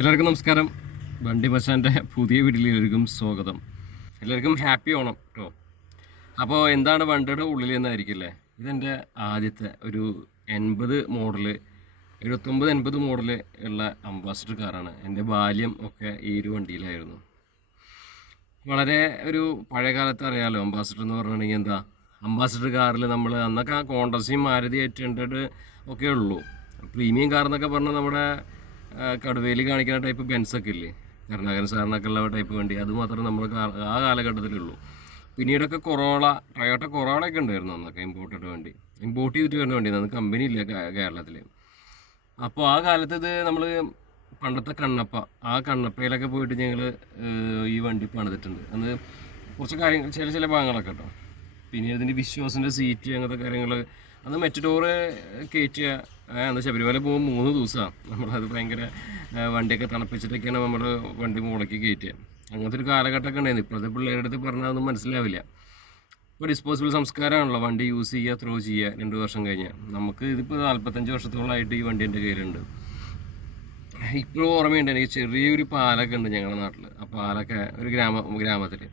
എല്ലാവർക്കും നമസ്കാരം. വണ്ടി മച്ചാൻ്റെ പുതിയ വീട്ടിലേക്കും സ്വാഗതം. എല്ലാവർക്കും ഹാപ്പി ഓണം കേട്ടോ. അപ്പോൾ എന്താണ് വണ്ടിയുടെ ഉള്ളിൽ എന്നായിരിക്കില്ലേ, ഇതെൻ്റെ ആദ്യത്തെ ഒരു 80 മോഡല് 79-80 മോഡല് ഉള്ള അംബാസിഡർ കാറാണ്. എൻ്റെ ബാല്യം ഒക്കെ ഈ ഒരു വണ്ടിയിലായിരുന്നു. വളരെ ഒരു പഴയ കാലത്ത് അറിയാമല്ലോ, അംബാസിഡർ എന്ന് പറഞ്ഞിട്ടുണ്ടെങ്കിൽ എന്താ, അംബാസിഡർ കാറിൽ നമ്മൾ അന്നൊക്കെ ആ കോണ്ടസിയും മാരുതി 800 ഒക്കെ ഉള്ളൂ. പ്രീമിയം കാർ എന്നൊക്കെ പറഞ്ഞാൽ നമ്മുടെ കടുവയിൽ കാണിക്കുന്ന ടൈപ്പ് ബെൻസൊക്കെ ഇല്ലേ, കരുണാകരൻ സാറിനൊക്കെ ഉള്ള ടൈപ്പ് വണ്ടി, അത് മാത്രമേ നമ്മൾ ആ കാലഘട്ടത്തിലുള്ളൂ. പിന്നീടൊക്കെ ടൊയോട്ട കൊറോളയൊക്കെ ഉണ്ടായിരുന്നു അന്നൊക്കെ, ഇമ്പോർട്ട് ചെയ്തിട്ട് വരുന്ന വണ്ടി, അന്ന് കമ്പനി ഇല്ല കേരളത്തിൽ. അപ്പോൾ ആ കാലത്ത് ഇത് നമ്മൾ പണ്ടത്തെ ആ കണ്ണപ്പയിലൊക്കെ പോയിട്ട് ഞങ്ങൾ ഈ വണ്ടി പണിതിട്ടുണ്ട്. അന്ന് കുറച്ച് കാര്യങ്ങൾ ചില ഭാഗങ്ങളൊക്കെ കേട്ടോ. പിന്നെ ഇതിൻ്റെ വിശ്വാസിൻ്റെ സീറ്റ് അങ്ങനത്തെ കാര്യങ്ങൾ, അന്ന് മെറ്റഡോറ് കയറ്റുക. അന്ന് ശബരിമല പോകുമ്പോൾ 3 ദിവസമാണ് നമ്മളത് ഭയങ്കര വണ്ടിയൊക്കെ തണുപ്പിച്ചിട്ടൊക്കെയാണ് നമ്മൾ വണ്ടി മുകളിലേക്ക് കയറ്റുക. അങ്ങനത്തെ ഒരു കാലഘട്ടമൊക്കെ ഉണ്ടായിരുന്നു. ഇപ്പോഴത്തെ പിള്ളേരുടെ അടുത്ത് പറഞ്ഞാൽ അതൊന്നും മനസ്സിലാവില്ല. ഇപ്പോൾ ഡിസ്പോസിബിൾ സംസ്കാരമാണല്ലോ, വണ്ടി യൂസ് ചെയ്യുക, ത്രോ ചെയ്യുക. 2 വർഷം കഴിഞ്ഞാൽ നമുക്ക് ഇതിപ്പോൾ 45 വർഷത്തോളമായിട്ട് ഈ വണ്ടി എൻ്റെ കയ്യിലുണ്ട്. ഇപ്പോഴും ഓർമ്മയുണ്ട് എനിക്ക്, ചെറിയൊരു പാലൊക്കെ ഉണ്ട് ഞങ്ങളുടെ നാട്ടിൽ. ആ പാലൊക്കെ ഒരു ഗ്രാമത്തിൽ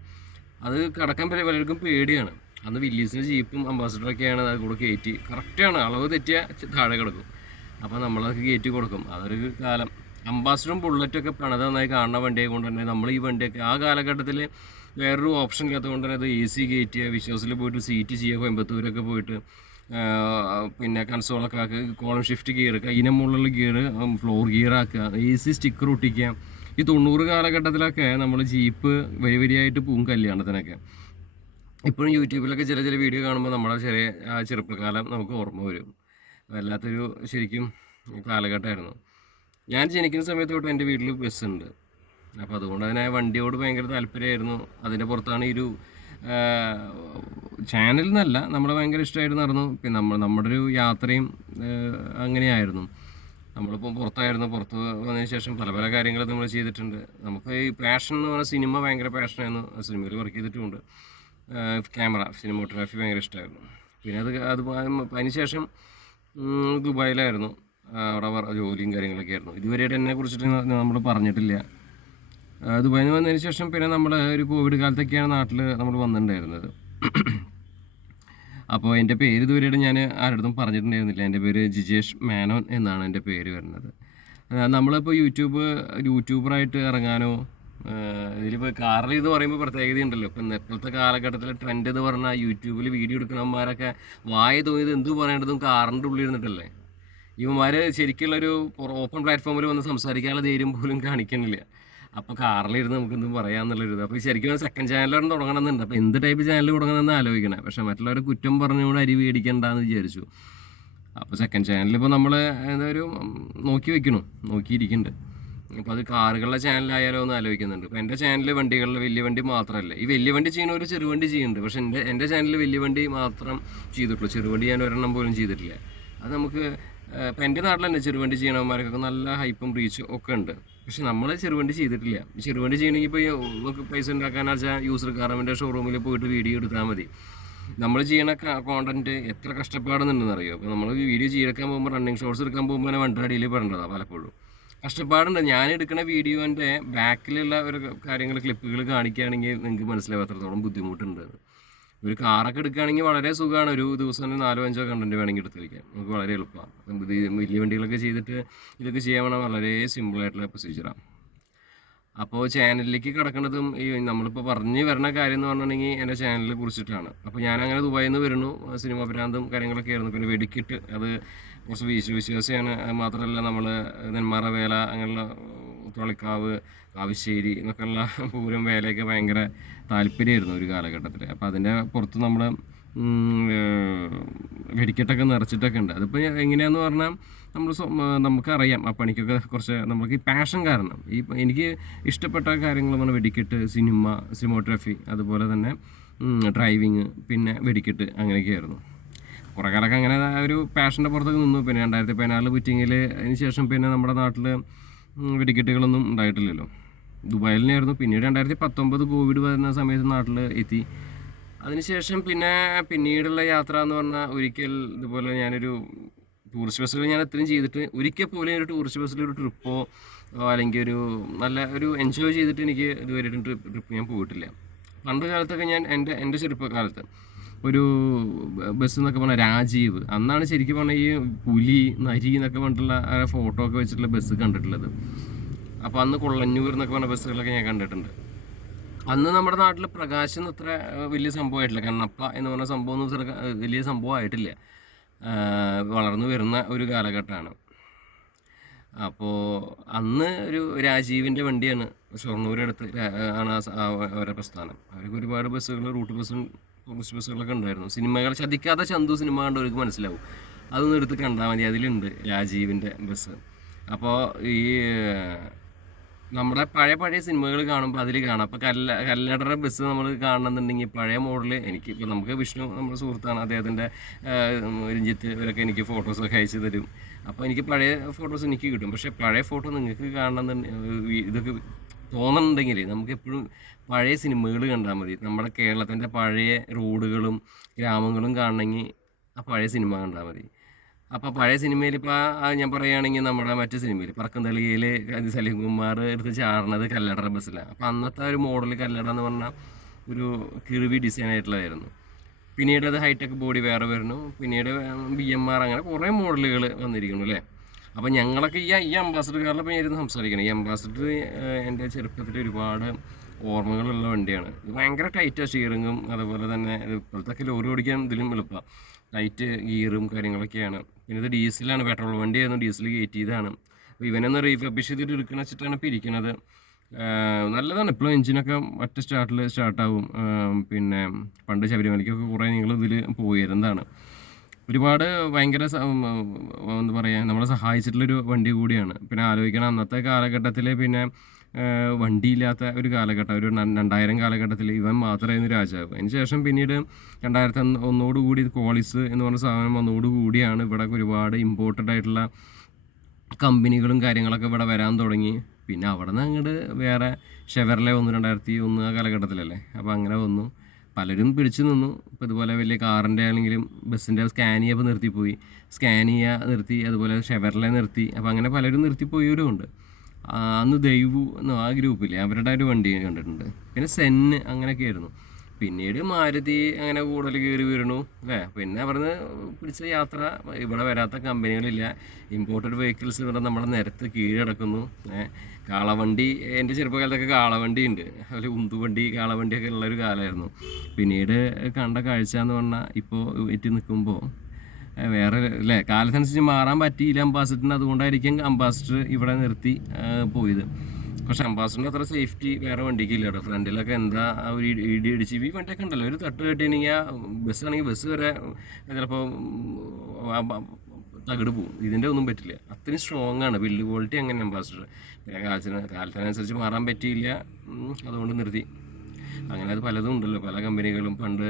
അത് കടക്കാൻ പലർക്കും പേടിയാണ്. അന്ന് വില്ലീസിൻ്റെ ജീപ്പും അംബാസിഡറൊക്കെയാണ് അത് കൂടെ കയറ്റി, കറക്റ്റാണ്, അളവ് തെറ്റിയാൽ താഴെ കിടക്കും. അപ്പോൾ നമ്മളതൊക്കെ കയറ്റി കൊടുക്കും. അതൊരു കാലം. അംബാസിഡറും ബുള്ളറ്റൊക്കെ പണിത് നന്നായി കാണുന്ന വണ്ടിയെ കൊണ്ട് തന്നെ നമ്മൾ ഈ വണ്ടിയൊക്കെ ആ കാലഘട്ടത്തിൽ വേറൊരു ഓപ്ഷൻ ഇല്ലാത്തത് കൊണ്ട് തന്നെ അത് AC കയറ്റുക, വിശ്വാസിൽ പോയിട്ട് സീറ്റ് ചെയ്യുക, കോയമ്പത്തൂരൊക്കെ പോയിട്ട് പിന്നെ കൺസോളൊക്കെ ആക്കുക, കോളം ഷിഫ്റ്റ് ഗിയർ, കൈയിൻ്റെ മുകളിലുള്ള ഗിയർ ഫ്ലോർ ഗിയർ ആക്കുക, AC സ്റ്റിക്കർ ഒട്ടിക്കുക. ഈ 90 കാലഘട്ടത്തിലൊക്കെ നമ്മൾ ജീപ്പ് വരിയായിട്ട് പോകും കല്യാണത്തിനൊക്കെ. ഇപ്പോഴും യൂട്യൂബിലൊക്കെ ചില വീഡിയോ കാണുമ്പോൾ നമ്മുടെ ചെറുപ്പകാലം നമുക്ക് ഓർമ്മ വരും. വല്ലാത്തൊരു ശരിക്കും കാലഘട്ടമായിരുന്നു. ഞാൻ ജനിക്കുന്ന സമയത്ത് തൊട്ട് എൻ്റെ വീട്ടിൽ ബസ്സുണ്ട്. അപ്പോൾ അതുകൊണ്ട് തന്നെ വണ്ടിയോട് ഭയങ്കര താല്പര്യമായിരുന്നു. അതിൻ്റെ പുറത്താണ് ഈ ഒരു ചാനലിൽ നിന്നല്ല, നമ്മളെ ഭയങ്കര ഇഷ്ടമായിട്ട് നടന്നു. പിന്നെ നമ്മുടെ ഒരു യാത്രയും അങ്ങനെയായിരുന്നു. നമ്മളിപ്പോൾ പുറത്ത് വന്നതിന് ശേഷം പല കാര്യങ്ങൾ നമ്മൾ ചെയ്തിട്ടുണ്ട്. നമുക്ക് ഈ പാഷൻ എന്ന് പറഞ്ഞാൽ സിനിമ ഭയങ്കര പാഷനായിരുന്നു. സിനിമയിൽ വർക്ക് ചെയ്തിട്ടുമുണ്ട്. സിനിമോട്ടോഗ്രാഫി ഭയങ്കര ഇഷ്ടമായിരുന്നു. പിന്നെ അതിന് ശേഷം ദുബായിലായിരുന്നു. അവിടെ ജോലിയും കാര്യങ്ങളൊക്കെ ആയിരുന്നു. ഇതുവരെയായിട്ട് എന്നെ കുറിച്ചിട്ട് നമ്മൾ പറഞ്ഞിട്ടില്ല. ദുബായിൽ നിന്ന് വന്നതിന് ശേഷം പിന്നെ നമ്മൾ ഒരു കോവിഡ് കാലത്തൊക്കെയാണ് നാട്ടിൽ നമ്മൾ വന്നിട്ടുണ്ടായിരുന്നത്. അപ്പോൾ എൻ്റെ പേര് ഇതുവരെയായിട്ട് ഞാൻ ആരുടെ പറഞ്ഞിട്ടുണ്ടായിരുന്നില്ല. എൻ്റെ പേര് ജിജേഷ് മേനോൻ എന്നാണ് എൻ്റെ പേര് വരുന്നത്. നമ്മളിപ്പോൾ യൂട്യൂബറായിട്ട് ഇറങ്ങാനോ, ഇതിലിപ്പോൾ കാറിൽ ഇത് പറയുമ്പോൾ പ്രത്യേകത ഉണ്ടല്ലോ. ഇപ്പം ഇപ്പോഴത്തെ കാലഘട്ടത്തിലെ ട്രെൻഡ് എന്ന് പറഞ്ഞാൽ യൂട്യൂബിൽ വീഡിയോ എടുക്കുന്നവന്മാരൊക്കെ വായ തോന്നിയത് എന്ത് പറയേണ്ടതും കാറിൻ്റെ ഉള്ളിൽ ഇരുന്നിട്ടല്ലേ. ഇവന്മാർ ശരിക്കുള്ളൊരു ഓപ്പൺ പ്ലാറ്റ്ഫോമിൽ വന്ന് സംസാരിക്കാനുള്ള ധൈര്യം പോലും കാണിക്കുന്നില്ല. അപ്പോൾ കാറിലിരുന്ന് നമുക്കെന്തും പറയാമെന്നുള്ളൊരു ഇത്. അപ്പോൾ ശരിക്കും സെക്കൻഡ് ചാനലാണ് തുടങ്ങണമെന്നുണ്ട്. അപ്പോൾ എന്ത് ടൈപ്പ് ചാനൽ തുടങ്ങണമെന്ന് ആലോചിക്കണേ. പക്ഷേ മറ്റുള്ളവരെ കുറ്റം പറഞ്ഞുകൊണ്ട് അരി മേടിക്കണ്ടെന്ന് വിചാരിച്ചു. അപ്പോൾ സെക്കൻഡ് ചാനലിൽ ഇപ്പോൾ നമ്മൾ ഒരു നോക്കിയിരിക്കുന്നുണ്ട്. അപ്പോൾ അത് കാറുകളുടെ ചാനലായാലോ എന്ന് ആലോചിക്കുന്നുണ്ട്. ഇപ്പോൾ എൻ്റെ ചാനൽ വണ്ടികളിൽ വലിയ വണ്ടി മാത്രമല്ല. ഈ വലിയ വണ്ടി ചെയ്യുന്നവർ ചെറുവണ്ടി ചെയ്യുന്നുണ്ട്. പക്ഷേ എൻ്റെ ചാനലിൽ വലിയ വണ്ടി മാത്രം ചെയ്തിട്ടുള്ളൂ. ചെറുവണ്ടി ഞാൻ ഒരെണ്ണം പോലും ചെയ്തിട്ടില്ല. അത് നമുക്ക് ഇപ്പം എൻ്റെ നാട്ടിൽ തന്നെ ചെറുവണ്ടി ചെയ്യണവന്മാർക്കൊക്കെ നല്ല ഹൈപ്പും റീച്ചും ഒക്കെ ഉണ്ട്. പക്ഷെ നമ്മൾ ചെറുവണ്ടി ചെയ്തിട്ടില്ല. ചെറുവണ്ടി ചെയ്യണമെങ്കിൽ ഇപ്പോൾ നമുക്ക് പൈസ ഉണ്ടാക്കാന്ന് വെച്ചാൽ യൂസർ കാറിൻ്റെ ഷോറൂമിൽ പോയിട്ട് വീഡിയോ എടുത്താൽ മതി. നമ്മൾ ചെയ്യണ കോണ്ടന്റ് എത്ര കഷ്ടപ്പാടെന്നുണ്ടെന്ന് അറിയോ. അപ്പോൾ നമ്മൾ വീഡിയോ ചെയ്തെടുക്കാൻ പോകുമ്പോൾ, റണ്ണിങ് ഷോർട്സ് എടുക്കാൻ പോകുമ്പോൾ തന്നെ വണ്ടി അടിയിൽ പെടേണ്ടതാണ്. പലപ്പോഴും കഷ്ടപ്പാടുണ്ട്. ഞാൻ എടുക്കുന്ന വീഡിയോൻ്റെ ബാക്കിലുള്ള ഒരു ക്ലിപ്പുകൾ കാണിക്കുകയാണെങ്കിൽ നിങ്ങൾക്ക് മനസ്സിലാവും എത്രത്തോളം ബുദ്ധിമുട്ടുണ്ട്. ഒരു കാറൊക്കെ എടുക്കുകയാണെങ്കിൽ വളരെ സുഖമാണ്. ഒരു ദിവസം 4-5 കണ്ടന്റ് വേണമെങ്കിൽ എടുത്ത് വയ്ക്കാം. നമുക്ക് വളരെ എളുപ്പമാണ്. വലിയ വണ്ടികളൊക്കെ ചെയ്തിട്ട് ഇതൊക്കെ ചെയ്യാൻ വേണം വളരെ സിമ്പിളായിട്ടുള്ള പ്രൊസീജിയറാണ്. അപ്പോൾ ചാനലിലേക്ക് കിടക്കുന്നതും ഈ നമ്മളിപ്പോൾ പറഞ്ഞു വരുന്ന കാര്യം എന്ന് പറഞ്ഞിട്ടുണ്ടെങ്കിൽ എൻ്റെ ചാനലിനെ കുറിച്ചിട്ടാണ്. അപ്പോൾ ഞാനങ്ങനെ ദുബായിൽ നിന്ന് വരുന്നു. സിനിമ ഭ്രാന്തും കാര്യങ്ങളൊക്കെ ആയിരുന്നു. പിന്നെ വെടിക്കിട്ട് അത് കുറച്ച് വിശ്വാസിയാണ്. മാത്രമല്ല നമ്മൾ നെന്മാറ വേല, അങ്ങനെയുള്ള തുളിക്കാവ്, കാവശ്ശേരി എന്നൊക്കെയുള്ള പൂരം വേലയൊക്കെ ഭയങ്കര താല്പര്യമായിരുന്നു ഒരു കാലഘട്ടത്തിൽ. അപ്പോൾ അതിൻ്റെ പുറത്ത് നമ്മൾ വെടിക്കെട്ടൊക്കെ നിറച്ചിട്ടൊക്കെ ഉണ്ട്. അതിപ്പോൾ എങ്ങനെയാണെന്ന് പറഞ്ഞാൽ നമുക്കറിയാം ആ പണിക്കൊക്കെ കുറച്ച് നമുക്ക് ഈ പാഷൻ കാരണം എനിക്ക് ഇഷ്ടപ്പെട്ട കാര്യങ്ങൾ പറഞ്ഞാൽ വെടിക്കെട്ട്, സിനിമോട്ടോഗ്രാഫി, അതുപോലെ തന്നെ ഡ്രൈവിങ്, പിന്നെ വെടിക്കെട്ട്, അങ്ങനെയൊക്കെയായിരുന്നു. കുറേ കാലമൊക്കെ അങ്ങനെ ഒരു പാഷൻ്റെ പുറത്തൊക്കെ നിന്നു. പിന്നെ 2014 ബുറ്റിങ്ങിൽ അതിന് ശേഷം പിന്നെ നമ്മുടെ നാട്ടിൽ വെടിക്കെട്ടുകളൊന്നും ഉണ്ടായിട്ടില്ലല്ലോ. ദുബായിലായിരുന്നു. പിന്നീട് 2019 കോവിഡ് വരുന്ന സമയത്ത് നാട്ടിൽ എത്തി. അതിനുശേഷം പിന്നീടുള്ള യാത്ര എന്ന് പറഞ്ഞാൽ ഒരിക്കൽ ഇതുപോലെ ഞാനൊരു ടൂറിസ്റ്റ് ബസ്സുകൾ ഞാൻ അത്രയും ചെയ്തിട്ട് ഒരിക്കൽ പോലും ഒരു ടൂറിസ്റ്റ് ബസ്സിലൊരു ട്രിപ്പോ അല്ലെങ്കിൽ ഒരു നല്ല ഒരു എൻജോയ് ചെയ്തിട്ട് എനിക്ക് ഇതുവരെ ട്രിപ്പ് ഞാൻ പോയിട്ടില്ല. പണ്ട് കാലത്തൊക്കെ ഞാൻ എൻ്റെ ചെറുപ്പകാലത്ത് ഒരു ബസ് എന്നൊക്കെ പറഞ്ഞാൽ രാജീവ്, അന്നാണ് ശരിക്കും പറഞ്ഞാൽ ഈ പുലി നരി എന്നൊക്കെ പറഞ്ഞിട്ടുള്ള ഫോട്ടോ ഒക്കെ വെച്ചിട്ടുള്ള ബസ് കണ്ടിട്ടുള്ളത്. അപ്പോൾ അന്ന് കൊള്ളഞ്ഞൂർ എന്നൊക്കെ പറഞ്ഞ ബസ്സുകളൊക്കെ ഞാൻ കണ്ടിട്ടുണ്ട്. അന്ന് നമ്മുടെ നാട്ടിൽ പ്രകാശം അത്ര വലിയ സംഭവമായിട്ടില്ല. കണ്ണപ്പ എന്ന് പറഞ്ഞ സംഭവം ഒന്നും വലിയ സംഭവമായിട്ടില്ല. വളർന്നു വരുന്ന ഒരു കാലഘട്ടമാണ്. അപ്പോൾ അന്ന് ഒരു രാജീവിൻ്റെ വണ്ടിയാണ് ഷൊർണൂരടുത്ത് ആണ് അവരുടെ പ്രസ്ഥാനം. അവർക്ക് ഒരുപാട് ബസ്സുകൾ, റൂട്ട് ബസ്സും ടൂറിസ്റ്റ് ബസ്സുകളൊക്കെ ഉണ്ടായിരുന്നു. സിനിമകൾ ചതിക്കാത്ത ചന്തു സിനിമ കണ്ടവർക്ക് മനസ്സിലാവും. അതൊന്നും എടുത്ത് കണ്ടാൽ മതി, അതിലുണ്ട് രാജീവിൻ്റെ ബസ്. അപ്പോൾ ഈ നമ്മുടെ പഴയ സിനിമകൾ കാണുമ്പോൾ അതിൽ കാണാം. അപ്പോൾ കല്ലടയുടെ ബസ് നമ്മൾ കാണണമെന്നുണ്ടെങ്കിൽ പഴയ മോഡൽ എനിക്ക് ഇപ്പോൾ നമുക്ക് വിഷ്ണു നമ്മുടെ സുഹൃത്താണ്, അദ്ദേഹത്തിൻ്റെ രഞ്ജിത്ത് ഇവരൊക്കെ എനിക്ക് ഫോട്ടോസൊക്കെ അയച്ചു തരും. അപ്പോൾ എനിക്ക് പഴയ ഫോട്ടോസ് എനിക്ക് കിട്ടും. പക്ഷേ പഴയ ഫോട്ടോ നിങ്ങൾക്ക് കാണണമെന്നുണ്ടെങ്കിൽ ഇതൊക്കെ തോന്നുന്നുണ്ടെങ്കിൽ നമുക്ക് എപ്പോഴും പഴയ സിനിമകൾ കണ്ടാൽ മതി. നമ്മുടെ കേരളത്തിൻ്റെ പഴയ റോഡുകളും ഗ്രാമങ്ങളും കാണണമെങ്കിൽ ആ പഴയ സിനിമ കണ്ടാൽ മതി. അപ്പോൾ പഴയ സിനിമയിൽ ഇപ്പോൾ ഞാൻ പറയുകയാണെങ്കിൽ നമ്മുടെ മറ്റു സിനിമയിൽ പറക്കുംതളികയിൽ സലീം കുമാർ എടുത്ത് ചാടുന്നത് കല്ലട ബസ്സിലാണ്. അപ്പോൾ അന്നത്തെ ഒരു മോഡൽ കല്ലട എന്ന് പറഞ്ഞാൽ ഒരു കിഴിവി ഡിസൈൻ ആയിട്ടുള്ളതായിരുന്നു. പിന്നീട് അത് ഹൈടെക് ബോഡി വേറെ വരുന്നു. പിന്നീട് BMR അങ്ങനെ കുറേ മോഡലുകൾ വന്നിരിക്കുന്നു അല്ലേ. അപ്പോൾ ഞങ്ങളൊക്കെ ഈ അംബാസഡർ കാറിലെ പേരുന്ന് സംസാരിക്കണം. ഈ അംബാസഡർ എൻ്റെ ചെറുപ്പത്തിൽ ഒരുപാട് ഓർമ്മകളുള്ള വണ്ടിയാണ്. ഇത് ഭയങ്കര ടൈറ്റാണ് സ്റ്റിയറിങ്ങും, അതുപോലെ തന്നെ ഇപ്പോഴത്തെ ലോറി ഓടിക്കാൻ ഇതിലും എളുപ്പമാണ്. ടൈറ്റ് ഗിയറും കാര്യങ്ങളൊക്കെയാണ്. പിന്നെ ഇത് ഡീസലാണ്, പെട്രോൾ വണ്ടിയായിരുന്നു, ഡീസൽ കയറ്റിയതാണ്. അപ്പോൾ ഇവനൊന്ന് റീഫർബിഷ് ചെയ്തിട്ട് എടുക്കുന്ന വെച്ചിട്ടാണ് ഇപ്പോൾ ഇരിക്കുന്നത്. നല്ലതാണ്. ഇപ്പോൾ എഞ്ചിനൊക്കെ ഒറ്റ സ്റ്റാർട്ടാവും. പിന്നെ പണ്ട് ശബരിമലയ്ക്കൊക്കെ കുറേ നിങ്ങൾ ഇതിൽ പോയിരുന്നതാണ്. ഒരുപാട് ഭയങ്കര എന്താ പറയുക, നമ്മളെ സഹായിച്ചിട്ടുള്ളൊരു വണ്ടി കൂടിയാണ്. പിന്നെ ആലോചിക്കണം, അന്നത്തെ കാലഘട്ടത്തിൽ പിന്നെ വണ്ടിയില്ലാത്ത ഒരു കാലഘട്ടം, ഒരു 2000 കാലഘട്ടത്തിൽ ഇവൻ മാത്രമായിരുന്നു രാജാവ്. അതിന് ശേഷം പിന്നീട് 2001 കൂടി കോളിസ് എന്ന് പറഞ്ഞ സാധനം വന്നോടുകൂടിയാണ് ഇവിടെ ഒരുപാട് ഇമ്പോർട്ടഡ് ആയിട്ടുള്ള കമ്പനികളും കാര്യങ്ങളൊക്കെ ഇവിടെ വരാൻ തുടങ്ങി. പിന്നെ അവിടെ നിന്ന് അങ്ങോട്ട് വേറെ ഷെവർലെ വന്നു 2001 ആ കാലഘട്ടത്തിലല്ലേ. അപ്പോൾ അങ്ങനെ വന്നു, പലരും പിടിച്ചു നിന്നു. ഇപ്പോൾ ഇതുപോലെ വലിയ കാറിൻ്റെ ആണെങ്കിലും ബസ്സിൻ്റെ സ്കാനിയ ഇപ്പോൾ നിർത്തിപ്പോയി, സ്കാനിയ നിർത്തി, അതുപോലെ ഷെവർലെ നിർത്തി. അപ്പോൾ അങ്ങനെ പലരും നിർത്തിപ്പോയവരും ഉണ്ട്. അന്ന് ദൈവു എന്നോ ആ ഗ്രൂപ്പില്ലേ, അവരുടെ ഒരു വണ്ടി കണ്ടിട്ടുണ്ട്. പിന്നെ സെന്ന് അങ്ങനെയൊക്കെ ആയിരുന്നു. പിന്നീട് മാരുതി അങ്ങനെ കൂടുതൽ കയറി വരുന്നു അല്ലേ. പിന്നെ അവിടുന്ന് പിടിച്ച യാത്ര, ഇവിടെ വരാത്ത കമ്പനികളില്ല, ഇമ്പോർട്ടഡ് വെഹിക്കിൾസ് ഇവിടെ നമ്മുടെ നിരത്ത് കീഴടക്കുന്നു. കാളവണ്ടി, എൻ്റെ ചെറുപ്പകാലത്തൊക്കെ കാളവണ്ടി ഉണ്ട്, അതുപോലെ ഉന്തുവണ്ടി കാളവണ്ടിയൊക്കെ ഉള്ളൊരു കാലമായിരുന്നു. പിന്നീട് കണ്ട കാഴ്ച എന്ന് പറഞ്ഞാൽ ഇപ്പോൾ എത്തി നിൽക്കുമ്പോൾ വേറെ അല്ലേ, കാലത്തനുസരിച്ച് മാറാൻ പറ്റിയില്ല അംബാസിഡറിന്. അതുകൊണ്ടായിരിക്കും അംബാസിഡർ ഇവിടെ നിർത്തി പോയത്. പക്ഷെ അംബാസിഡറിൻ്റെ അത്ര സേഫ്റ്റി വേറെ വണ്ടിക്ക് ഇല്ല കേട്ടോ. ഫ്രണ്ടിലൊക്കെ എന്താ ഒരു ഇടി ഇടിച്ച് ഈ വണ്ടിയൊക്കെ ഉണ്ടല്ലോ, ഒരു തട്ട് കെട്ടിയാണെങ്കിൽ ബസ്സാണെങ്കിൽ ബസ് വരെ ചിലപ്പോൾ തകിട് പോവും. ഇതിൻ്റെ ഒന്നും പറ്റില്ല, അത്രയും സ്ട്രോങ് ആണ്, ബിൽഡ് ക്വാളിറ്റി അങ്ങനെ അംബാസിഡർ. പിന്നെ കാലത്തിനനുസരിച്ച് മാറാൻ പറ്റിയില്ല, അതുകൊണ്ട് നിർത്തി. അങ്ങനെ അത് പലതും ഉണ്ടല്ലോ, പല കമ്പനികളും. പണ്ട്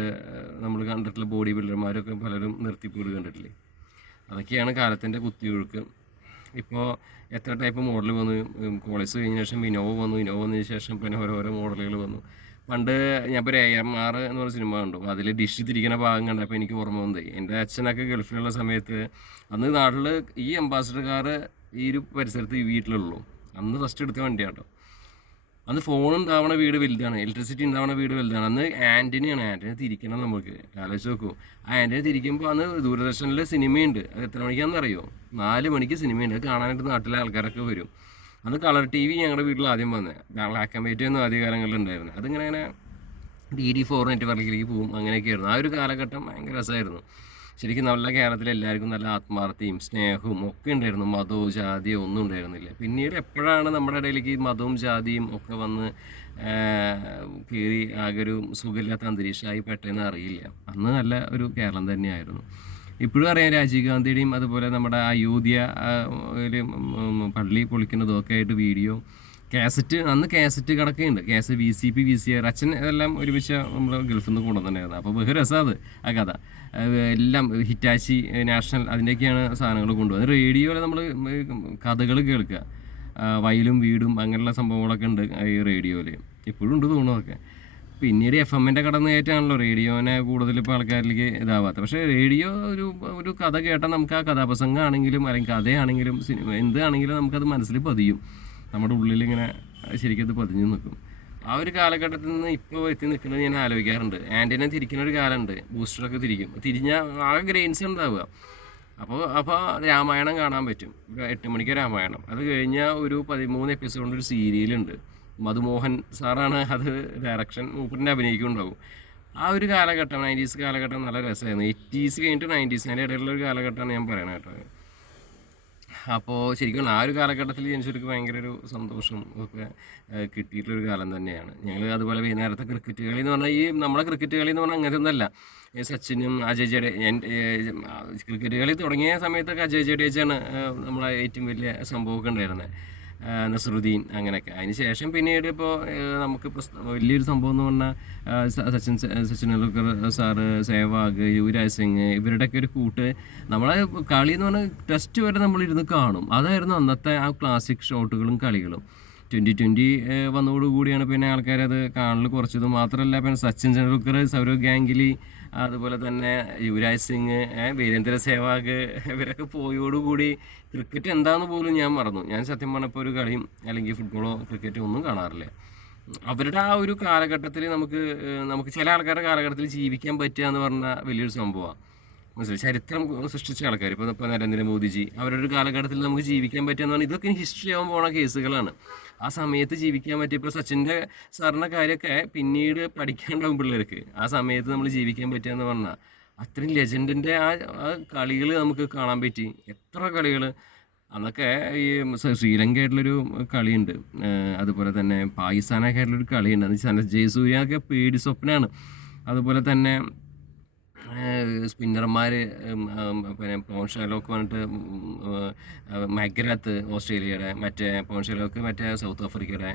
നമ്മൾ കണ്ടിട്ടുള്ള ബോഡി ബിൽഡർമാരൊക്കെ പലരും നിർത്തിപ്പോയി കണ്ടിട്ടില്ലേ. അതൊക്കെയാണ് കാലത്തിൻ്റെ കുത്തിയൊഴുക്ക്. ഇപ്പോൾ എത്ര ടൈപ്പ് മോഡൽ വന്നു. കോളേജ് കഴിഞ്ഞ ശേഷം ഇനോവ വന്നതിന് ശേഷം പിന്നെ ഓരോരോ മോഡലുകൾ വന്നു. പണ്ട് ഞാൻ ഇപ്പോൾ AMR എന്ന് പറഞ്ഞ സിനിമ കണ്ടു, അതിൽ ഡിഷ് തിരിക്കുന്ന ഭാഗം കണ്ടപ്പോൾ എനിക്ക് ഓർമ്മ വന്നത്, എൻ്റെ അച്ഛനൊക്കെ ഗൾഫിലുള്ള സമയത്ത് അന്ന് നാട്ടിൽ ഈ അംബാസിഡർ കാർ ഈ ഒരു പരിസരത്ത് ഈ വീട്ടിലുള്ളൂ. അന്ന് ഫസ്റ്റ് എടുത്ത വണ്ടിയാണ് കേട്ടോ. അന്ന് ഫോൺ ഉണ്ടാവണ വീട് വലുതാണ്, ഇലക്ട്രിസിറ്റി ഉണ്ടാവണ വീട് വലുതാണ്. അന്ന് ആൻ്റണി തിരിക്കണം. നമുക്ക് ആലോചിച്ച് നോക്കൂ, ആ ആൻ്റണി തിരിക്കുമ്പോൾ അന്ന് ദൂരദർശനിലെ സിനിമയുണ്ട്. അത് എത്ര മണിക്കാണെന്ന് അറിയോ? 4 മണിക്ക് സിനിമയുണ്ട്. അത് കാണാനായിട്ട് നാട്ടിലെ ആൾക്കാരൊക്കെ വരും. അന്ന് കളർ TV ഞങ്ങളുടെ വീട്ടിൽ ആദ്യം വന്നത്, ബ്ലാക്ക് ആൻഡ് വൈറ്റ് ഒന്നും ആദ്യ കാലങ്ങളിൽ ഉണ്ടായിരുന്നു. അതിങ്ങനെ DD4 നെറ്റ്വർക്കിലേക്ക് പോകും, അങ്ങനെയൊക്കെയായിരുന്നു. ആ ഒരു കാലഘട്ടം ഭയങ്കര രസമായിരുന്നു. ശരിക്കും നല്ല കേരളത്തിലെ എല്ലാവർക്കും നല്ല ആത്മാർത്ഥയും സ്നേഹവും ഒക്കെ ഉണ്ടായിരുന്നു. മതവും ജാതിയോ ഒന്നും ഉണ്ടായിരുന്നില്ല. പിന്നീട് എപ്പോഴാണ് നമ്മുടെ ഇടയിലേക്ക് ഈ മതവും ജാതിയും ഒക്കെ വന്ന് കയറി ആകെ ഒരു സുഖമില്ലാത്ത അന്തരീക്ഷമായി പെട്ടെന്ന് അറിയില്ല. അന്ന് നല്ല ഒരു കേരളം തന്നെയായിരുന്നു. ഇപ്പോഴും അറിയാം, രാജീവ് ഗാന്ധിയുടെയും അതുപോലെ നമ്മുടെ അയോധ്യ പള്ളി പൊളിക്കുന്നതും ഒക്കെ ആയിട്ട് വീഡിയോ, കാസറ്റ്, അന്ന് കാസറ്റ് കടക്കുന്നുണ്ട്, VCP VCR. അച്ഛൻ ഇതെല്ലാം ഒരുമിച്ച് നമ്മൾ ഗൾഫിൽ നിന്ന് കൊണ്ടുവന്നിട്ടുണ്ടായിരുന്നു. അപ്പോൾ ബഹു രസമാണ് ആ കഥ. എല്ലാം ഹിറ്റാച്ചി, നാഷണൽ, അതിൻ്റെയൊക്കെയാണ് സാധനങ്ങൾ കൊണ്ടുവന്നത്. റേഡിയോയിൽ നമ്മൾ കഥകൾ കേൾക്കുക, വയലും വീടും അങ്ങനെയുള്ള സംഭവങ്ങളൊക്കെ ഉണ്ട് ഈ റേഡിയോയിൽ. ഇപ്പോഴും ഉണ്ട് തോന്നുന്നതൊക്കെ. പിന്നീട് FM-ൻ്റെ കടന്നുകയറ്റാണല്ലോ റേഡിയോനെ കൂടുതൽ ഇപ്പോൾ ആൾക്കാരിലേക്ക് ഇതാവാത്തത്. പക്ഷേ റേഡിയോ ഒരു കഥ കേട്ടാൽ നമുക്ക് ആ കഥാപ്രസംഗമാണെങ്കിലും അല്ലെങ്കിൽ കഥയാണെങ്കിലും സിനിമ എന്താണെങ്കിലും നമുക്കത് മനസ്സിൽ പതിയും, നമ്മുടെ ഉള്ളിലിങ്ങനെ ശരിക്കും അത് പതിഞ്ഞു നിൽക്കും. ആ ഒരു കാലഘട്ടത്തിൽ നിന്ന് ഇപ്പോൾ എത്തി നിൽക്കുന്നത് ഞാൻ ആലോചിക്കാറുണ്ട്. ആൻറ്റിനെ തിരിക്കുന്ന ഒരു കാലമുണ്ട്, ബൂസ്റ്ററൊക്കെ തിരിഞ്ഞാൽ ആകെ ഗ്രെയിൻസ് ഉണ്ടാവുക. അപ്പോൾ രാമായണം കാണാൻ പറ്റും, 8 മണിക്ക് രാമായണം. അത് കഴിഞ്ഞാൽ ഒരു 13 എപ്പിസോഡിൻ്റെ ഒരു സീരിയലുണ്ട്, മധുമോഹൻ സാറാണ് അത് ഡയറക്ഷൻ, മൂപ്പറിൻ്റെ അഭിനയിക്കുന്നുണ്ടാവും. ആ ഒരു കാലഘട്ടം 90s കാലഘട്ടം നല്ല രസമായിരുന്നു. 80s കഴിഞ്ഞിട്ട് 90s അതിൻ്റെ ഇടയിലുള്ള ഒരു കാലഘട്ടമാണ് ഞാൻ പറയണത് കേട്ടോ. അപ്പോൾ ശരിക്കും ആ ഒരു കാലഘട്ടത്തിൽ ജനിച്ചവർക്ക് ഭയങ്കര ഒരു സന്തോഷം ഒക്കെ കിട്ടിയിട്ടുള്ളൊരു കാലം തന്നെയാണ്. ഞങ്ങൾ അതുപോലെ വൈകുന്നേരത്തെ ക്രിക്കറ്റ് കളി എന്ന് പറഞ്ഞാൽ നമ്മളെ ക്രിക്കറ്റ് കളി എന്ന് പറഞ്ഞാൽ അങ്ങനത്തെ ഒന്നല്ല. സച്ചിനും അജയ് ക്രിക്കറ്റ് കളി തുടങ്ങിയ സമയത്തൊക്കെ അജയ് ജഡേജയാണ് നമ്മളെ ഏറ്റവും വലിയ സംഭവമൊക്കെ ഉണ്ടായിരുന്നത്, നസറുദ്ദീൻ അങ്ങനെയൊക്കെ. അതിന് ശേഷം പിന്നീട് ഇപ്പോൾ നമുക്ക് വലിയൊരു സംഭവം എന്ന് പറഞ്ഞാൽ സച്ചിൻ ടെണ്ടുൽക്കർ സാറ്, സെഹ്വാഗ്, യുവരാജ് സിംഗ് ഇവരുടെയൊക്കെ ഒരു കൂട്ട്. നമ്മളെ കളി എന്ന് പറഞ്ഞാൽ ടെസ്റ്റ് വരെ നമ്മളിരുന്ന് കാണും. അതായിരുന്നു അന്നത്തെ ആ ക്ലാസിക് ഷോട്ടുകളും കളികളും. 2020 വന്നതോടുകൂടിയാണ് പിന്നെ ആൾക്കാരത് കാണൽ കുറച്ചത്. മാത്രമല്ല പിന്നെ സച്ചിൻ ടെണ്ടുൽക്കർ, സൗരവ് ഗാംഗുലി, അതുപോലെ തന്നെ യുവരാജ് സിംഗ്, വീരേന്ദ്ര സെഹ്വാഗ് ഇവരൊക്കെ പോയോടുകൂടി ക്രിക്കറ്റ് എന്താണെന്ന് പോലും ഞാൻ മറന്നു. ഞാൻ സത്യം പറഞ്ഞപ്പോൾ ഒരു കളിയും അല്ലെങ്കിൽ ഫുട്ബോളോ ക്രിക്കറ്റോ ഒന്നും കാണാറില്ല. അവരുടെ ആ ഒരു കാലഘട്ടത്തിൽ നമുക്ക് ചില ആൾക്കാരുടെ കാലഘട്ടത്തിൽ ജീവിക്കാൻ പറ്റുക എന്ന് പറഞ്ഞാൽ വലിയൊരു സംഭവമാണ്. മനസ്സിലായി, ചരിത്രം സൃഷ്ടിച്ച ആൾക്കാർ ഇപ്പോൾ നരേന്ദ്രമോദിജി, അവരുടെ ഒരു കാലഘട്ടത്തിൽ നമുക്ക് ജീവിക്കാൻ പറ്റുക എന്ന് പറഞ്ഞാൽ ഇതൊക്കെ ഹിസ്റ്ററി ആവാൻ പോണ കേസുകളാണ്. ആ സമയത്ത് ജീവിക്കാൻ പറ്റിയ ഇപ്പോൾ സച്ചിൻ്റെ സാറിൻ്റെ കാര്യമൊക്കെ പിന്നീട് പഠിക്കാനുണ്ടാവും പിള്ളേർക്ക്. ആ സമയത്ത് നമ്മൾ ജീവിക്കാൻ പറ്റുക എന്ന് പറഞ്ഞാൽ അത്രയും ലെജൻഡിൻ്റെ ആ കളികൾ നമുക്ക് കാണാൻ പറ്റി. എത്ര കളികൾ അന്നൊക്കെ ഈ ശ്രീലങ്കയായിട്ടുള്ളൊരു കളിയുണ്ട്, അതുപോലെ തന്നെ പാകിസ്ഥാനൊക്കെ ആയിട്ടുള്ളൊരു കളിയുണ്ട്. അത് ജയസൂര്യൊക്കെ പേടി സ്വപ്നമാണ്. അതുപോലെ തന്നെ സ്പിന്നർമാർ പിന്നെ പോൺഷാലോക്ക് പറഞ്ഞിട്ട് മഗ്രാത്ത് ഓസ്ട്രേലിയയുടെ, മറ്റേ പോൺഷാലോക്ക് മറ്റേ സൗത്ത് ആഫ്രിക്കയുടെ,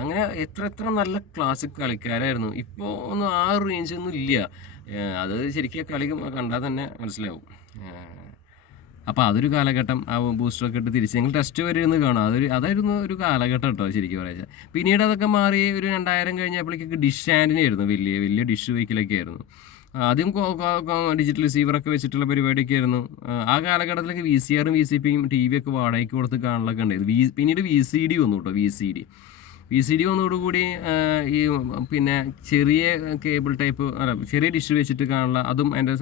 അങ്ങനെ എത്ര നല്ല ക്ലാസിക് കളിക്കാരായിരുന്നു. ഇപ്പോൾ ഒന്നും ആ റേഞ്ചൊന്നും ഇല്ല. അത് ശരിക്കും കളി കണ്ടാൽ തന്നെ മനസ്സിലാവും. അപ്പോൾ അതൊരു കാലഘട്ടം. ആ ബൂസ്റ്ററൊക്കെ ഇട്ട് തിരിച്ച് ഞങ്ങൾ ടെസ്റ്റ് വരെ ഇരുന്ന് കാണാം. അതായിരുന്നു ഒരു കാലഘട്ടം കേട്ടോ ശരിക്കും പറയാം. പിന്നീട് അതൊക്കെ മാറി ഒരു 2000 കഴിഞ്ഞപ്പോഴേക്കൊക്കെ ഡിഷ് ആൻറ്റിനെ ആയിരുന്നു, വലിയ ഡിഷ് വെക്കലൊക്കെ ആയിരുന്നു. ആദ്യം ഡിജിറ്റൽ റിസീവറൊക്കെ വെച്ചിട്ടുള്ള പരിപാടിയൊക്കെ ആയിരുന്നു. ആ കാലഘട്ടത്തിലൊക്കെ VCRും VCPയും TV ഒക്കെ വാടകയ്ക്ക് കൊടുത്ത് കാണലൊക്കെ ഉണ്ടായിരുന്നു. പിന്നീട് VCD വന്നു കേട്ടോ. VCD വന്നതോടുകൂടി ഈ പിന്നെ ചെറിയ കേബിൾ ടൈപ്പ് ചെറിയ ഡിഷ് വെച്ചിട്ട് കാണുക, അതും എൻ്റെ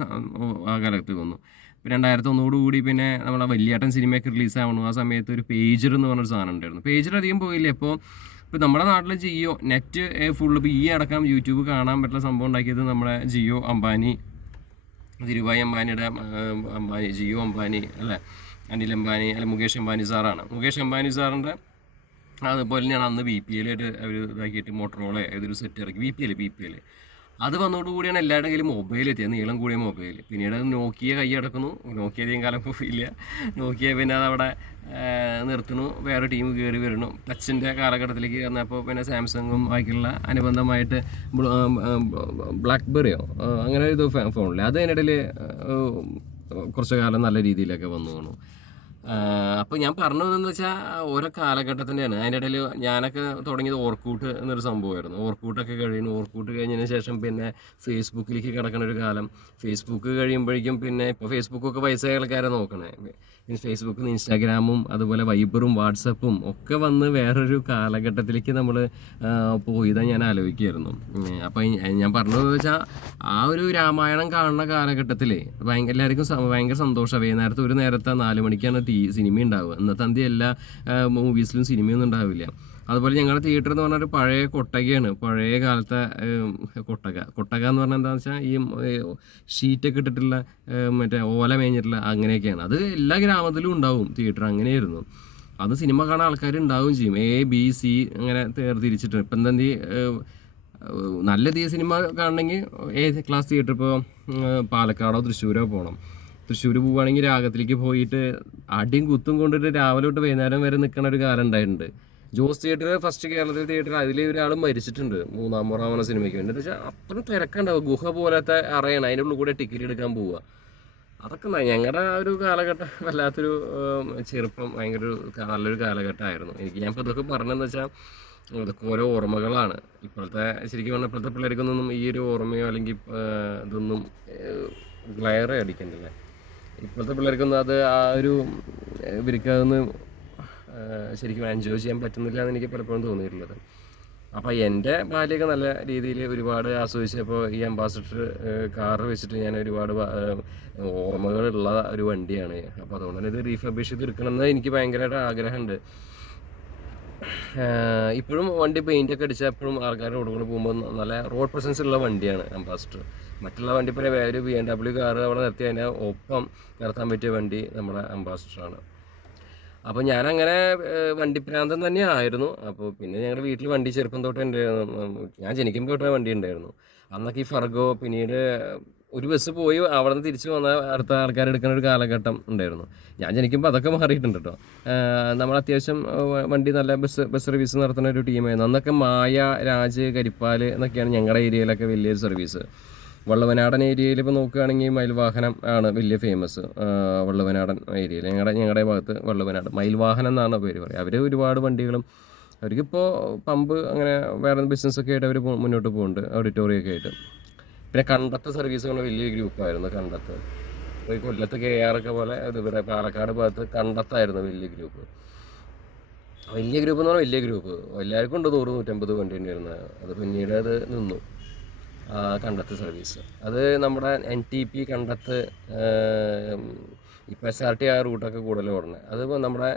ആ കാലത്ത് വന്നു. 2001 കൂടി പിന്നെ നമ്മളെ വലിയേട്ടൻ സിനിമയൊക്കെ റിലീസാവണു. ആ സമയത്ത് ഒരു പേജർ എന്ന് പറഞ്ഞൊരു സാധനം ഉണ്ടായിരുന്നു. പേജർ അധികം പോയില്ലേ. ഇപ്പോൾ നമ്മുടെ നാട്ടിൽ ജിയോ നെറ്റ് ഫുള്ള് ഇപ്പോൾ അടക്കം യൂട്യൂബ് കാണാൻ പറ്റുന്ന സംഭവം ഉണ്ടാക്കിയത് നമ്മുടെ ജിയോ അംബാനി, ധീരുഭായ് അംബാനിയുടെ ജിയോ അംബാനി അല്ലേ, അനിൽ അംബാനി അല്ല മുകേഷ് അംബാനി സാറാണ്. മുകേഷ് അംബാനി സാറിൻ്റെ അതുപോലെ തന്നെയാണ് അന്ന് VPL ആയിട്ട് അവർ ഇതാക്കിയിട്ട് മോട്ടറോള ഏതൊരു സെറ്റ് ഇറക്കി, BPL അത് വന്നതോടുകൂടിയാണ് എല്ലാവരുടെ കയ്യിലും മൊബൈൽ എത്തിയത്, നീളം കൂടിയ മൊബൈൽ. പിന്നീട് നോക്കിയ കൈ അടക്കുന്നു, നോക്കിയ അധികം കാലം പോയില്ല. നോക്കിയ പിന്നെ അതവിടെ നിർത്തുന്നു, വേറെ ടീം കയറി വരുന്നു. ടച്ചിൻ്റെ കാലഘട്ടത്തിലേക്ക് വന്നപ്പോൾ പിന്നെ സാംസങ്ങും ബാക്കിയുള്ള അനുബന്ധമായിട്ട് ബ്ലാക്ക്ബെറിയോ അങ്ങനെ ഒരു ഫോണില്ല, അത് അതിനിടയിൽ കുറച്ച് കാലം നല്ല രീതിയിലൊക്കെ വന്നു തോന്നുന്നു. അപ്പോൾ ഞാൻ പറഞ്ഞതെന്ന് വെച്ചാൽ ഓരോ കാലഘട്ടത്തിൻ്റെയാണ്. അതിൻ്റെ ഇടയിൽ ഞാനൊക്കെ തുടങ്ങിയത് ഓർക്കൂട്ട് എന്നൊരു സംഭവമായിരുന്നു. ഓർക്കൂട്ടൊക്കെ ഓർക്കൂട്ട് കഴിഞ്ഞതിന് ശേഷം പിന്നെ ഫേസ്ബുക്കിലേക്ക് കിടക്കണ ഒരു കാലം. ഫേസ്ബുക്ക് കഴിയുമ്പോഴേക്കും പിന്നെ ഇപ്പോൾ ഫേസ്ബുക്കൊക്കെ വയസ്സായ ആൾക്കാരെ നോക്കണേ. ഫേസ്ബുക്കിൽ നിന്ന് ഇൻസ്റ്റാഗ്രാമും അതുപോലെ വൈബറും വാട്സപ്പും ഒക്കെ വന്ന് വേറൊരു കാലഘട്ടത്തിലേക്ക് നമ്മൾ പോയതാണ് ഞാൻ ആലോചിക്കുമായിരുന്നു. അപ്പോൾ ഞാൻ പറഞ്ഞതെന്ന് വെച്ചാൽ ആ ഒരു രാമായണം കാണുന്ന കാലഘട്ടത്തിൽ എല്ലാവർക്കും ഭയങ്കര സന്തോഷമാണ്. വൈകുന്നേരത്തെ ഒരു നേരത്തെ 4 മണിക്കാണ് സിനിമ ഉണ്ടാവുക. ഇന്നത്തെ അന്ത്യം എല്ലാ മൂവീസിലും സിനിമയൊന്നും ഉണ്ടാവില്ല. അതുപോലെ ഞങ്ങളുടെ തിയേറ്റർ എന്ന് പറഞ്ഞാൽ ഒരു പഴയ കൊട്ടകയാണ്, പഴയ കാലത്തെ കൊട്ടക എന്ന് പറഞ്ഞാൽ എന്താണെന്ന് വെച്ചാൽ ഈ ഷീറ്റൊക്കെ ഇട്ടിട്ടുള്ള മറ്റേ ഓല മേഞ്ഞിട്ടുള്ള അങ്ങനെയൊക്കെയാണ്. അത് എല്ലാ ഗ്രാമത്തിലും ഉണ്ടാവും തിയേറ്റർ, അങ്ങനെയായിരുന്നു. അത് സിനിമ കാണാൻ ആൾക്കാർ ഉണ്ടാവുകയും ചെയ്യും. A-B-C അങ്ങനെ തിരിച്ചിട്ട്. ഇപ്പം എന്താ നല്ല സിനിമ കാണണമെങ്കിൽ ക്ലാസ് തിയേറ്റർ ഇപ്പോൾ പാലക്കാടോ തൃശ്ശൂരോ പോകണം. തൃശ്ശൂർ പോവുകയാണെങ്കിൽ രാഗത്തിലേക്ക് പോയിട്ട് അടിയും കുത്തും കൊണ്ടിട്ട് രാവിലെ തൊട്ട് വൈകുന്നേരം വരെ നിൽക്കുന്ന ഒരു കാലം ഉണ്ടായിട്ടുണ്ട്. ജോസ് തിയേറ്റർ ഫസ്റ്റ് കേരളത്തിൽ തിയേറ്റർ അതിൽ ഒരാൾ മരിച്ചിട്ടുണ്ട് 3-ാം മുറ സിനിമയ്ക്ക് വേണ്ടി. എന്താ വെച്ചാൽ അത്രയും തിരക്കുണ്ടാവും, ഗുഹ പോലത്തെ അറയാണ്, അതിൻ്റെ ഉള്ളിൽ കൂടെ ടിക്കറ്റ് എടുക്കാൻ പോവുക. അതൊക്കെ ഞങ്ങളുടെ ആ ഒരു കാലഘട്ടം വല്ലാത്തൊരു ചെറുപ്പം ഭയങ്കര നല്ലൊരു കാലഘട്ടമായിരുന്നു എനിക്ക്. ഞാൻ ഇപ്പോൾ ഇതൊക്കെ പറഞ്ഞതെന്ന് വെച്ചാൽ അതൊക്കെ ഓരോ ഓർമ്മകളാണ്. ഇപ്പോഴത്തെ ശരിക്കും പറഞ്ഞാൽ ഇപ്പോഴത്തെ പിള്ളേർക്കൊന്നും ഈ ഒരു ഓർമ്മയോ അല്ലെങ്കിൽ ഇതൊന്നും ഗ്ലയർ അടിക്കണ്ടല്ലേ. ഇപ്പോഴത്തെ പിള്ളേർക്കൊന്നും അത് ആ ഒരു ഇവർക്ക് അതൊന്ന് ശരിക്കും എൻജോയ് ചെയ്യാൻ പറ്റുന്നില്ല എന്ന് എനിക്ക് പലപ്പോഴും തോന്നിയിട്ടുള്ളത്. അപ്പോൾ എൻ്റെ ബാല്യമൊക്കെ നല്ല രീതിയിൽ ഒരുപാട് ആസ്വദിച്ചപ്പോൾ ഈ അംബാസഡർ കാറ് വെച്ചിട്ട് ഞാൻ ഒരുപാട് ഓർമ്മകളുള്ള ഒരു വണ്ടിയാണ്. അപ്പോൾ അതുകൊണ്ട് തന്നെ ഇത് റീഫർബിഷ് ചെയ്ത് എടുക്കണമെന്ന് എനിക്ക് ഭയങ്കരമായിട്ട് ആഗ്രഹമുണ്ട്. ഇപ്പോഴും വണ്ടി പെയിൻ്റൊക്കെ അടിച്ചാൽ എപ്പോഴും ആൾക്കാരുടെ റോഡ് കൂടെ പോകുമ്പോൾ നല്ല റോഡ് പ്രസൻസ് ഉള്ള വണ്ടിയാണ് അംബാസഡർ. മറ്റുള്ള വണ്ടി പോലെ വേറെ BMW കാറ് അവിടെ നിർത്തി അതിൻ്റെ ഒപ്പം നിർത്താൻ പറ്റിയ വണ്ടി നമ്മുടെ അംബാസഡറാണ്. അപ്പോൾ ഞാനങ്ങനെ വണ്ടി പ്രാന്തൻ തന്നെ ആയിരുന്നു. അപ്പോൾ പിന്നെ ഞങ്ങളുടെ വീട്ടിൽ വണ്ടി ചെറുപ്പം തൊട്ട് ഉണ്ടായിരുന്നു. ഞാൻ ജനിക്കുമ്പോൾ തൊട്ടേ വണ്ടി ഉണ്ടായിരുന്നു. അന്നൊക്കെ ഈ ഫർഗോ, പിന്നീട് ഒരു ബസ് പോയി അവിടെ നിന്ന് തിരിച്ചു വന്ന അടുത്ത ആൾക്കാരെടുക്കുന്ന ഒരു കാലഘട്ടം ഉണ്ടായിരുന്നു. ഞാൻ ജനിക്കുമ്പോൾ അതൊക്കെ മാറിയിട്ടുണ്ട് കേട്ടോ. നമ്മൾ അത്യാവശ്യം വണ്ടി നല്ല ബസ് സർവീസ് നടത്തുന്ന ഒരു ടീമായിരുന്നു. അന്നൊക്കെ മായ, രാജ്, കരിപ്പാൽ എന്നൊക്കെയാണ് ഞങ്ങളുടെ ഏരിയയിലൊക്കെ വലിയൊരു സർവീസ്. വള്ളുവനാടൻ ഏരിയയിൽ ഇപ്പോൾ നോക്കുകയാണെങ്കിൽ മയിൽവാഹനം ആണ് വലിയ ഫേമസ്. വള്ളുവനാടൻ ഏരിയയിൽ ഞങ്ങളുടെ ഭാഗത്ത് വള്ളുവനാട് മയിൽവാഹനം എന്നാണ് പേര് പറയുക. അവർ ഒരുപാട് വണ്ടികളും അവർക്കിപ്പോൾ പമ്പ് അങ്ങനെ വേറെ ബിസിനസ്സൊക്കെ ആയിട്ട് അവർ മുന്നോട്ട് പോകുന്നുണ്ട്, ഓഡിറ്റോറിയൊക്കെ ആയിട്ട്. പിന്നെ കണ്ടത്ത് സർവീസുകൾ വലിയ ഗ്രൂപ്പായിരുന്നു. കണ്ടത്ത് ഇപ്പോൾ കൊല്ലത്ത് KR ഒക്കെ പോലെ ഇവിടെ പാലക്കാട് ഭാഗത്ത് കണ്ടത്തായിരുന്നു വലിയ ഗ്രൂപ്പ്. വലിയ ഗ്രൂപ്പ് എന്ന് പറഞ്ഞാൽ വലിയ ഗ്രൂപ്പ് എല്ലാവർക്കും ഉണ്ട് 100-150 വണ്ടി ഉണ്ടായിരുന്നത്. അത് പിന്നീട് അത് നിന്നു കണ്ടത്ത് സർവീസ്. അത് നമ്മുടെ NTP കണ്ടത്ത് ഇപ്പോൾ SRT ആ റൂട്ടൊക്കെ കൂടുതൽ ഓടണേ. അതിപ്പോൾ നമ്മുടെ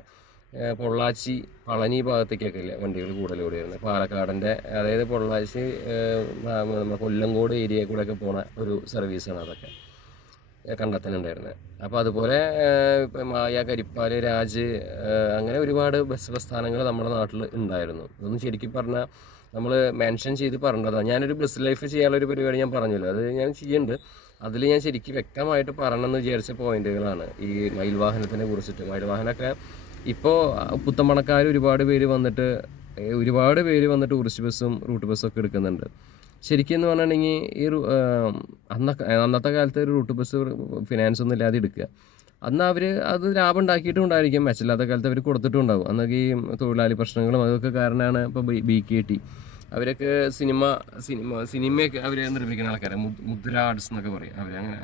പൊള്ളാച്ചി, പളനി ഭാഗത്തേക്കൊക്കെ ഇല്ലേ വണ്ടികൾ കൂടുതൽ ഓടിയിരുന്നത്. പാലക്കാടിൻ്റെ അതായത് പൊള്ളാച്ചി, നമ്മുടെ കൊല്ലങ്കോട് ഏരിയയിൽ കൂടെയൊക്കെ പോണ ഒരു സർവീസാണ് അതൊക്കെ കണ്ടെത്താനുണ്ടായിരുന്നത്. അപ്പോൾ അതുപോലെ ഇപ്പം മായ, കരിപ്പാൽ, രാജ്, അങ്ങനെ ഒരുപാട് ബസ് പ്രസ്ഥാനങ്ങൾ നമ്മുടെ നാട്ടിൽ ഉണ്ടായിരുന്നു. ഇതൊന്നും ശരിക്കും പറഞ്ഞാൽ നമ്മൾ മെൻഷൻ ചെയ്ത് പറഞ്ഞതാണ്. ഞാനൊരു ബസ് ലൈഫ് ചെയ്യാനുള്ളൊരു പരിപാടി ഞാൻ പറഞ്ഞല്ലോ, അത് ഞാൻ ചെയ്യുന്നുണ്ട്. അതിൽ ഞാൻ ശരിക്കും വ്യക്തമായിട്ട് പറയണമെന്ന് വിചാരിച്ച പോയിന്റുകളാണ് ഈ മയിൽവാഹനത്തിനെ കുറിച്ചിട്ട്. മയിൽവാഹനമൊക്കെ ഇപ്പോൾ പുത്തമ്പണക്കാർ ഒരുപാട് പേര് വന്നിട്ട് ടൂറിസ്റ്റ് ബസ്സും റൂട്ട് ബസ്സും ഒക്കെ എടുക്കുന്നുണ്ട്. ശരിക്കും എന്ന് പറഞ്ഞിട്ടുണ്ടെങ്കിൽ ഈ അന്നത്തെ കാലത്ത് ഒരു റൂട്ട് ബസ് ഫിനാൻസ് ഒന്നും ഇല്ലാതെ എടുക്കുക. അന്ന് അവർ അത് ലാഭം ഉണ്ടാക്കിയിട്ടും ഉണ്ടായിരിക്കും, മെച്ചമില്ലാത്ത കാലത്ത് അവർ കൊടുത്തിട്ടും ഉണ്ടാവും. അന്നൊക്കെ ഈ തൊഴിലാളി പ്രശ്നങ്ങളും അതൊക്കെ കാരണമാണ് ഇപ്പോൾ BKT അവരൊക്കെ സിനിമയൊക്കെ അവർ നിർമ്മിക്കുന്ന ആൾക്കാരാണ്. മുദ്ര ആർട്സ് എന്നൊക്കെ പറയും.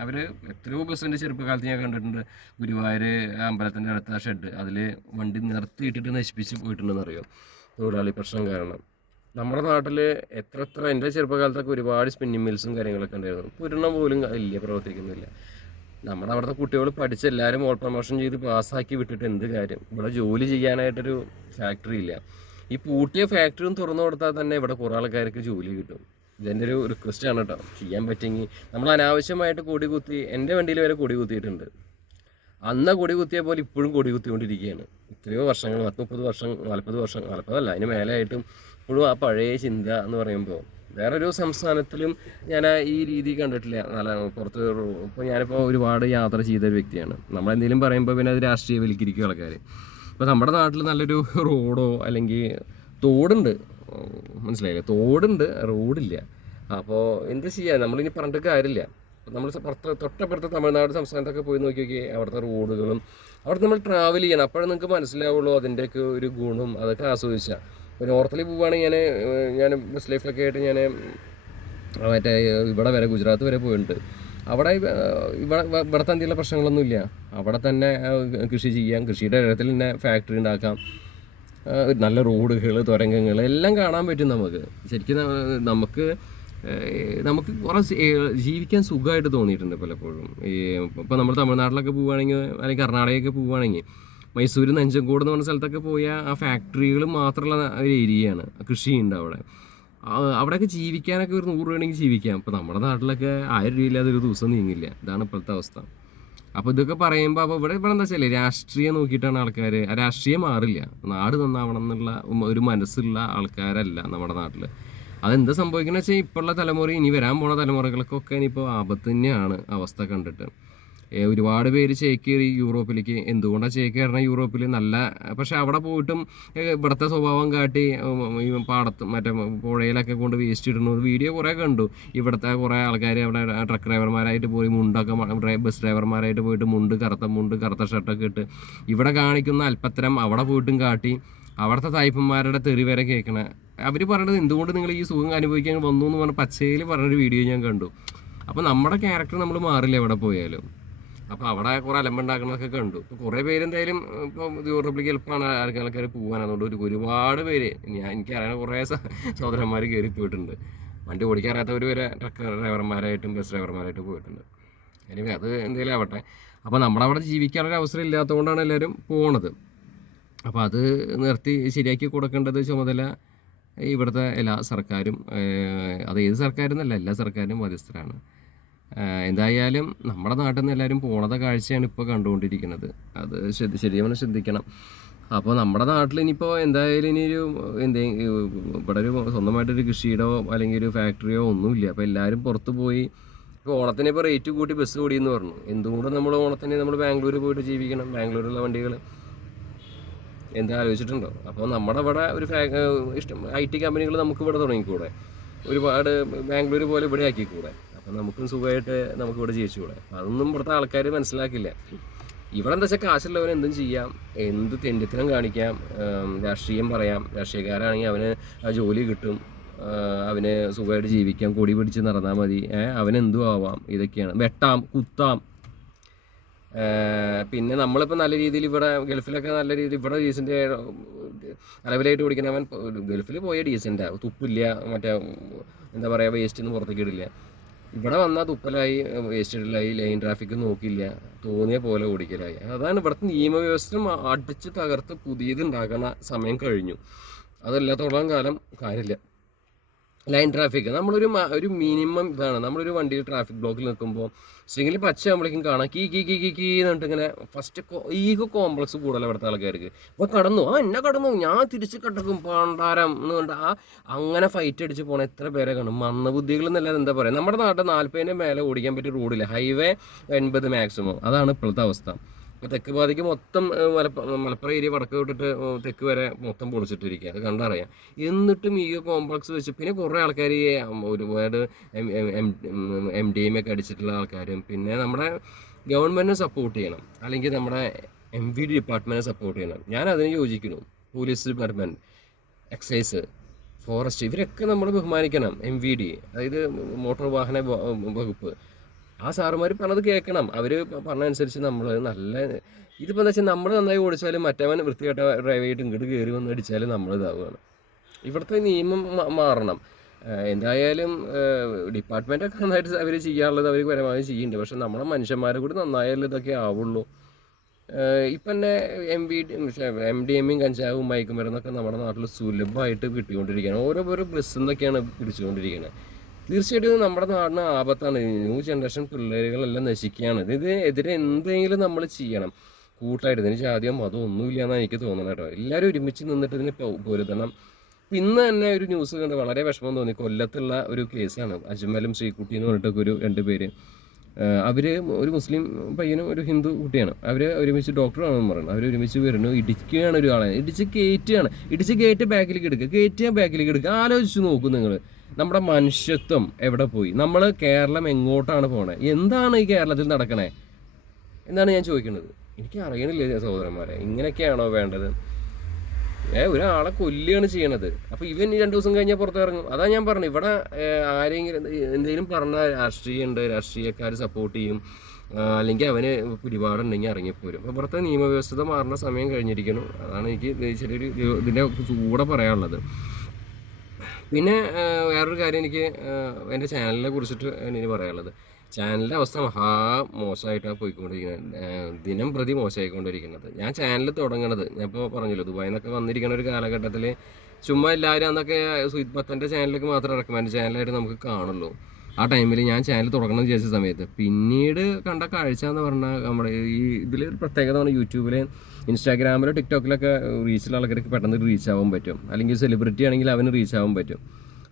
അവർ എത്രയോ ബസ്സിൻ്റെ ചെറുപ്പകാലത്ത് ഞാൻ കണ്ടിട്ടുണ്ട്. ഗുരുവായൂർ അമ്പലത്തിൻ്റെ അടുത്ത ഷെഡ് അതിൽ വണ്ടി നിർത്തിയിട്ടിട്ട് നശിപ്പിച്ച് പോയിട്ടുണ്ടെന്ന് അറിയോ, തൊഴിലാളി പ്രശ്നം കാരണം. നമ്മുടെ നാട്ടിൽ എത്ര എൻ്റെ ചെറുപ്പകാലത്തൊക്കെ ഒരുപാട് സ്പിന്നിങ് മിൽസും കാര്യങ്ങളൊക്കെ ഉണ്ടായിരുന്നു. ഒരെണ്ണം പോലും ഇല്ല, പ്രവർത്തിക്കുന്നില്ല. നമ്മുടെ അവിടുത്തെ കുട്ടികൾ പഠിച്ച് എല്ലാവരും ഓൾ പ്രൊമോഷൻ ചെയ്ത് പാസ്സാക്കി വിട്ടിട്ട് എന്ത് കാര്യം? ഇവിടെ ജോലി ചെയ്യാനായിട്ടൊരു ഫാക്ടറി ഇല്ല. ഈ പൂട്ടിയ ഫാക്ടറിയും തുറന്നു കൊടുത്താൽ തന്നെ ഇവിടെ കുറേ ആൾക്കാർക്ക് ജോലി കിട്ടും. ഇതെൻ്റെ ഒരു റിക്വസ്റ്റാണ് കേട്ടോ. ചെയ്യാൻ പറ്റുമെങ്കിൽ നമ്മൾ അനാവശ്യമായിട്ട് കൊടി കുത്തി, എൻ്റെ വണ്ടിയിൽ വരെ കൊടി കുത്തിയിട്ടുണ്ട്. അന്ന് കൊടി കുത്തിയ പോലെ ഇപ്പോഴും കൊടി കുത്തിക്കൊണ്ടിരിക്കുകയാണ്. എത്രയോ വർഷങ്ങൾ, 30 വർഷം, 40 വർഷം, 40 അതിന് മേലെ ആയിട്ടും ഇപ്പോഴും ആ പഴയ ചിന്ത എന്ന് പറയുമ്പോൾ വേറൊരു സംസ്ഥാനത്തിലും ഞാൻ ഈ രീതി കണ്ടിട്ടില്ല. നല്ല പുറത്ത് ഇപ്പോൾ ഞാനിപ്പോൾ ഒരുപാട് യാത്ര ചെയ്തൊരു വ്യക്തിയാണ്. നമ്മളെന്തെങ്കിലും പറയുമ്പോൾ പിന്നെ അത് രാഷ്ട്രീയവൽക്കരിക്കും ആൾക്കാർ. ഇപ്പോൾ നമ്മുടെ നാട്ടിൽ നല്ലൊരു റോഡോ അല്ലെങ്കിൽ തോടുണ്ട്, മനസ്സിലായില്ലേ, തോടുണ്ട്, റോഡില്ല. അപ്പോൾ എന്ത് ചെയ്യാൻ, നമ്മളിനി പറഞ്ഞിട്ട് കാര്യമില്ല. നമ്മൾ തൊട്ടപ്പുറത്ത് തമിഴ്നാട് സംസ്ഥാനത്തൊക്കെ പോയി നോക്കിയൊക്കെ അവിടുത്തെ റോഡുകളും അവിടെ നമ്മൾ ട്രാവൽ ചെയ്യണം. അപ്പോഴേ നിങ്ങൾക്ക് മനസ്സിലാവുള്ളൂ അതിൻ്റെയൊക്കെ ഒരു ഗുണം. അതൊക്കെ ആസ്വദിച്ചാൽ. ഇപ്പോൾ നോർത്തിൽ പോവുകയാണെങ്കിൽ ഞാൻ ബസ് ലൈഫൊക്കെ ആയിട്ട് ഞാൻ മറ്റേ ഇവിടെ വരെ ഗുജറാത്ത് വരെ പോയിട്ടുണ്ട്. അവിടെ ഇവിടുത്തെ എന്തെങ്കിലും പ്രശ്നങ്ങളൊന്നുമില്ല. അവിടെ തന്നെ കൃഷി ചെയ്യാം, കൃഷിയുടെ ഇടത്തിൽ തന്നെ ഫാക്ടറി ഉണ്ടാക്കാം, നല്ല റോഡുകൾ, തുരങ്കങ്ങൾ എല്ലാം കാണാൻ പറ്റും നമുക്ക്. ശരിക്കും നമുക്ക് കുറേ ജീവിക്കാൻ സുഖമായിട്ട് തോന്നിയിട്ടുണ്ട് പലപ്പോഴും. ഇപ്പോൾ നമ്മൾ തമിഴ്നാട്ടിലൊക്കെ പോവുകയാണെങ്കിൽ അല്ലെങ്കിൽ കർണാടകയൊക്കെ പോവുകയാണെങ്കിൽ മൈസൂർ, നെഞ്ചങ്കോട് എന്ന് പറഞ്ഞ സ്ഥലത്തൊക്കെ പോയാൽ ആ ഫാക്ടറികൾ മാത്രമുള്ള ഒരു ഏരിയയാണ്, കൃഷിയുണ്ട് അവിടെ. അവിടെയൊക്കെ ജീവിക്കാനൊക്കെ ഒരു 100 രൂപയാണെങ്കിൽ ജീവിക്കാം. ഇപ്പോൾ നമ്മുടെ നാട്ടിലൊക്കെ 1000 രൂപയില്ലാതെ ഒരു ദിവസം നീങ്ങില്ല. ഇതാണ് ഇപ്പോഴത്തെ അവസ്ഥ. അപ്പോൾ ഇതൊക്കെ പറയുമ്പോൾ അപ്പോൾ ഇവിടെ എന്താ വെച്ചാൽ രാഷ്ട്രീയം നോക്കിയിട്ടാണ് ആൾക്കാർ. രാഷ്ട്രീയം മാറില്ല, നാട് നന്നാവണം എന്നുള്ള ഒരു മനസ്സുള്ള ആൾക്കാരല്ല നമ്മുടെ നാട്ടിൽ. അതെന്താ സംഭവിക്കുന്നത് വെച്ചാൽ ഇപ്പോഴുള്ള തലമുറ, ഇനി വരാൻ പോണ തലമുറകൾക്കൊക്കെ ഇനിയിപ്പോൾ ആപത്ത് തന്നെയാണ് അവസ്ഥ കണ്ടിട്ട്. ഒരുപാട് പേര് ചേക്കേറി യൂറോപ്പിലേക്ക്. എന്തുകൊണ്ടാണ് ചേക്കേറണം യൂറോപ്പിൽ? നല്ല, പക്ഷെ അവിടെ പോയിട്ടും ഇവിടുത്തെ സ്വഭാവം കാട്ടി ഈ പാടത്ത് മറ്റേ പുഴയിലൊക്കെ കൊണ്ട് വേസ്റ്റ് ഇടുന്നു വീഡിയോ കുറേ കണ്ടു. ഇവിടുത്തെ കുറേ ആൾക്കാർ അവിടെ ട്രക്ക് ഡ്രൈവർമാരായിട്ട് പോയി മുണ്ടൊക്കെ, ബസ് ഡ്രൈവർമാരായിട്ട് പോയിട്ട് കറുത്ത ഷർട്ടൊക്കെ ഇട്ട് ഇവിടെ കാണിക്കുന്ന അല്പത്തരം അവിടെ പോയിട്ടും കാട്ടി അവിടുത്തെ തായ്പന്മാരുടെ തെറി വരെ കേൾക്കണ അവർ പറയണത് എന്തുകൊണ്ട് നിങ്ങൾ ഈ സുഖം അനുഭവിക്കാൻ വന്നു എന്ന് പറഞ്ഞ പച്ചയിൽ പറഞ്ഞൊരു വീഡിയോ ഞാൻ കണ്ടു. അപ്പോൾ നമ്മുടെ ക്യാരക്ടർ നമ്മൾ മാറില്ല എവിടെ പോയാലും. അപ്പോൾ അവിടെ കുറേ അലമ്പുണ്ടാക്കണതൊക്കെ കണ്ടു. ഇപ്പോൾ കുറേ പേര് എന്തായാലും ഇപ്പോൾ റിപ്പബ്ലിക് എളുപ്പമാണ് ആൾക്കാർ പോകാൻ. അതുകൊണ്ട് ഒരുപാട് പേര് എനിക്കറിയാൻ കുറേ സഹോദരന്മാർ കയറി പോയിട്ടുണ്ട്. വണ്ടി ഓടിക്കാറാത്തവർ വരെ ട്രക്ക് ഡ്രൈവർമാരായിട്ടും ബസ് ഡ്രൈവർമാരായിട്ടും പോയിട്ടുണ്ട്. എനിവേ അത് എന്തെങ്കിലും ആവട്ടെ. അപ്പോൾ നമ്മളവിടെ ജീവിക്കാനൊരു അവസരം ഇല്ലാത്തതുകൊണ്ടാണ് എല്ലാവരും പോണത്. അപ്പോൾ അത് നിർത്തി ശരിയാക്കി കൊടുക്കേണ്ടത് ചുമതല ഇവിടുത്തെ എല്ലാ സർക്കാരും, അത് ഏത് സർക്കാരെന്നല്ല എല്ലാ സർക്കാരും ബാധ്യസ്ഥരാണ്. എന്തായാലും നമ്മുടെ നാട്ടിൽ നിന്ന് എല്ലാവരും പോണത കാഴ്ചയാണ് ഇപ്പോൾ കണ്ടുകൊണ്ടിരിക്കുന്നത്. അത് ശരിയാണ് ശ്രദ്ധിക്കണം. അപ്പോൾ നമ്മുടെ നാട്ടിൽ ഇനിയിപ്പോൾ എന്തായാലും ഇനിയൊരു ഇവിടെ ഒരു സ്വന്തമായിട്ടൊരു കൃഷിയിടോ അല്ലെങ്കിൽ ഒരു ഫാക്ടറിയോ ഒന്നുമില്ല. അപ്പോൾ എല്ലാവരും പുറത്ത് പോയി. ഇപ്പോൾ ഓണത്തിന് ഇപ്പോൾ റേറ്റ് കൂട്ടി ബസ് കൂടിയെന്ന് പറഞ്ഞു. എന്തുകൊണ്ട് നമ്മൾ ഓണത്തിന് നമ്മൾ ബാംഗ്ലൂർ പോയിട്ട് ജീവിക്കണം? ബാംഗ്ലൂരിലുള്ള വണ്ടികൾ എന്താ ആലോചിച്ചിട്ടുണ്ടോ? അപ്പോൾ നമ്മുടെ ഇവിടെ ഒരു IT കമ്പനികൾ നമുക്ക് ഇവിടെ തുടങ്ങിക്കൂടെ? ഒരുപാട് ബാംഗ്ലൂർ പോലെ ഇവിടെ ആക്കിക്കൂടെ? അപ്പോൾ നമുക്കും സുഖമായിട്ട് നമുക്കിവിടെ ജീവിച്ചുകൂടെ? അതൊന്നും ഇവിടുത്തെ ആൾക്കാർ മനസ്സിലാക്കില്ല. ഇവിടെ എന്താ വെച്ചാൽ കാശുള്ളവന് എന്തും ചെയ്യാം, എന്ത് തെണ്ടിത്തരം കാണിക്കാം, രാഷ്ട്രീയം പറയാം. രാഷ്ട്രീയക്കാരാണെങ്കിൽ അവന് ആ ജോലി കിട്ടും, അവന് സുഖമായിട്ട് ജീവിക്കാം, കൊടി പിടിച്ച് നടന്നാൽ മതി, അവനെന്തും ആവാം. ഇതൊക്കെയാണ്. വെട്ടാം, കുത്താം. പിന്നെ നമ്മളിപ്പോൾ നല്ല രീതിയിൽ ഇവിടെ ഗൾഫിലൊക്കെ നല്ല രീതിയിൽ ഇവിടെ ഡീസൻ്റ് അലവിലായിട്ട് ഓടിക്കുന്നവൻ ഗൾഫിൽ പോയ ഡീസൻ്റാണ്. തുപ്പില്ല, മറ്റേ എന്താ പറയുക, വേസ്റ്റൊന്നും പുറത്തേക്ക് ഇടില്ല. ഇവിടെ വന്നാൽ തുപ്പലായി, വേസ്റ്റ് ഇടലായി, ലൈൻ ട്രാഫിക്ക് നോക്കില്ല, തോന്നിയ പോലെ ഓടിക്കലായി. അതാണ് ഇവിടുത്തെ നിയമവ്യവസ്ഥ അടിച്ച് തകർത്ത് പുതിയത് ഉണ്ടാക്കുന്ന സമയം കഴിഞ്ഞു. അതല്ലാത്തോളം കാലം കാര്യമില്ല. ലൈൻ ട്രാഫിക് ഒരു മിനിമം ഇതാണ്. നമ്മളൊരു വണ്ടിയിൽ ട്രാഫിക് ബ്ലോക്കിൽ നിൽക്കുമ്പോൾ സിഗ്നൽ പച്ച ആകുമ്പോഴേക്കും കാണാം കീ കീ കീ കീ കീ എന്നിട്ട് ഇങ്ങനെ ഫസ്റ്റ് ഈഗോ കോംപ്ലക്സ് കൂടുതൽ ഇവിടുത്തെ ആൾക്കാർക്ക്. ഇപ്പോൾ കടന്നു, എന്നെ കടന്നു, ഞാൻ തിരിച്ച് കടക്കും പണ്ടാരം എന്ന് കണ്ട് അങ്ങനെ ഫൈറ്റ് അടിച്ച് പോകണം. എത്ര പേരെ കാണും? മന്ദബുദ്ധികൾ എന്നല്ലാതെ എന്താ പറയുക. നമ്മുടെ നാട്ടിൽ 40 മേലെ ഓടിക്കാൻ പറ്റിയ റോഡില്ല, ഹൈവേ 80 മാക്സിമം. അതാണ് ഇപ്പോഴത്തെ അവസ്ഥ. ഇപ്പോൾ തെക്ക് പാതിക്ക് മൊത്തം മലപ്പുറം ഏരിയ വടക്ക് വിട്ടിട്ട് തെക്ക് വരെ മൊത്തം പൊളിച്ചിട്ടിരിക്കുക. അത് കണ്ടറിയാം. എന്നിട്ടും ഈ കോംപ്ലക്സ് വെച്ച് പിന്നെ കുറേ ആൾക്കാർ ഒരുപാട് MDMA ഒക്കെ അടിച്ചിട്ടുള്ള ആൾക്കാരും, പിന്നെ നമ്മുടെ ഗവൺമെൻറ്റിനെ സപ്പോർട്ട് ചെയ്യണം, അല്ലെങ്കിൽ നമ്മുടെ MVD ഡിപ്പാർട്ട്മെൻറ്റിനെ സപ്പോർട്ട് ചെയ്യണം. ഞാൻ അതിന് യോജിക്കുന്നു. പോലീസ് ഡിപ്പാർട്ട്മെൻറ്റ്, എക്സൈസ്, ഫോറസ്റ്റ്, ഇവരൊക്കെ നമ്മൾ ബഹുമാനിക്കണം. MVD, അതായത് മോട്ടോർ വാഹന വകുപ്പ്, ആ സാറുമാർ പറഞ്ഞത് കേൾക്കണം. അവർ പറഞ്ഞതനുസരിച്ച് നമ്മൾ ഇതിപ്പോൾ എന്താ വെച്ചാൽ നമ്മൾ നന്നായി ഓടിച്ചാലും മറ്റവൻ വൃത്തികെട്ട ഡ്രൈവ് ചെയ്തിട്ട് ഇങ്ങോട്ട് കയറി വന്ന് അടിച്ചാലും നമ്മൾ ഇതാവുകയാണ്. ഇവിടുത്തെ നിയമം മാറണം. എന്തായാലും ഡിപ്പാർട്ട്മെൻറ്റൊക്കെ നന്നായിട്ട് അവർ ചെയ്യാനുള്ളത് അവർ പരമാവധി ചെയ്യുന്നുണ്ട്. പക്ഷെ നമ്മുടെ മനുഷ്യന്മാരെ കൂടി നന്നായാലും ഇതൊക്കെ ആവുള്ളൂ. ഇപ്പം തന്നെ MDMA കഞ്ചാവും മയക്കുമരുന്നൊക്കെ നമ്മുടെ നാട്ടിൽ സുലഭമായിട്ട് കിട്ടിക്കൊണ്ടിരിക്കുകയാണ്. ഓരോ ബസ്സിൽ നിന്നൊക്കെയാണ് പിടിച്ചുകൊണ്ടിരിക്കുന്നത്. തീർച്ചയായിട്ടും നമ്മുടെ നാടിന് ആപത്താണ്. ന്യൂ ജനറേഷൻ പിള്ളേരുകളെല്ലാം നശിക്കുകയാണ്. എതിരെ എന്തെങ്കിലും നമ്മൾ ചെയ്യണം കൂട്ടായിട്ട്. ഇതിന് ജാതിയോ മതം ഒന്നുമില്ല എന്നാണ് എനിക്ക് തോന്നുന്നത് കേട്ടോ. എല്ലാവരും ഒരുമിച്ച് നിന്നിട്ട് ഇതിന് പൊരുതണം. ഇന്ന് തന്നെ ഒരു ന്യൂസ് കണ്ട് വളരെ വിഷമം തോന്നി. കൊല്ലത്തുള്ള ഒരു കേസാണ്. അജ്മലും ശ്രീകുട്ടി എന്ന് പറഞ്ഞിട്ടൊക്കെ 2 പേര്. അവർ ഒരു മുസ്ലിം പയ്യനും ഒരു ഹിന്ദു കുട്ടിയാണ്. അവർ ഒരുമിച്ച് ഡോക്ടറാണെന്ന് പറയുന്നത്. അവർ ഒരുമിച്ച് വരുന്നു, ഇടിക്കുകയാണ് ഒരാളെ, ഇടിച്ച് കയറ്റി ബാക്കിലേക്ക് എടുക്കുക, ബാക്കിലേക്ക് എടുക്കുക. ആലോചിച്ച് നോക്കും നിങ്ങൾ. നമ്മുടെ മനുഷ്യത്വം എവിടെ പോയി? നമ്മൾ കേരളം എങ്ങോട്ടാണ് പോണേ? എന്താണ് ഈ കേരളത്തിൽ നടക്കണേ എന്നാണ് ഞാൻ ചോദിക്കുന്നത്. എനിക്ക് അറിയണില്ല സഹോദരന്മാരെ. ഇങ്ങനെയൊക്കെയാണോ വേണ്ടത്? ഒരാളെ കൊല്ലുകയാണ് ചെയ്യണത്. അപ്പോൾ ഇവൻ 2 ദിവസം കഴിഞ്ഞാൽ പുറത്തിറങ്ങും. അതാ ഞാൻ പറഞ്ഞു, ഇവിടെ ആരെങ്കിലും എന്തെങ്കിലും പറഞ്ഞാൽ രാഷ്ട്രീയമുണ്ട്, രാഷ്ട്രീയക്കാർ സപ്പോർട്ട് ചെയ്യും, അല്ലെങ്കിൽ അവന് പിടിപാടുണ്ടെങ്കിൽ ഇറങ്ങിപ്പോരും. അപ്പോൾ ഇവിടുത്തെ നിയമവ്യവസ്ഥ മാറുന്ന സമയം കഴിഞ്ഞിരിക്കുന്നു. അതാണ് എനിക്ക് ചെറിയൊരു ഇതിൻ്റെ കൂടെ പറയാനുള്ളത്. പിന്നെ വേറൊരു കാര്യം എനിക്ക് എൻ്റെ ചാനലിനെ കുറിച്ചിട്ട് എനിക്ക് പറയാനുള്ളത്. ചാനലിൻ്റെ അവസ്ഥ മോശമായിട്ടാണ് പോയിക്കൊണ്ടിരിക്കുന്നത്. ദിനം പ്രതി മോശമായിക്കൊണ്ടിരിക്കുന്നത്. ഞാൻ ചാനൽ തുടങ്ങണത് ഞാൻ ഇപ്പോൾ പറഞ്ഞല്ലോ, ദുബായിൽ നിന്നൊക്കെ വന്നിരിക്കുന്ന ഒരു കാലഘട്ടത്തിൽ ചുമ്മാ എല്ലാവരും അന്നൊക്കെ സുഹിത് ഭത്തൻ്റെ ചാനലിലേക്ക് മാത്രം റെക്കമെൻഡ് ചാനലായിട്ട് നമുക്ക് കാണുള്ളൂ. ആ ടൈമിൽ ഞാൻ ചാനൽ തുടങ്ങണം എന്ന് വിചാരിച്ച സമയത്ത് പിന്നീട് കണ്ട കാഴ്ച എന്ന് പറഞ്ഞാൽ നമ്മുടെ ഈ ഇതിലൊരു പ്രത്യേകതയാണ്. യൂട്യൂബിൽ, ഇൻസ്റ്റാഗ്രാമിലോ ടിക്ടോക്കിലൊക്കെ റീച്ചുള്ള ആൾക്കാർക്ക് പെട്ടെന്ന് റീച്ച് ആവാൻ പറ്റും. അല്ലെങ്കിൽ സെലിബ്രിറ്റി ആണെങ്കിൽ അവന് റീച്ച് ആവാൻ പറ്റും.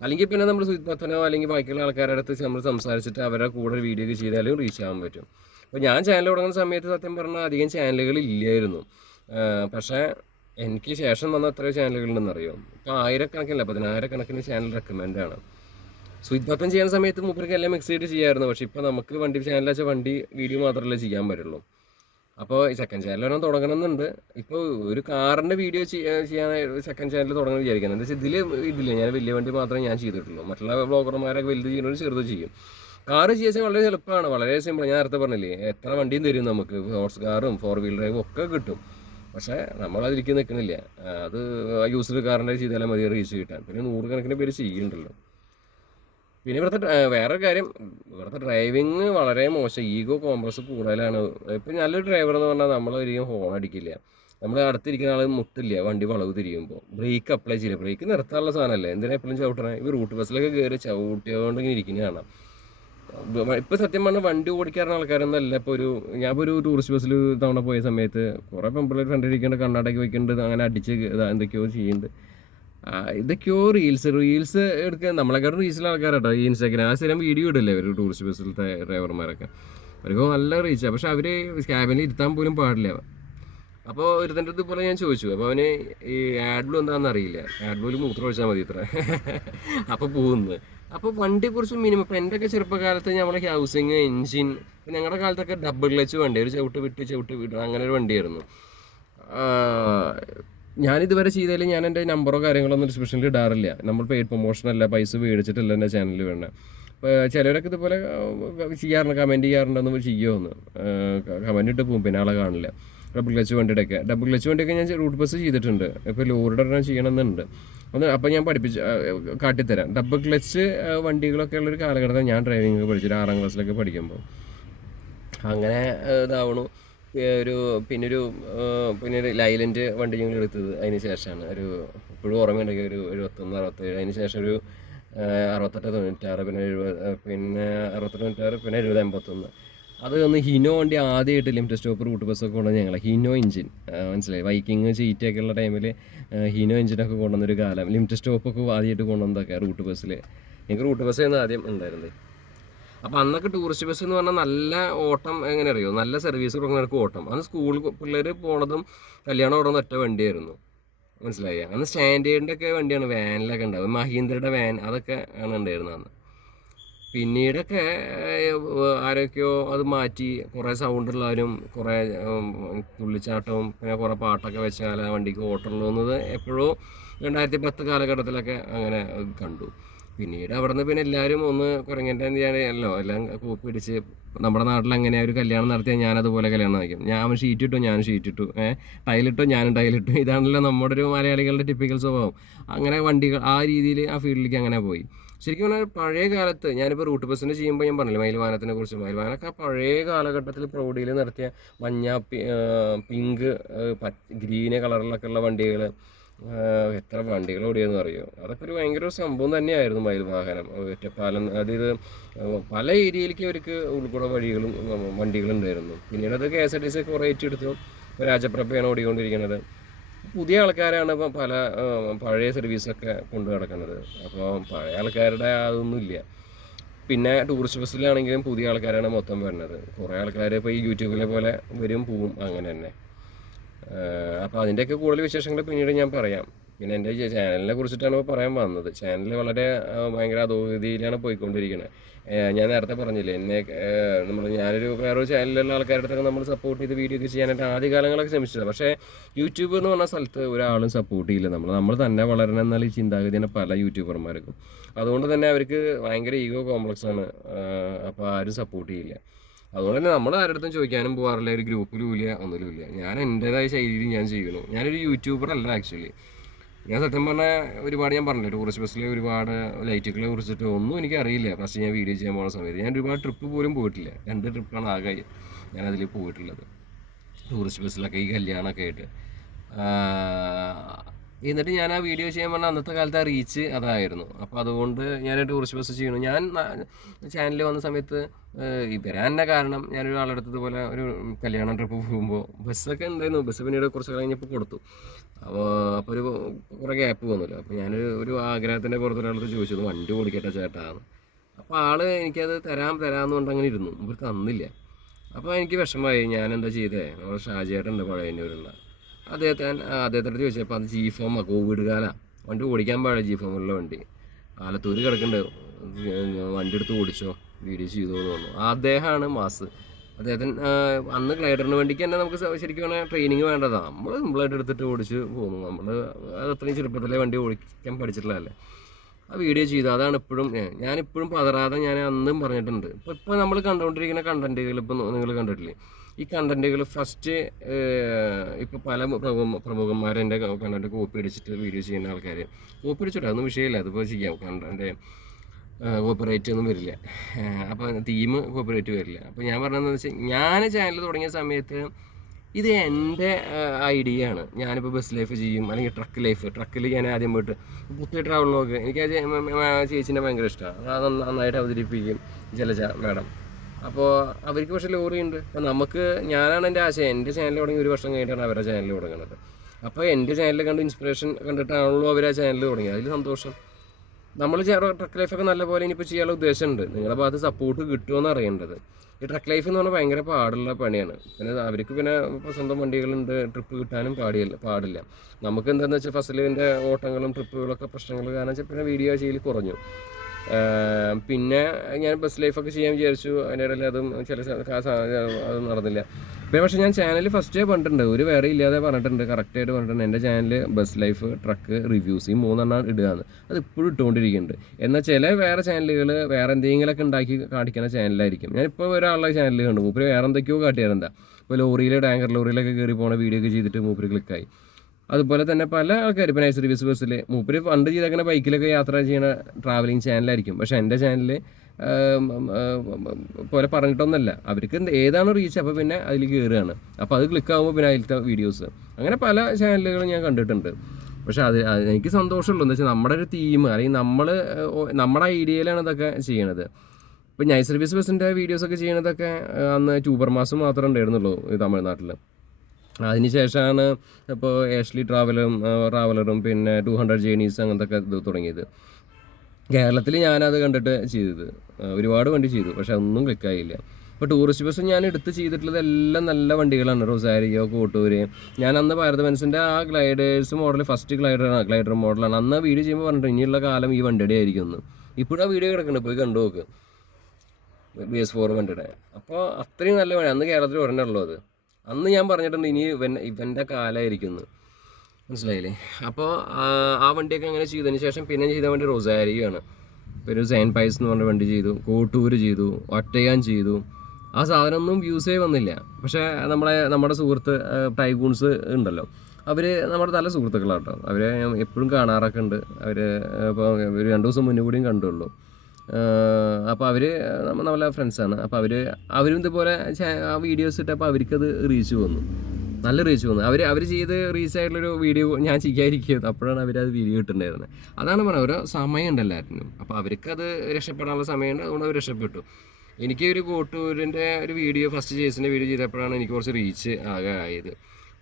അല്ലെങ്കിൽ പിന്നെ നമ്മൾ സുഹിത് ഭത്തനോ അല്ലെങ്കിൽ ബാക്കിയുള്ള ആൾക്കാരുടെ അടുത്ത് നമ്മൾ സംസാരിച്ചിട്ട് അവരുടെ കൂടെ വീഡിയോ ഒക്കെ ചെയ്താലും റീച്ച് ആവാൻ പറ്റും. അപ്പോൾ ഞാൻ ചാനൽ തുടങ്ങുന്ന സമയത്ത് സത്യം പറഞ്ഞാൽ അധികം ചാനലുകൾ ഇല്ലായിരുന്നു. പക്ഷേ എനിക്ക് ശേഷം വന്ന എത്രയോ ചാനലുകളുണ്ടെന്നറിയോ? ഇപ്പോൾ 1000-കണക്കിന് ചാനൽ റെക്കമെൻഡാണ്. സുഹിത് ഭത്തൻ ചെയ്യുന്ന സമയത്ത് മൂപ്പർക്ക് എല്ലാം എക്സൈറ്റ് ചെയ്യായിരുന്നു. പക്ഷേ ഇപ്പോൾ നമുക്ക് വണ്ടി ചാനൽ വെച്ചാൽ വണ്ടി വീഡിയോ മാത്രമല്ലേ ചെയ്യാൻ പറ്റുള്ളൂ. അപ്പോൾ സെക്കൻഡ് ചാനൽ ഒരെണ്ണം തുടങ്ങണമെന്നുണ്ട്. ഇപ്പോൾ ഒരു കാറിൻ്റെ വീഡിയോ ചെയ്യാൻ സെക്കൻഡ് ചാനൽ തുടങ്ങണം വിചാരിക്കുന്നത്. എന്താ വെച്ചാൽ ഇതില്ല, ഞാൻ വലിയ വണ്ടി മാത്രമേ ഞാൻ ചെയ്തിട്ടുള്ളൂ. മറ്റുള്ള ബ്ലോഗർമാരൊക്കെ വലുത് ചെയ്യുന്നവർ ചെറുത് ചെയ്യും. കാറ് ചെയ്യാൻ വളരെ എളുപ്പമാണ്, വളരെ സിമ്പിൾ. ഞാൻ നേരത്തെ പറഞ്ഞില്ലേ, എത്ര വണ്ടിയും തരും നമുക്ക്, ഹോഴ്സ് കാറും 4 വീലർ ഡ്രൈവും ഒക്കെ കിട്ടും. പക്ഷേ നമ്മളതിലേക്ക് നിൽക്കണില്ല. അത് യൂസ്ഡ് കാറിൻ്റെ ചെയ്താലും മതി റീച്ച് കിട്ടാൻ. പിന്നെ 100 കണക്കിന് പേര് ചെയ്യുന്നുണ്ടല്ലോ. പിന്നെ വേറൊരു കാര്യം, ഇവിടുത്തെ ഡ്രൈവിങ് വളരെ മോശം, ഈഗോ കോംപ്ലക്സ് കൂടുതലാണ്. ഇപ്പം നല്ലൊരു ഡ്രൈവർ എന്ന് പറഞ്ഞാൽ നമ്മളൊരിക്കലും ഹോൺ അടിക്കില്ല, നമ്മൾ അടുത്തിരിക്കുന്ന ആൾ മുട്ടില്ല വണ്ടി വളവ് തിരിയുമ്പോൾ, ബ്രേക്ക് അപ്ലൈ ചെയ്യില്ല. ബ്രേക്ക് നിർത്താനുള്ള സാധനമല്ലേ, എന്തിനാ എപ്പോഴും ചവിട്ടണേ? ഈ റൂട്ട് ബസ്സിലൊക്കെ കയറി ചവിട്ടിയോണ്ട് ഇങ്ങനെ ഇരിക്കുന്നത് കാണാം. ഇപ്പോൾ സത്യം പറഞ്ഞാൽ വണ്ടി ഓടിക്കാറുള്ള ആൾക്കാരൊന്നും അല്ല. ഇപ്പോൾ ഞാൻ ഇപ്പോൾ ഒരു ടൂറിസ്റ്റ് ബസ്സിൽ തവണ പോയ സമയത്ത് കുറേ പെമ്പിള്ളേർ ഫ്രണ്ട് ഇരിക്കേണ്ട, കണ്ണാടൊക്കെ വെക്കേണ്ടത്, അങ്ങനെ അടിച്ച് എന്തൊക്കെയോ ചെയ്യുന്നുണ്ട്. ഇതൊക്കെയോ റീൽസ് എടുക്കുക. നമ്മളെക്കാട്ടും റീൽസിലെ ആൾക്കാരാട്ടോ ഈ ഇൻസ്റ്റാഗ്രാം ആ സ്ഥിരം വീഡിയോ ഇടില്ലേ ഒരു ടൂറിസ്റ്റ് ബസ്സിലത്തെ ഡ്രൈവർമാരൊക്കെ. അവർക്ക് നല്ല റീച്ചാണ്, പക്ഷെ അവർ ക്യാബിനിൽ ഇരുത്താൻ പോലും പാടില്ല. അപ്പോൾ ഒരുത്തൻ്റെ അടുത്ത് പോലെ ഞാൻ ചോദിച്ചു, അപ്പോൾ അവന് ഈ ആഡ്ബ്ലൂ എന്താണെന്ന് അറിയില്ല, ആഡ്ബ്ലൂവിൽ മൂത്രം ഒഴിച്ചാൽ മതി ഇത്ര അപ്പോൾ പോകുന്നത്. അപ്പോൾ വണ്ടിയെക്കുറിച്ച് മിനിമം ഇപ്പോൾ എൻ്റെയൊക്കെ ചെറുപ്പകാലത്ത് നമ്മളെ ഹൗസിങ്, എൻജിൻ, ഞങ്ങളുടെ കാലത്തൊക്കെ ഡബിൾ ക്ലച്ച് വണ്ടി, ഒരു ചവിട്ട് വിട്ട് അങ്ങനെ ഒരു വണ്ടിയായിരുന്നു. ഞാനിതുവരെ ചെയ്തതിൽ ഞാൻ എൻ്റെ നമ്പറോ കാര്യങ്ങളൊന്നും ഡിസ്ക്രിപ്ഷനിൽ ഇടാറില്ല. നമ്മൾ പെയ്ഡ് പ്രൊമോഷനല്ല, പൈസ മേടിച്ചിട്ടില്ല എൻ്റെ ചാനലിൽ വേണ്ട. ഇപ്പോൾ ചിലരൊക്കെ ഇതുപോലെ ചെയ്യാറുണ്ട്, കമൻറ്റ് ചെയ്യാറുണ്ടെന്ന് ചെയ്യുമെന്ന് കമൻറ്റ് ഇട്ട് പോകും, പിന്നെ ആളെ കാണില്ല. ഡബിൾ ക്ലച്ച് വണ്ടിയൊക്കെ ഞാൻ റൂട്ട് ബസ് ചെയ്തിട്ടുണ്ട്. ഇപ്പോൾ ലോറിയുടെ ഒരെണ്ണം ചെയ്യണമെന്നുണ്ട്. അപ്പോൾ ഞാൻ കാട്ടിത്തരാം. ഡബിൾ ക്ലച്ച് വണ്ടികളൊക്കെ ഉള്ളൊരു കാലഘട്ടത്തിൽ ഞാൻ ഡ്രൈവിംഗ് പഠിച്ചിട്ട് 6ാം ക്ലാസ്സിലൊക്കെ പഠിക്കുമ്പോൾ അങ്ങനെ ഇതാവണു. പിന്നെ ഒരു ലൈലൻഡ് വണ്ടി ഞങ്ങൾ എടുത്തത് അതിന് ശേഷമാണ്. ഇപ്പോഴും ഓർമ്മയുണ്ടെങ്കിൽ ഒരു 71, 67, അതിന് ശേഷം ഒരു 68, 96, പിന്നെ 68, 96, പിന്നെ 70, 81. അത് ഹിനോ വണ്ടി ആദ്യമായിട്ട് ലിമിറ്റഡ് സ്റ്റോപ്പ് റൂട്ട് ബസ്സൊക്കെ കൊണ്ടുവന്ന് ഞങ്ങൾ ഹിനോ എഞ്ചിൻ, മനസ്സിലായി, വൈക്കിങ് ചീറ്റൊക്കെ ഉള്ള ടൈമിൽ ഹിനോ എഞ്ചിനൊക്കെ കൊണ്ടുവന്നൊരു കാലം. ലിമിറ്റഡ് സ്റ്റോപ്പൊക്കെ ആദ്യമായിട്ട് കൊണ്ടുവന്നതൊക്കെ റൂട്ട് ബസ്സിൽ. എനിക്ക് റൂട്ട് ബസ്സായിരുന്നു ആദ്യം ഉണ്ടായിരുന്നത്. അപ്പോൾ അന്നൊക്കെ ടൂറിസ്റ്റ് ബസ് എന്ന് പറഞ്ഞാൽ നല്ല ഓട്ടം, എങ്ങനെ അറിയോ, നല്ല സർവീസ് കൊടുക്കുന്നവർക്ക് ഓട്ടം. അന്ന് സ്കൂൾ പിള്ളേർ പോണതും കല്യാണം ഓടുന്ന ഒറ്റ വണ്ടിയായിരുന്നു, മനസ്സിലായി. അന്ന് സ്റ്റാൻഡേർഡിൻ്റെ ഒക്കെ വണ്ടിയാണ് വാനിലൊക്കെ ഉണ്ടാവും, മഹീന്ദ്രയുടെ വാൻ അതൊക്കെ ആണ് ഉണ്ടായിരുന്നത് അന്ന്. പിന്നീടൊക്കെ ആരൊക്കെയോ അത് മാറ്റി, കുറേ സൗണ്ടുള്ളവരും കുറേ തുള്ളിച്ചാട്ടവും പിന്നെ കുറേ പാട്ടൊക്കെ വെച്ചാൽ ആ വണ്ടിക്ക് ഓട്ടമുള്ളൂ എന്നത് എപ്പോഴോ 2010 കാലഘട്ടത്തിലൊക്കെ അങ്ങനെ കണ്ടു. പിന്നീട് അവിടെ നിന്ന് പിന്നെ എല്ലാവരും ഒന്ന് കുരങ്ങൻ്റെ ചെയ്യാനല്ലോ എല്ലാം കൂപ്പി പിടിച്ച്. നമ്മുടെ നാട്ടിൽ അങ്ങനെ ഒരു കല്യാണം നടത്തിയാൽ ഞാനതുപോലെ കല്യാണം നയിക്കും. ഞാൻ ഷീറ്റിട്ടു, ഞാനും ഷീറ്റിട്ടു, ടൈലിട്ടു, ഞാനും ടൈലിട്ടു. ഇതാണല്ലോ നമ്മുടെ ഒരു മലയാളികളുടെ ടിപ്പിക്കൽ സ്വഭാവം. അങ്ങനെ വണ്ടികൾ ആ രീതിയിൽ ആ ഫീൽഡിലേക്ക് അങ്ങനെ പോയി. ശരിക്കും പറഞ്ഞാൽ പഴയ കാലത്ത് ഞാനിപ്പോൾ റൂട്ട് ബസ്സിന് ചെയ്യുമ്പോൾ ഞാൻ പറഞ്ഞില്ല മയിൽവാനത്തിനെ കുറിച്ച്. മയിൽവാനൊക്കെ പഴയ കാലഘട്ടത്തിൽ പ്രൗഢിയിൽ നടത്തിയ മഞ്ഞ, പിങ്ക്, ഗ്രീന് കളറിലൊക്കെ ഉള്ള വണ്ടികൾ, എത്ര വണ്ടികൾ ഓടിയെന്ന് അറിയോ. അതൊക്കെ ഒരു ഭയങ്കര സംഭവം തന്നെയായിരുന്നു മയിൽ വാഹനം. ഒറ്റപ്പാലം, അതായത് പല ഏരിയയിലേക്ക് അവർക്ക് ഉൾക്കൂടെ വഴികളും വണ്ടികളുണ്ടായിരുന്നു. പിന്നീട് അത് KSRTC കുറേ ഏറ്റെടുത്തു. രാജപ്രഭയാണ് ഓടിക്കൊണ്ടിരിക്കുന്നത്. പുതിയ ആൾക്കാരാണ് ഇപ്പം പഴയ സർവീസൊക്കെ കൊണ്ടു നടക്കുന്നത്. അപ്പോൾ പഴയ ആൾക്കാരുടെ അതൊന്നുമില്ല. പിന്നെ ടൂറിസ്റ്റ് ബസ്സിലാണെങ്കിലും പുതിയ ആൾക്കാരാണ് മൊത്തം വരുന്നത്. കുറേ ആൾക്കാർ ഇപ്പോൾ ഈ യൂട്യൂബിലെ പോലെ വരും പോവും അങ്ങനെ തന്നെ. അപ്പോൾ അതിൻ്റെയൊക്കെ കൂടുതൽ വിശേഷങ്ങൾ പിന്നീട് ഞാൻ പറയാം. പിന്നെ എൻ്റെ ചാനലിനെ കുറിച്ചിട്ടാണ് ഇപ്പോൾ പറയാൻ വന്നത്. ചാനൽ വളരെ ഭയങ്കര അധോഗതിയിലാണ് പോയിക്കൊണ്ടിരിക്കുന്നത്. ഞാൻ നേരത്തെ പറഞ്ഞില്ലേ, ഞാനൊരു വേറൊരു ചാനലിലുള്ള ആൾക്കാരുടെ അടുത്തൊക്കെ നമ്മൾ സപ്പോർട്ട് ചെയ്ത് വീഡിയോ ഒക്കെ ചെയ്യാനായിട്ട് ആദ്യ കാലങ്ങളൊക്കെ ശ്രമിച്ചത്. പക്ഷേ യൂട്യൂബ് എന്ന് പറഞ്ഞ സ്ഥലത്ത് ഒരാളും സപ്പോർട്ട് ചെയ്യില്ല. നമ്മൾ തന്നെ വളരണം എന്നാൽ ഈ ചിന്താഗതിയാണ് പല യൂട്യൂബർമാർക്കും. അതുകൊണ്ട് തന്നെ അവർക്ക് ഭയങ്കര ഈഗോ കോംപ്ലക്സ് ആണ്. അപ്പോൾ ആരും സപ്പോർട്ട് ചെയ്യില്ല. അതുകൊണ്ട് തന്നെ നമ്മൾ ആരുടെ അടുത്തും ചോദിക്കാനും പോകാറില്ല, ഒരു ഗ്രൂപ്പിലും ഇല്ല, ഒന്നിലും ഇല്ല. ഞാൻ എൻ്റേതായ ശൈലിയിൽ ഞാൻ ചെയ്യുന്നു. ഞാനൊരു യൂട്യൂബർ അല്ല ആക്ച്വലി. ഞാൻ സത്യം പറഞ്ഞാൽ ഒരുപാട് ഞാൻ പറഞ്ഞില്ലേ, ടൂറിസ്റ്റ് ബസ്സിൽ ഒരുപാട് ലൈറ്റുകളെ കുറിച്ചിട്ട് ഒന്നും എനിക്കറിയില്ല. ഫസ്റ്റ് ഞാൻ വീഡിയോ ചെയ്യാൻ പോകുന്ന സമയത്ത് ഞാൻ ഒരുപാട് ട്രിപ്പ് പോലും പോയിട്ടില്ല. 2 ട്രിപ്പാണ് ആകെ ഞാനതിൽ പോയിട്ടുള്ളത് ടൂറിസ്റ്റ് ബസ്സിലൊക്കെ, ഈ കല്യാണമൊക്കെ ആയിട്ട്. എന്നിട്ട് ഞാൻ ആ വീഡിയോ ചെയ്യാൻ പറഞ്ഞാൽ അന്നത്തെ കാലത്ത് ആ റീച്ച് അതായിരുന്നു. അപ്പോൾ അതുകൊണ്ട് ഞാൻ ടൂറിസ്റ്റ് ബസ് ചെയ്യണം. ഞാൻ ചാനലിൽ വന്ന സമയത്ത് വരാൻ തന്നെ കാരണം, ഞാനൊരാളെടുത്തത് പോലെ ഒരു കല്യാണ ട്രിപ്പ് പോകുമ്പോൾ ബസ്സൊക്കെ ഉണ്ടായിരുന്നു. ബസ് പിന്നീട് കുറച്ച് കഴിഞ്ഞപ്പോൾ കൊടുത്തു. അപ്പോൾ കുറേ ഗ്യാപ്പ് പോകുന്നല്ലോ. അപ്പോൾ ഞാനൊരു ആഗ്രഹത്തിൻ്റെ പുറത്തൊരാളത്ത് ചോദിച്ചത് വണ്ടി ഓടിക്കട്ടെ ചേട്ടാന്ന്. അപ്പോൾ എനിക്കത് തരാമെന്ന് കൊണ്ട് അങ്ങനെ ഇരുന്നു. ഇവർ തന്നില്ല. അപ്പോൾ എനിക്ക് വിഷമമായി. ഞാനെന്താ ചെയ്തേ, നമ്മുടെ ഷാജിയേട്ടുണ്ട് പഴയന്നൂരുള്ള, അദ്ദേഹത്തോട് ചോദിച്ചപ്പോൾ അത് G-ഫോം, കോവിഡ് കാലമാണ്, വണ്ടി ഓടിക്കാൻ പാടില്ല G-ഫോമുള്ള വണ്ടി, ആലത്തൂർ കിടക്കുന്നുണ്ട്, വണ്ടി എടുത്ത് ഓടിച്ചോ, വീഡിയോ ചെയ്തോ എന്ന് പറഞ്ഞു. അദ്ദേഹമാണ് മാസ്. അദ്ദേഹത്തിന് അന്ന് ഗ്ലൈഡറിന് വേണ്ടിക്ക് തന്നെ നമുക്ക് ശരിക്കും പറഞ്ഞാൽ ട്രെയിനിങ് വേണ്ടതാണ്. നമ്മൾ സിമ്പിളായിട്ട് എടുത്തിട്ട് ഓടിച്ച് പോകുന്നു. നമ്മൾ അത് അത്രയും ചെറുപ്പത്തിലെ വണ്ടി ഓടിക്കാൻ പഠിച്ചിട്ടുള്ളതല്ലേ. ആ വീഡിയോ ചെയ്തു. അതാണ് ഇപ്പോഴും ഞാനിപ്പോഴും പതറാതെ ഞാൻ അന്നും പറഞ്ഞിട്ടുണ്ട്. ഇപ്പോൾ നമ്മൾ കണ്ടുകൊണ്ടിരിക്കുന്ന കണ്ടൻറ്റുകൾ ഇപ്പോൾ നിങ്ങൾ കണ്ടിട്ടില്ലേ, ഈ കണ്ടൻറ്റുകൾ ഫസ്റ്റ് ഇപ്പോൾ പല പ്രമുഖന്മാരെൻ്റെ കണ്ടൻറ്റ് കോപ്പി അടിച്ചിട്ട് വീഡിയോ ചെയ്യുന്ന ആൾക്കാർ കോപ്പി അടിച്ചിട്ട് അതൊന്നും വിഷയമില്ല, അതിപ്പോൾ ചെയ്യാം. കണ്ടൻറ്റ് കോപ്പറേറ്റ് ഒന്നും വരില്ല. അപ്പോൾ തീം കോപ്പറേറ്റ് വരില്ല. അപ്പോൾ ഞാൻ പറഞ്ഞതെന്ന് വെച്ചാൽ, ഞാൻ ചാനൽ തുടങ്ങിയ സമയത്ത് ഇത് എൻ്റെ ഐഡിയ ആണ്. ഞാനിപ്പോൾ ബസ് ലൈഫ് ചെയ്യും, അല്ലെങ്കിൽ ട്രക്കിൽ ഞാൻ ആദ്യം പോയിട്ട് പുതിയ ട്രാവൽ വ്ളോഗ്, എനിക്ക് ആ ചേച്ചീനെ ഭയങ്കര ഇഷ്ടമാണ്. അത് നന്നായിട്ട് അവതരിപ്പിക്കും ജലജ മാഡം. അപ്പോൾ അവർക്ക് പക്ഷേ ലോറി ഉണ്ട്. അപ്പോൾ നമുക്ക്, ഞാനാണ് എൻ്റെ ആശയം. എൻ്റെ ചാനൽ തുടങ്ങി 1 വർഷം കഴിഞ്ഞിട്ടാണ് അവരുടെ ചാനൽ തുടങ്ങുന്നത്. അപ്പോൾ എൻ്റെ ചാനൽ കണ്ട് ഇൻസ്പിറേഷൻ കണ്ടിട്ടാണല്ലോ അവർ ആ ചാനൽ തുടങ്ങിയത്. അതിൽ സന്തോഷം. നമ്മൾ ട്രക്ക് ലൈഫൊക്കെ നല്ലപോലെ ഇനിയിപ്പോൾ ചെയ്യാനുള്ള ഉദ്ദേശമുണ്ട്. നിങ്ങളുടെ ഭാഗത്ത് സപ്പോർട്ട് കിട്ടുമെന്ന് അറിയേണ്ടത്. ഈ ട്രക്ക് ലൈഫ് എന്ന് പറഞ്ഞാൽ ഭയങ്കര പാടുള്ള പണിയാണ്. പിന്നെ അവർക്ക് പിന്നെ സ്വന്തം വണ്ടികളുണ്ട്, ട്രിപ്പ് കിട്ടാനും പാടില്ല. നമുക്ക് എന്താണെന്ന് വെച്ചാൽ ഫസലിൻ്റെ ഓട്ടങ്ങളും ട്രിപ്പുകളൊക്കെ പ്രശ്നങ്ങൾ കാരണം വെച്ചാൽ പിന്നെ വീഡിയോ ചെയ്യൽ കുറഞ്ഞു. പിന്നെ ഞാൻ ബസ് ലൈഫൊക്കെ ചെയ്യാൻ വിചാരിച്ചു. അതിൻ്റെ ഇടയിൽ അതും അത് നടന്നില്ല. പിന്നെ പക്ഷേ ഞാൻ ചാനൽ ഫസ്റ്റേ പറഞ്ഞിട്ടുണ്ട്, ഒരു വേറെ ഇല്ലാതെ പറഞ്ഞിട്ടുണ്ട്, കറക്റ്റായിട്ട് പറഞ്ഞിട്ടുണ്ട്. എൻ്റെ channel bus life, truck reviews, ഈ 3 ഇടുകയാണ്. അത് ഇപ്പോഴും ഇട്ടുകൊണ്ടിരിക്കുന്നുണ്ട്. എന്നാൽ ചില വേറെ ചാനലുകൾ വേറെ എന്തെങ്കിലുമൊക്കെ ഉണ്ടാക്കി കാണിക്കുന്ന ചാനലായിരിക്കും. ഞാനിപ്പോൾ ഒരാളുടെ ചാനൽ കണ്ടു, മൂപ്പര് വേറെ എന്തൊക്കെയോ കാട്ടിയാരെന്താ. ഇപ്പോൾ ടാങ്കർ ലോറിയിലൊക്കെ കയറി പോകുന്ന വീഡിയോ ഒക്കെ ചെയ്തിട്ട് മൂപ്പര് ക്ലിക്കായി. അതുപോലെ തന്നെ പല ആൾക്കാർ ഇപ്പോൾ നൈസ് റിവ്യൂസ് ബസ്സിൽ മൂപ്പര് പണ്ട് ചെയ്തേക്കുന്ന ബൈക്കിലൊക്കെ യാത്ര ചെയ്യുന്ന ട്രാവലിംഗ് ചാനലായിരിക്കും. പക്ഷേ എൻ്റെ ചാനൽ പോലെ പറഞ്ഞിട്ടൊന്നുമല്ല. അവർക്ക് ഏതാണ് റീച്ച്, അപ്പോൾ പിന്നെ അതിൽ കയറുകയാണ്. അപ്പോൾ അത് ക്ലിക്കാകുമ്പോൾ പിന്നെ അതിലത്തെ വീഡിയോസ്, അങ്ങനെ പല ചാനലുകളും ഞാൻ കണ്ടിട്ടുണ്ട്. പക്ഷേ അത് എനിക്ക് സന്തോഷമുള്ളൂ. എന്ന് വെച്ചാൽ നമ്മുടെ ഒരു തീം, അല്ലെങ്കിൽ നമ്മുടെ ഐഡിയയിലാണ് ഇതൊക്കെ ചെയ്യണത്. ഇപ്പോൾ നൈസ് സർവീസ് ബസ്സിൻ്റെ വീഡിയോസൊക്കെ ചെയ്യണതൊക്കെ അന്ന് ട്യൂബർ മാസം മാത്രമേ ഉണ്ടായിരുന്നുള്ളൂ തമിഴ്നാട്ടിൽ. അതിനുശേഷമാണ് ഇപ്പോൾ ഏഷ്ലി ട്രാവലറും പിന്നെ 200 ജേണീസ് അങ്ങനത്തെ ഒക്കെ ഇത് തുടങ്ങിയത്. കേരളത്തിൽ ഞാനത് കണ്ടിട്ട് ചെയ്തത് ഒരുപാട് വണ്ടി ചെയ്തു, പക്ഷെ ഒന്നും ക്ലിക്കായില്ല. ഇപ്പോൾ ടൂറിസ്റ്റ് ബസ് ഞാൻ എടുത്ത് ചെയ്തിട്ടുള്ളത് എല്ലാം നല്ല വണ്ടികളാണ്. റൊസാരിയോ, കോട്ടൂര്. ഞാൻ അന്ന് ഭാരത് ബെൻസിൻ്റെ ആ ഗ്ലൈഡേഴ്സ് മോഡൽ, ഫസ്റ്റ് ഗ്ലൈഡർ മോഡലാണ്. അന്ന് വീഡിയോ ചെയ്യുമ്പോൾ പറഞ്ഞിട്ട് ഇനിയുള്ള കാലം ഈ വണ്ടിയുടെ ആയിരിക്കും എന്ന്. ഇപ്പോഴും ആ വീഡിയോ കിടക്കുന്നുണ്ട്, പോയി കണ്ടു നോക്ക്. BS4 വണ്ടിയുടെ. അപ്പോൾ അത്രയും നല്ല വണ്ടി. അന്ന് കേരളത്തിൽ ഒരെണ്ണേ ഉള്ളൂ അത്. അന്ന് ഞാൻ പറഞ്ഞിട്ടുണ്ട് ഇനി ഇവൻ്റെ കാലമായിരിക്കുന്നു, മനസ്സിലായില്ലേ. അപ്പോൾ ആ വണ്ടിയൊക്കെ അങ്ങനെ ചെയ്തതിന് ശേഷം പിന്നെ ചെയ്ത വണ്ടി റൊസാരിയോ ആണ്. ഒരു സെയിൻ പൈസ് എന്ന് പറഞ്ഞ വണ്ടി ചെയ്തു, കോട്ടൂര് ചെയ്തു, ഒറ്റയാൻ ചെയ്തു. ആ സാധനമൊന്നും വ്യൂസേ വന്നില്ല. പക്ഷേ നമ്മുടെ സുഹൃത്ത് ടൈഗൂൺസ് ഉണ്ടല്ലോ, അവർ നമ്മുടെ നല്ല സുഹൃത്തുക്കളാണ് കേട്ടോ. അവരെ എപ്പോഴും കാണാറൊക്കെ ഉണ്ട്. അവർ ഇപ്പോൾ ഒരു 2 ദിവസം മുന്നേ കൂടിയും കണ്ടുള്ളൂ. അപ്പോൾ അവർ നമ്മളെ ഫ്രണ്ട്സാണ്. അപ്പോൾ അവരും ഇതുപോലെ ആ വീഡിയോസ് ഇട്ടപ്പോൾ അവർക്കത് റീച്ച് വന്നു, നല്ല റീച്ച് വന്നു. അവർ ചെയ്ത് റീച്ച് ആയിട്ടുള്ളൊരു വീഡിയോ ഞാൻ ചെയ്യാതിരിക്കുന്നത്, അപ്പോഴാണ് അവരത് വീഡിയോ ഇട്ടിട്ടുണ്ടായിരുന്നത്. അതാണ് പറഞ്ഞത്, ഓരോ സമയമുണ്ട് എല്ലാത്തിനും. അപ്പോൾ അവർക്കത് രക്ഷപ്പെടാനുള്ള സമയമുണ്ട്, അതുകൊണ്ട് അവർ രക്ഷപ്പെട്ടു. എനിക്ക് ഒരു കോട്ടൂരിൻ്റെ ഒരു വീഡിയോ, ഫസ്റ്റ് ചേസിൻ്റെ വീഡിയോ ചെയ്തപ്പോഴാണ് എനിക്ക് കുറച്ച് റീച്ച് ആയത്.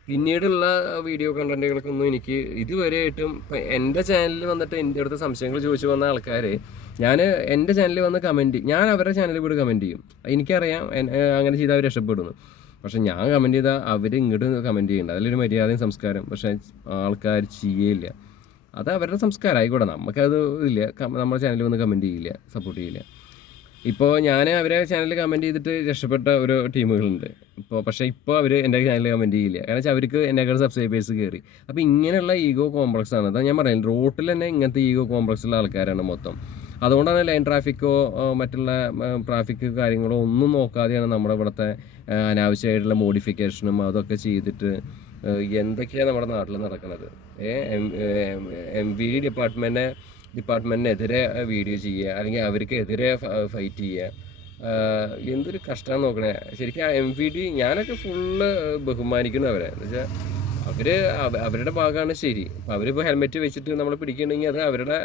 പിന്നീടുള്ള വീഡിയോ കണ്ടൻറ്റുകൾക്കൊന്നും എനിക്ക് ഇതുവരെയായിട്ടും, എൻ്റെ ചാനലിൽ വന്നിട്ട് എൻ്റെ അടുത്ത് സംശയങ്ങൾ ചോദിച്ചു വന്ന ആൾക്കാർ, ഞാൻ എൻ്റെ ചാനലിൽ വന്ന് ഞാൻ അവരുടെ ചാനലിൽ പോയി കമൻറ്റ് ചെയ്യും. എനിക്കറിയാം അങ്ങനെ ചെയ്താൽ അവർ രക്ഷപ്പെടുന്നു. പക്ഷെ ഞാൻ കമൻറ്റ് ചെയ്താൽ അവർ ഇങ്ങോട്ട് കമൻറ്റ് ചെയ്യുന്നുണ്ട്. അതിലൊരു മര്യാദയും സംസ്കാരം. പക്ഷേ ആൾക്കാർ ചെയ്യില്ല. അത് അവരുടെ സംസ്കാരം ആയിക്കോട്ടെ, നമുക്കത് ഇല്ല. നമ്മുടെ ചാനലിൽ വന്ന് കമൻറ്റ് ചെയ്യില്ല, സപ്പോർട്ട് ചെയ്യില്ല. ഇപ്പോൾ ഞാൻ അവരെ ചാനലിൽ കമൻറ്റ് ചെയ്തിട്ട് രക്ഷപ്പെട്ട ഒരു ടീമുകളുണ്ട്. പക്ഷേ ഇപ്പോൾ അവർ എൻ്റെ ചാനലിൽ കമൻറ്റ് ചെയ്യില്ല. കാരണം വെച്ചാൽ അവർക്ക് എന്നെക്കാൾ സബ്സ്ക്രൈബേഴ്സ് കയറി. അപ്പോൾ ഇങ്ങനെയുള്ള ഈഗോ കോംപ്ലക്സ് ആണ്. അതാണ് ഞാൻ പറയുന്നത്, റോട്ടിൽ തന്നെ ഇങ്ങനത്തെ ഈഗോ കോംപ്ലക്സ് ഉള്ള ആൾക്കാരാണ് മൊത്തം. അതുകൊണ്ടാണ് ലൈൻ ട്രാഫിക്കോ മറ്റുള്ള ട്രാഫിക് കാര്യങ്ങളോ ഒന്നും നോക്കാതെയാണ് നമ്മുടെ ഇവിടുത്തെ അനാവശ്യമായിട്ടുള്ള മോഡിഫിക്കേഷനും അതൊക്കെ ചെയ്തിട്ട് എന്തൊക്കെയാണ് നമ്മുടെ നാട്ടിൽ നടക്കുന്നത്. MVD ഡിപ്പാർട്ട്മെൻറ്റിനെതിരെ വീഡിയോ ചെയ്യുക, അല്ലെങ്കിൽ അവർക്കെതിരെ ഫൈറ്റ് ചെയ്യുക. എന്തൊരു കഷ്ടമാണ് നോക്കണേ. ശരിക്കും MVD ഞാനൊക്കെ ഫുള്ള് ബഹുമാനിക്കുന്നു അവരെ. എന്ന് വെച്ചാൽ അവരുടെ ഭാഗമാണ് ശരി. അപ്പോൾ അവരിപ്പോൾ ഹെൽമെറ്റ് വെച്ചിട്ട് നമ്മൾ പിടിക്കണമെങ്കിൽ അത് അവരുടെ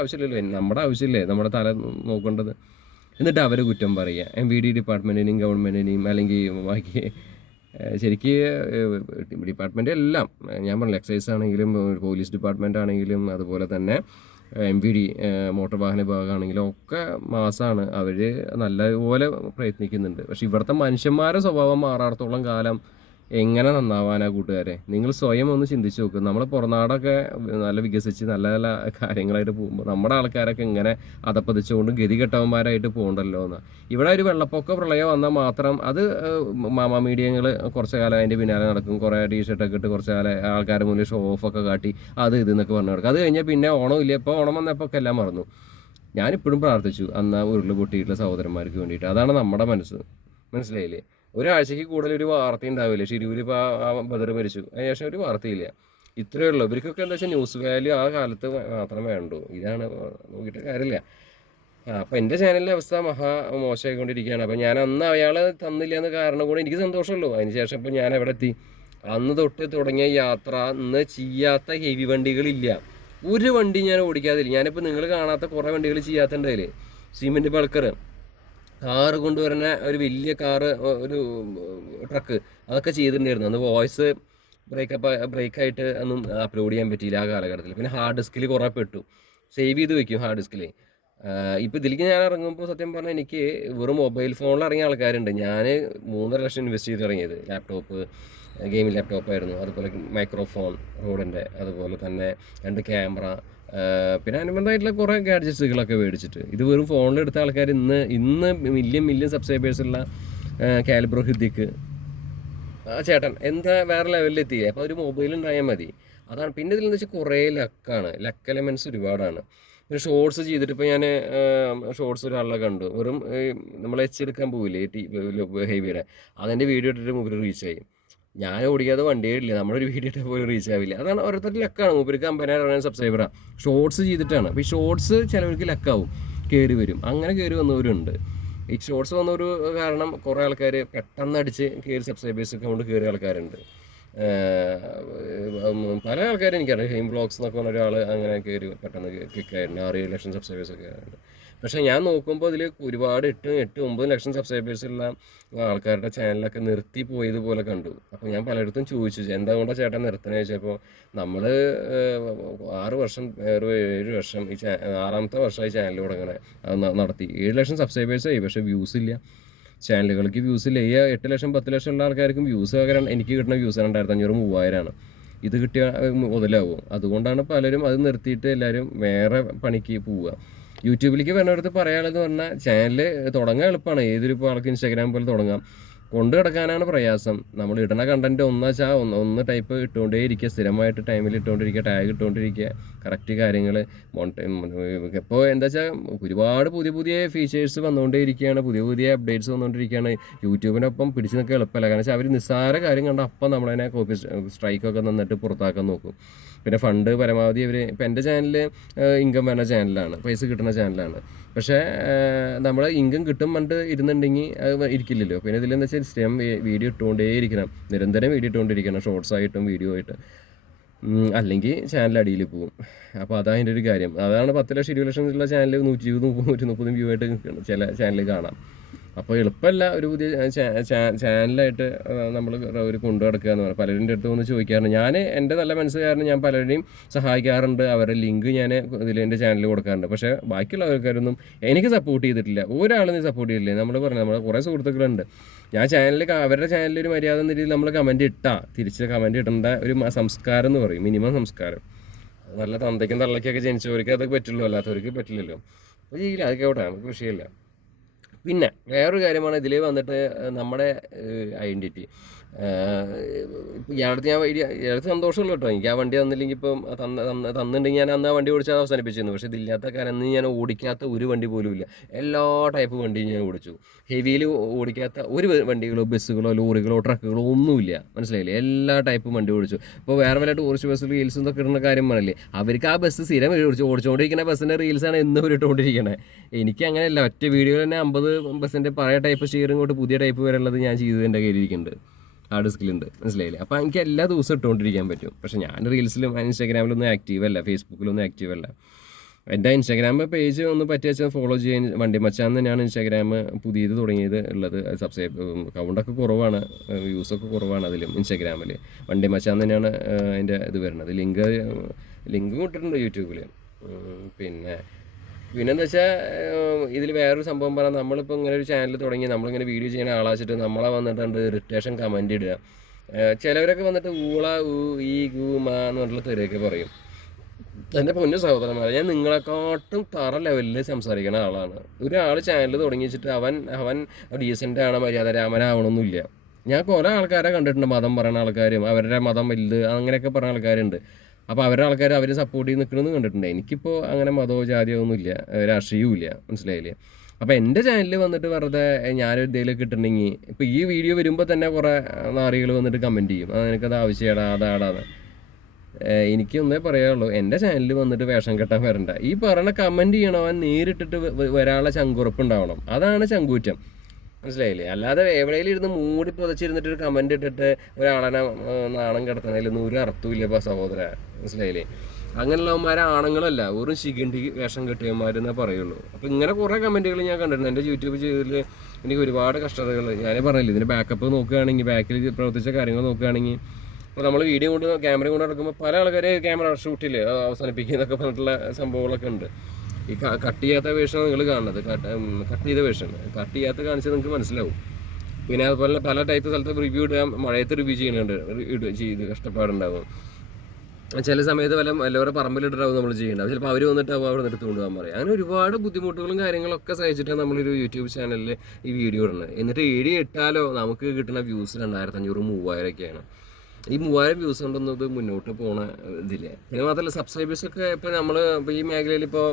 ആവശ്യമില്ലല്ലോ, നമ്മുടെ ആവശ്യമില്ലേ നമ്മുടെ തല നോക്കേണ്ടത്. എന്നിട്ട് അവർ കുറ്റം പറയുക MVD ഡിപ്പാർട്ട്മെൻറ്റിനെയും ഗവൺമെൻറ്റിനെയും, അല്ലെങ്കിൽ ബാക്കി ശരിക്ക് ഡിപ്പാർട്ട്മെൻറ്റ് എല്ലാം ഞാൻ പറഞ്ഞില്ല, എക്സൈസ് ആണെങ്കിലും പോലീസ് ഡിപ്പാർട്ട്മെൻറ്റ് ആണെങ്കിലും അതുപോലെ തന്നെ MVD മോട്ടോർ വാഹന വിഭാഗമാണെങ്കിലും ഒക്കെ മാസമാണ്. അവർ നല്ലപോലെ പ്രയത്നിക്കുന്നുണ്ട്. പക്ഷെ ഇവിടുത്തെ മനുഷ്യന്മാരുടെ സ്വഭാവം മാറാത്തോളം കാലം എങ്ങനെ നന്നാവാനാ കൂട്ടുകാരെ? നിങ്ങൾ സ്വയം ഒന്ന് ചിന്തിച്ച് നോക്ക്. നമ്മൾ പുറനാടൊക്കെ നല്ല വികസിച്ച് നല്ല നല്ല കാര്യങ്ങളായിട്ട് പോകുമ്പോൾ നമ്മുടെ ആൾക്കാരൊക്കെ ഇങ്ങനെ അതപ്പതിച്ചുകൊണ്ട് ഗതികെട്ടവന്മാരായിട്ട് പോകണ്ടല്ലോ എന്ന്. ഇവിടെ ഒരു വെള്ളപ്പൊക്ക പ്രളയം വന്നാൽ മാത്രം അത് മാമാ മീഡിയങ്ങൾ കുറച്ച് കാലം അതിൻ്റെ പിന്നാലെ നടക്കും. കുറേ ടീഷർട്ടൊക്കെ ഇട്ട് കുറച്ച് കാലം ആൾക്കാരുടെ മുന്നിൽ ഷോ ഓഫൊക്കെ കാട്ടി അത് ഇതെന്നൊക്കെ പറഞ്ഞു നടക്കും. അത് കഴിഞ്ഞാൽ പിന്നെ ഓണം ഇല്ല. ഇപ്പോൾ ഓണം വന്നപ്പോൾ ഒക്കെ എല്ലാം മറന്നു. ഞാനിപ്പോഴും പ്രാർത്ഥിച്ചു അന്ന് ഉരുൾ പൊട്ടിയിട്ടുള്ള സഹോദരന്മാർക്ക് വേണ്ടിയിട്ട്. അതാണ് നമ്മുടെ മനസ്സ്. മനസ്സിലായില്ലേ? ഒരാഴ്ചയ്ക്ക് കൂടുതൽ ഒരു വാർത്ത ഉണ്ടാവില്ല. ഷിരൂർ ഇപ്പോൾ ആ ബദർ മരിച്ചു, അതിനുശേഷം ഒരു വാർത്തയില്ല. ഇത്രയേ ഉള്ളൂ. ഇവർക്കൊക്കെ എന്താ വെച്ചാൽ ന്യൂസ് വാല്യൂ ആ കാലത്ത് മാത്രമേ വേണ്ടൂ. ഇതാണ്, നോക്കിയിട്ട് കാര്യമില്ല. അപ്പം എൻ്റെ ചാനലിൻ്റെ അവസ്ഥ മഹാ മോശമായിക്കൊണ്ടിരിക്കുകയാണ്. അപ്പം ഞാൻ അന്ന് അയാൾ തന്നില്ല എന്ന കാരണം കൂടെ എനിക്ക് സന്തോഷമുള്ളൂ. അതിനുശേഷം ഇപ്പം ഞാൻ എവിടെ എത്തി? അന്ന് തൊട്ട് തുടങ്ങിയ യാത്ര ഇന്ന് ചെയ്യാത്ത ഹെവി വണ്ടികളില്ല. ഒരു വണ്ടി ഞാൻ ഓടിക്കാതില്ല. ഞാനിപ്പോൾ നിങ്ങൾ കാണാത്ത കുറേ വണ്ടികൾ ചെയ്യാത്തുണ്ടായില്ലേ? സിമെൻറ്റ് ബൾക്കർ, കാറ് കൊണ്ടുവരുന്ന ഒരു വലിയ കാറ്, ഒരു ട്രക്ക്, അതൊക്കെ ചെയ്തിട്ടുണ്ടായിരുന്നു. അന്ന് വോയിസ് ബ്രേക്കായിട്ട് ഒന്നും അപ്ലോഡ് ചെയ്യാൻ പറ്റിയില്ല ആ കാലഘട്ടത്തിൽ. പിന്നെ ഹാർഡ് ഡിസ്കിൽ കുറേ പെട്ടു, സേവ് ചെയ്ത് വെക്കും ഹാർഡ് ഡിസ്കിൽ. ഇപ്പോൾ ഇതിലേക്ക് ഞാൻ ഇറങ്ങുമ്പോൾ സത്യം പറഞ്ഞാൽ എനിക്ക് വെറും മൊബൈൽ ഫോണിൽ ഇറങ്ങിയ ആൾക്കാരുണ്ട്. ഞാൻ 3.5 ലക്ഷം ഇൻവെസ്റ്റ് ചെയ്ത് ഇറങ്ങിയത്. ലാപ്ടോപ്പ്, ഗെയിമിംഗ് ലാപ്ടോപ്പായിരുന്നു. അതുപോലെ മൈക്രോഫോൺ റോഡിൻ്റെ, അതുപോലെ തന്നെ 2 ക്യാമറ, പിന്നെ അനുബന്ധമായിട്ടുള്ള കുറേ ഗാഡ്ജറ്റ്സുകളൊക്കെ മേടിച്ചിട്ട്. ഇത് വെറും ഫോണിലെടുത്ത ആൾക്കാർ ഇന്ന് മില്യൺ സബ്സ്ക്രൈബേഴ്സുള്ള കാലിബ്രോ ഹിദ്ദിക്ക് ആ ചേട്ടൻ എന്താ വേറെ ലെവലിലെത്തി. അപ്പോൾ ഒരു മൊബൈൽ ഉണ്ടായാൽ മതി. അതാണ്. പിന്നെ ഇതിലെന്ന് വെച്ചാൽ കുറേ ലക്ക് എലമെൻറ്റ്സ് ഒരുപാടാണ്. പിന്നെ ഷോർട്സ് ചെയ്തിട്ട് ഇപ്പോൾ ഞാൻ ഷോർട്സ് ഒരാളെ കണ്ടു. വെറും നമ്മൾ എടുക്കാൻ പോവില്ലേ ഹെവിയുടെ, അതെൻ്റെ വീഡിയോ ഇട്ടിട്ട് മുമ്പിൽ റീച്ചായി. ഞാൻ ഓടിക്കാതെ വണ്ടിയേ ഇല്ല, നമ്മളൊരു വീഡിയോ ഇട്ട് പോലും റീച്ച് ആവില്ല. അതാണ് ഓരോരുത്തരുടെ ലക്കാണ്. മൂപ്പർക്ക് 50,000 സബ്സ്ക്രൈബറാണ്, ഷോർട്സ് ചെയ്തിട്ടാണ്. അപ്പോൾ ഈ ഷോർട്സ് ചിലവർക്ക് ലക്കാവും, കയറി വരും. അങ്ങനെ കയറി വന്നവരുണ്ട്. ഈ ഷോർട്സ് വന്നൊരു കാരണം കുറേ ആൾക്കാർ പെട്ടെന്ന് അടിച്ച് കയറി സബ്സ്ക്രൈബേഴ്സ് അക്കൗണ്ട് കയറിയ ആൾക്കാരുണ്ട്. പല ആൾക്കാരും എനിക്കറിയാം. ഹെയിം ബ്ലോഗ്സ് എന്നൊക്കെ പറഞ്ഞ ഒരാൾ അങ്ങനെ കയറി പെട്ടെന്ന് ക്ലിക്കായിട്ടുണ്ട്. 6-7 ലക്ഷം സബ്സ്ക്രൈബേഴ്സൊക്കെ ആയിട്ടുണ്ട്. പക്ഷേ ഞാൻ നോക്കുമ്പോൾ ഇതിൽ ഒരുപാട് 8-9 ലക്ഷം സബ്സ്ക്രൈബേഴ്സുള്ള ആൾക്കാരുടെ ചാനലൊക്കെ നിർത്തി പോയതുപോലെ കണ്ടു. അപ്പോൾ ഞാൻ പലയിടത്തും ചോദിച്ചു, എന്തുകൊണ്ടാണ് ചേട്ടൻ നിർത്തണേ ചോദിച്ചപ്പോൾ നമ്മൾ 6 വർഷം 7 വർഷം ഈ 6ാമത്തെ വർഷമായി ചാനൽ തുടങ്ങണേ, അത് നടത്തി 7 ലക്ഷം സബ്സ്ക്രൈബേഴ്സായി. പക്ഷേ വ്യൂസ് ഇല്ല, ചാനലുകൾക്ക് വ്യൂസ് ഇല്ല. ഈ 8 ലക്ഷം 10 ലക്ഷം ഉള്ള ആൾക്കാർക്കും വ്യൂസ് പകരം എനിക്ക് കിട്ടുന്ന വ്യൂസ് 2500-3000 ഇത് കിട്ടിയ മുതലാവും. അതുകൊണ്ടാണ് പലരും അത് നിർത്തിയിട്ട് എല്ലാവരും വേറെ പണിക്ക് പോവുക. യൂട്യൂബിലേക്ക് വരുന്നവരടുത്ത് പറയാനുള്ളതെന്ന് പറഞ്ഞാൽ ചാനൽ തുടങ്ങാൻ എളുപ്പമാണ്. ഏതൊരു ആൾക്ക് ഇൻസ്റ്റാഗ്രാം പോലെ തുടങ്ങാം. കൊണ്ട് കിടക്കാനാണ് പ്രയാസം. നമ്മൾ ഇടുന്ന കണ്ടൻറ്റ് ഒന്ന് ടൈപ്പ് ഇട്ടുകൊണ്ടേ ഇരിക്കുക, സ്ഥിരമായിട്ട് ടൈമിൽ ഇട്ടുകൊണ്ടിരിക്കുക, ടാഗ് ഇട്ടുകൊണ്ടിരിക്കുക, കറക്റ്റ് കാര്യങ്ങൾ ഇപ്പോൾ എന്താ വെച്ചാൽ ഒരുപാട് പുതിയ ഫീച്ചേഴ്സ് വന്നുകൊണ്ടേ ഇരിക്കുകയാണ്, പുതിയ അപ്ഡേറ്റ്സ് വന്നുകൊണ്ടിരിക്കുകയാണ്. യൂട്യൂബിനൊപ്പം പിടിച്ച് നിൽക്കുക എളുപ്പമല്ല. കാരണം വെച്ചാൽ അവർ നിസ്സാര കാര്യം കണ്ട അപ്പം നമ്മളതിനെ കോപ്പി സ്ട്രൈക്കൊക്കെ നന്നിട്ട് പുറത്താക്കാൻ നോക്കും. പിന്നെ ഫണ്ട് പരമാവധി അവർ, ഇപ്പം എൻ്റെ ചാനൽ ഇൻകം വരുന്ന ചാനലാണ്, പൈസ കിട്ടുന്ന ചാനലാണ്. പക്ഷേ നമ്മൾ ഇൻകം കിട്ടും പറഞ്ഞിട്ട് ഇരുന്നുണ്ടെങ്കിൽ അത് ഇരിക്കില്ലല്ലോ. പിന്നെ ഇതിലെന്ന് വെച്ചാൽ സ്ഥിരം വീഡിയോ ഇട്ടുകൊണ്ടേ ഇരിക്കണം, നിരന്തരം വീഡിയോ ഇട്ടുകൊണ്ടിരിക്കണം, ഷോർട്സ് ആയിട്ടും വീഡിയോ ആയിട്ട്. അല്ലെങ്കിൽ ചാനൽ അടിയിൽ പോകും. അപ്പോൾ അതാണ് ഒരു കാര്യം. അതാണ് 10 ലക്ഷം 20 ലക്ഷം ഉള്ള ചാനൽ 120-130 വ്യൂ ആയിട്ട് ചില ചാനൽ കാണാം. അപ്പോൾ എളുപ്പമല്ല ഒരു പുതിയ ചാനലായിട്ട് നമ്മൾ ഒരു കൊണ്ടു നടക്കുക എന്ന് പറഞ്ഞാൽ. പലരുടെ അടുത്ത് വന്ന് ചോദിക്കാറുണ്ട്. ഞാൻ എൻ്റെ നല്ല മനസ്സുകാരന് ഞാൻ പലരെയും സഹായിക്കാറുണ്ട്. അവരുടെ ലിങ്ക് ഞാൻ ഇതിൽ എൻ്റെ ചാനലിൽ കൊടുക്കാറുണ്ട്. പക്ഷേ ബാക്കിയുള്ള ആൾക്കാരൊന്നും എനിക്ക് സപ്പോർട്ട് ചെയ്തിട്ടില്ല. ഒരാളൊന്നും സപ്പോർട്ട് ചെയ്തില്ല. നമ്മൾ പറഞ്ഞു, നമ്മുടെ കുറേ സുഹൃത്തുക്കളുണ്ട്. ഞാൻ അവരുടെ ചാനലിൽ ഒരു മര്യാദ എന്ന രീതിയിൽ നമ്മൾ കമൻറ്റ് തിരിച്ച് കമൻറ്റ് ഇടേണ്ട ഒരു സംസ്കാരം എന്ന് പറയും, മിനിമം സംസ്കാരം. നല്ല തന്തയ്ക്കും തള്ളയ്ക്കൊക്കെ ജനിച്ചവർക്ക് അതൊക്കെ പറ്റുള്ളൂ, അല്ലാത്തവർക്ക് പറ്റില്ലല്ലോ. അപ്പോൾ ചെയ്യില്ല, അതൊക്കെ ആവട്ടെ, നമുക്ക് വിഷയമില്ല. പിന്നെ വേറൊരു കാര്യമാണ് ഇതിൽ വന്നിട്ട് നമ്മുടെ ഐഡൻറ്റിറ്റി. ഇയാൾക്ക് സന്തോഷമുള്ളൂ കേട്ടോ. എനിക്ക് ആ വണ്ടി തന്നില്ലെങ്കിൽ ഇപ്പം തന്നിട്ടുണ്ടെങ്കിൽ ഞാൻ അന്ന് ആ വണ്ടി ഓടിച്ചാൽ അവസാനിപ്പിച്ചിരുന്നു. പക്ഷേ ഇതില്ലാത്ത കാരണം അന്ന് ഞാൻ ഓടിക്കാത്ത ഒരു വണ്ടി പോലും ഇല്ല. എല്ലാ ടൈപ്പ് വണ്ടിയും ഞാൻ ഓടിച്ചു. ഹെവിയിൽ ഓടിക്കാത്ത ഒരു വണ്ടികളോ ബസ്സുകളോ ലോറികളോ ട്രക്കുകളോ ഒന്നുമില്ല. മനസ്സിലായില്ലേ? എല്ലാ ടൈപ്പും വണ്ടി ഓടിച്ചു. ഇപ്പോൾ വേറെ വല്ല ടൂറിസ്റ്റ് ബസ്സിൽ റീൽസ് എന്നൊക്കെ ഇടുന്ന കാര്യം പറഞ്ഞില്ലേ, അവർക്ക് ആ ബസ് സ്ഥിരം ഓടിച്ചുകൊണ്ടിരിക്കുന്ന ബസ്സിൻ്റെ റീൽസാണ് എന്നും ഇട്ടുകൊണ്ടിരിക്കണേ. എനിക്ക് അങ്ങനെയല്ല, ഒറ്റ വീഡിയോയിൽ തന്നെ 50 ബസ്സിൻ്റെ പഴയ ടൈപ്പ് സ്റ്റിയറിംഗ് തൊട്ട് പുതിയ ടൈപ്പ് വരെ ഉള്ളത് ഞാൻ ചെയ്തത് എൻ്റെ കയ്യിലിരിക്കുന്നുണ്ട്, ഹാർഡ് ഡിസ്കിലുണ്ട്. മനസ്സിലായില്ലേ? അപ്പോൾ എനിക്ക് എല്ലാ ദിവസവും ഇട്ടുകൊണ്ടിരിക്കാൻ പറ്റും. പക്ഷേ ഞാൻ റീൽസിലും ഇൻസ്റ്റാഗ്രാമിലൊന്നും ആക്റ്റീവല്ല, ഫേസ്ബുക്കിലൊന്നും ആക്റ്റീവല്ല. എൻ്റെ ഇൻസ്റ്റാഗ്രാം പേജ് ഒന്ന് പറ്റിയ വെച്ചാൽ ഫോളോ ചെയ്യാൻ. വണ്ടി മച്ചാൻ തന്നെയാണ് ഇൻസ്റ്റാഗ്രാം പുതിയത് തുടങ്ങിയത് ഉള്ളത്. സബ്സ്ക്രൈബ് കൗണ്ടൊക്കെ കുറവാണ്, വ്യൂസൊക്കെ കുറവാണ് അതിലും ഇൻസ്റ്റാഗ്രാമിൽ. വണ്ടി മച്ചാൻ തന്നെയാണ് അതിൻ്റെ ഇത് വരുന്നത്. ലിങ്ക് ഇട്ടിട്ടുണ്ട് യൂട്യൂബിൽ. പിന്നെന്താ വെച്ചാൽ ഇതിൽ വേറൊരു സംഭവം പറഞ്ഞാൽ, നമ്മളിപ്പോൾ ഇങ്ങനെ ഒരു ചാനൽ തുടങ്ങി നമ്മളിങ്ങനെ വീഡിയോ ചെയ്യുന്ന ആളാച്ചിട്ട് നമ്മളെ വന്നിട്ടുണ്ട് ഇറിറ്റേഷൻ കമൻറ്റ് ഇടുക. ചിലവരൊക്കെ വന്നിട്ട് ഊള ഊ ഈ ഗൂ മാ എന്ന് പറഞ്ഞിട്ടുള്ള തെറിയൊക്കെ പറയും. എൻ്റെ പൊന്നു സഹോദരന്മാരെ, ഞാൻ നിങ്ങളെക്കാട്ടും തറ ലെവലിൽ സംസാരിക്കുന്ന ആളാണ്. ഒരാൾ ചാനൽ തുടങ്ങി വെച്ചിട്ട് അവൻ അവൻ ഡീസൻ്റ് ആണ്, മര്യാദ രാമനാവണമെന്നില്ല. ഞാൻ കുറേ ആൾക്കാരെ കണ്ടിട്ടുണ്ട്, മതം പറയുന്ന ആൾക്കാരും അവരുടെ മതം വലുത് അങ്ങനെയൊക്കെ പറയുന്ന ആൾക്കാരുണ്ട്. അപ്പോൾ അവരുടെ ആൾക്കാർ അവർ സപ്പോർട്ട് ചെയ്ത് നിൽക്കണമെന്ന് കണ്ടിട്ടുണ്ട്. എനിക്കിപ്പോൾ അങ്ങനെ മതമോ ജാതിയോ ഒന്നുമില്ല, രാഷ്ട്രീയവും ഇല്ല, മനസ്സിലായില്ലേ? അപ്പോൾ എൻ്റെ ചാനലിൽ വന്നിട്ട് വെറുതെ ഞാനൊരു എന്തെങ്കിലുമൊക്കെ ഇട്ടിട്ടുണ്ടെങ്കിൽ ഇപ്പോൾ ഈ വീഡിയോ വരുമ്പോൾ തന്നെ കുറേ നാറികൾ വന്നിട്ട് കമൻറ്റ് ചെയ്യും, നിനക്കത് ആവശ്യമാടാ അതാടാന്ന്. എനിക്കൊന്നേ പറയാനുള്ളൂ, എൻ്റെ ചാനലിൽ വന്നിട്ട് വേഷം കെട്ടാൻ വരണ്ട. ഈ പറയണ കമൻറ്റ് ചെയ്യണവൻ നേരിട്ടിട്ട് വരാനുള്ള ചങ്കുറപ്പുണ്ടാവണം, അതാണ് ചങ്കൂറ്റം, മനസ്സിലായില്ലേ? അല്ലാതെ എവിടെയെങ്കിലും ഇരുന്ന് മൂടി പുതച്ചിരുന്നിട്ട് ഒരു കമൻറ്റ് ഇട്ടിട്ട് ഒരാളെ നാണം കിടത്തണതിലൊന്നും ഒരു അർത്ഥമില്ല ഇപ്പോൾ സഹോദര, മനസ്സിലായില്ലേ? അങ്ങനെയുള്ളവന്മാരെ ആണുങ്ങളല്ല, വെറും ശിഖണ്ഡി വേഷം കെട്ടിയവന്മാരെന്നേ പറയുള്ളൂ. അപ്പോൾ ഇങ്ങനെ കുറേ കമൻറ്റുകൾ ഞാൻ കണ്ടിട്ടുണ്ട് എൻ്റെ യൂട്യൂബ് ചെയ്തതിൽ. എനിക്ക് ഒരുപാട് കഷ്ടതകൾ ഞാൻ പറഞ്ഞില്ല. ഇതിന് ബാക്കപ്പ് നോക്കുകയാണെങ്കിൽ, ബാക്കിൽ പ്രവർത്തിച്ച കാര്യങ്ങൾ നോക്കുകയാണെങ്കിൽ, ഇപ്പോൾ നമ്മൾ വീഡിയോ കൊണ്ട് ക്യാമറ കൊണ്ട് നടക്കുമ്പോൾ പല ആൾക്കാരെ ക്യാമറ ഷൂട്ടിൽ അവസാനിപ്പിക്കുന്നതൊക്കെ പറഞ്ഞിട്ടുള്ള സംഭവങ്ങളൊക്കെ ഉണ്ട്. ഈ കട്ട് ചെയ്യാത്ത വേഷമാണ് നിങ്ങൾ കാണുന്നത്, കട്ട് ചെയ്ത വേഷം. കട്ട് ചെയ്യാത്ത കാണിച്ചാൽ നിങ്ങൾക്ക് മനസ്സിലാവും. പിന്നെ അതുപോലെ പല ടൈപ്പ് സ്ഥലത്ത് റിവ്യൂ ഇടാൻ, മഴയത്ത് റിവ്യൂ ചെയ്യുന്നുണ്ട്, ചെയ്ത് കഷ്ടപ്പാടുണ്ടാവും. ചില സമയത്ത് വല്ലവരുടെ പറമ്പിലിട്ടാവും നമ്മൾ ചെയ്യേണ്ടത്. ചിലപ്പോൾ അവർ വന്നിട്ട് അവിടെ നിന്ന് എടുത്തുകൊണ്ട് പോകാൻ പറയും. അങ്ങനെ ഒരുപാട് ബുദ്ധിമുട്ടുകളും കാര്യങ്ങളൊക്കെ സഹിച്ചിട്ടാണ് നമ്മളൊരു യൂട്യൂബ് ചാനലിൽ ഈ വീഡിയോ ഇടുന്നത്. എന്നിട്ട് ഇട്ടാലോ നമുക്ക് കിട്ടുന്ന വ്യൂസ് 2500 3000 ഒക്കെയാണ്. ഈ 3000 വ്യൂസ് കൊണ്ടൊന്നും ഇത് മുന്നോട്ട് പോണ ഇതില്ല. പിന്നെ മാത്രമല്ല സബ്സ്ക്രൈബേഴ്സൊക്കെ ഇപ്പോൾ നമ്മൾ ഇപ്പോൾ ഈ മേഖലയിൽ ഇപ്പോൾ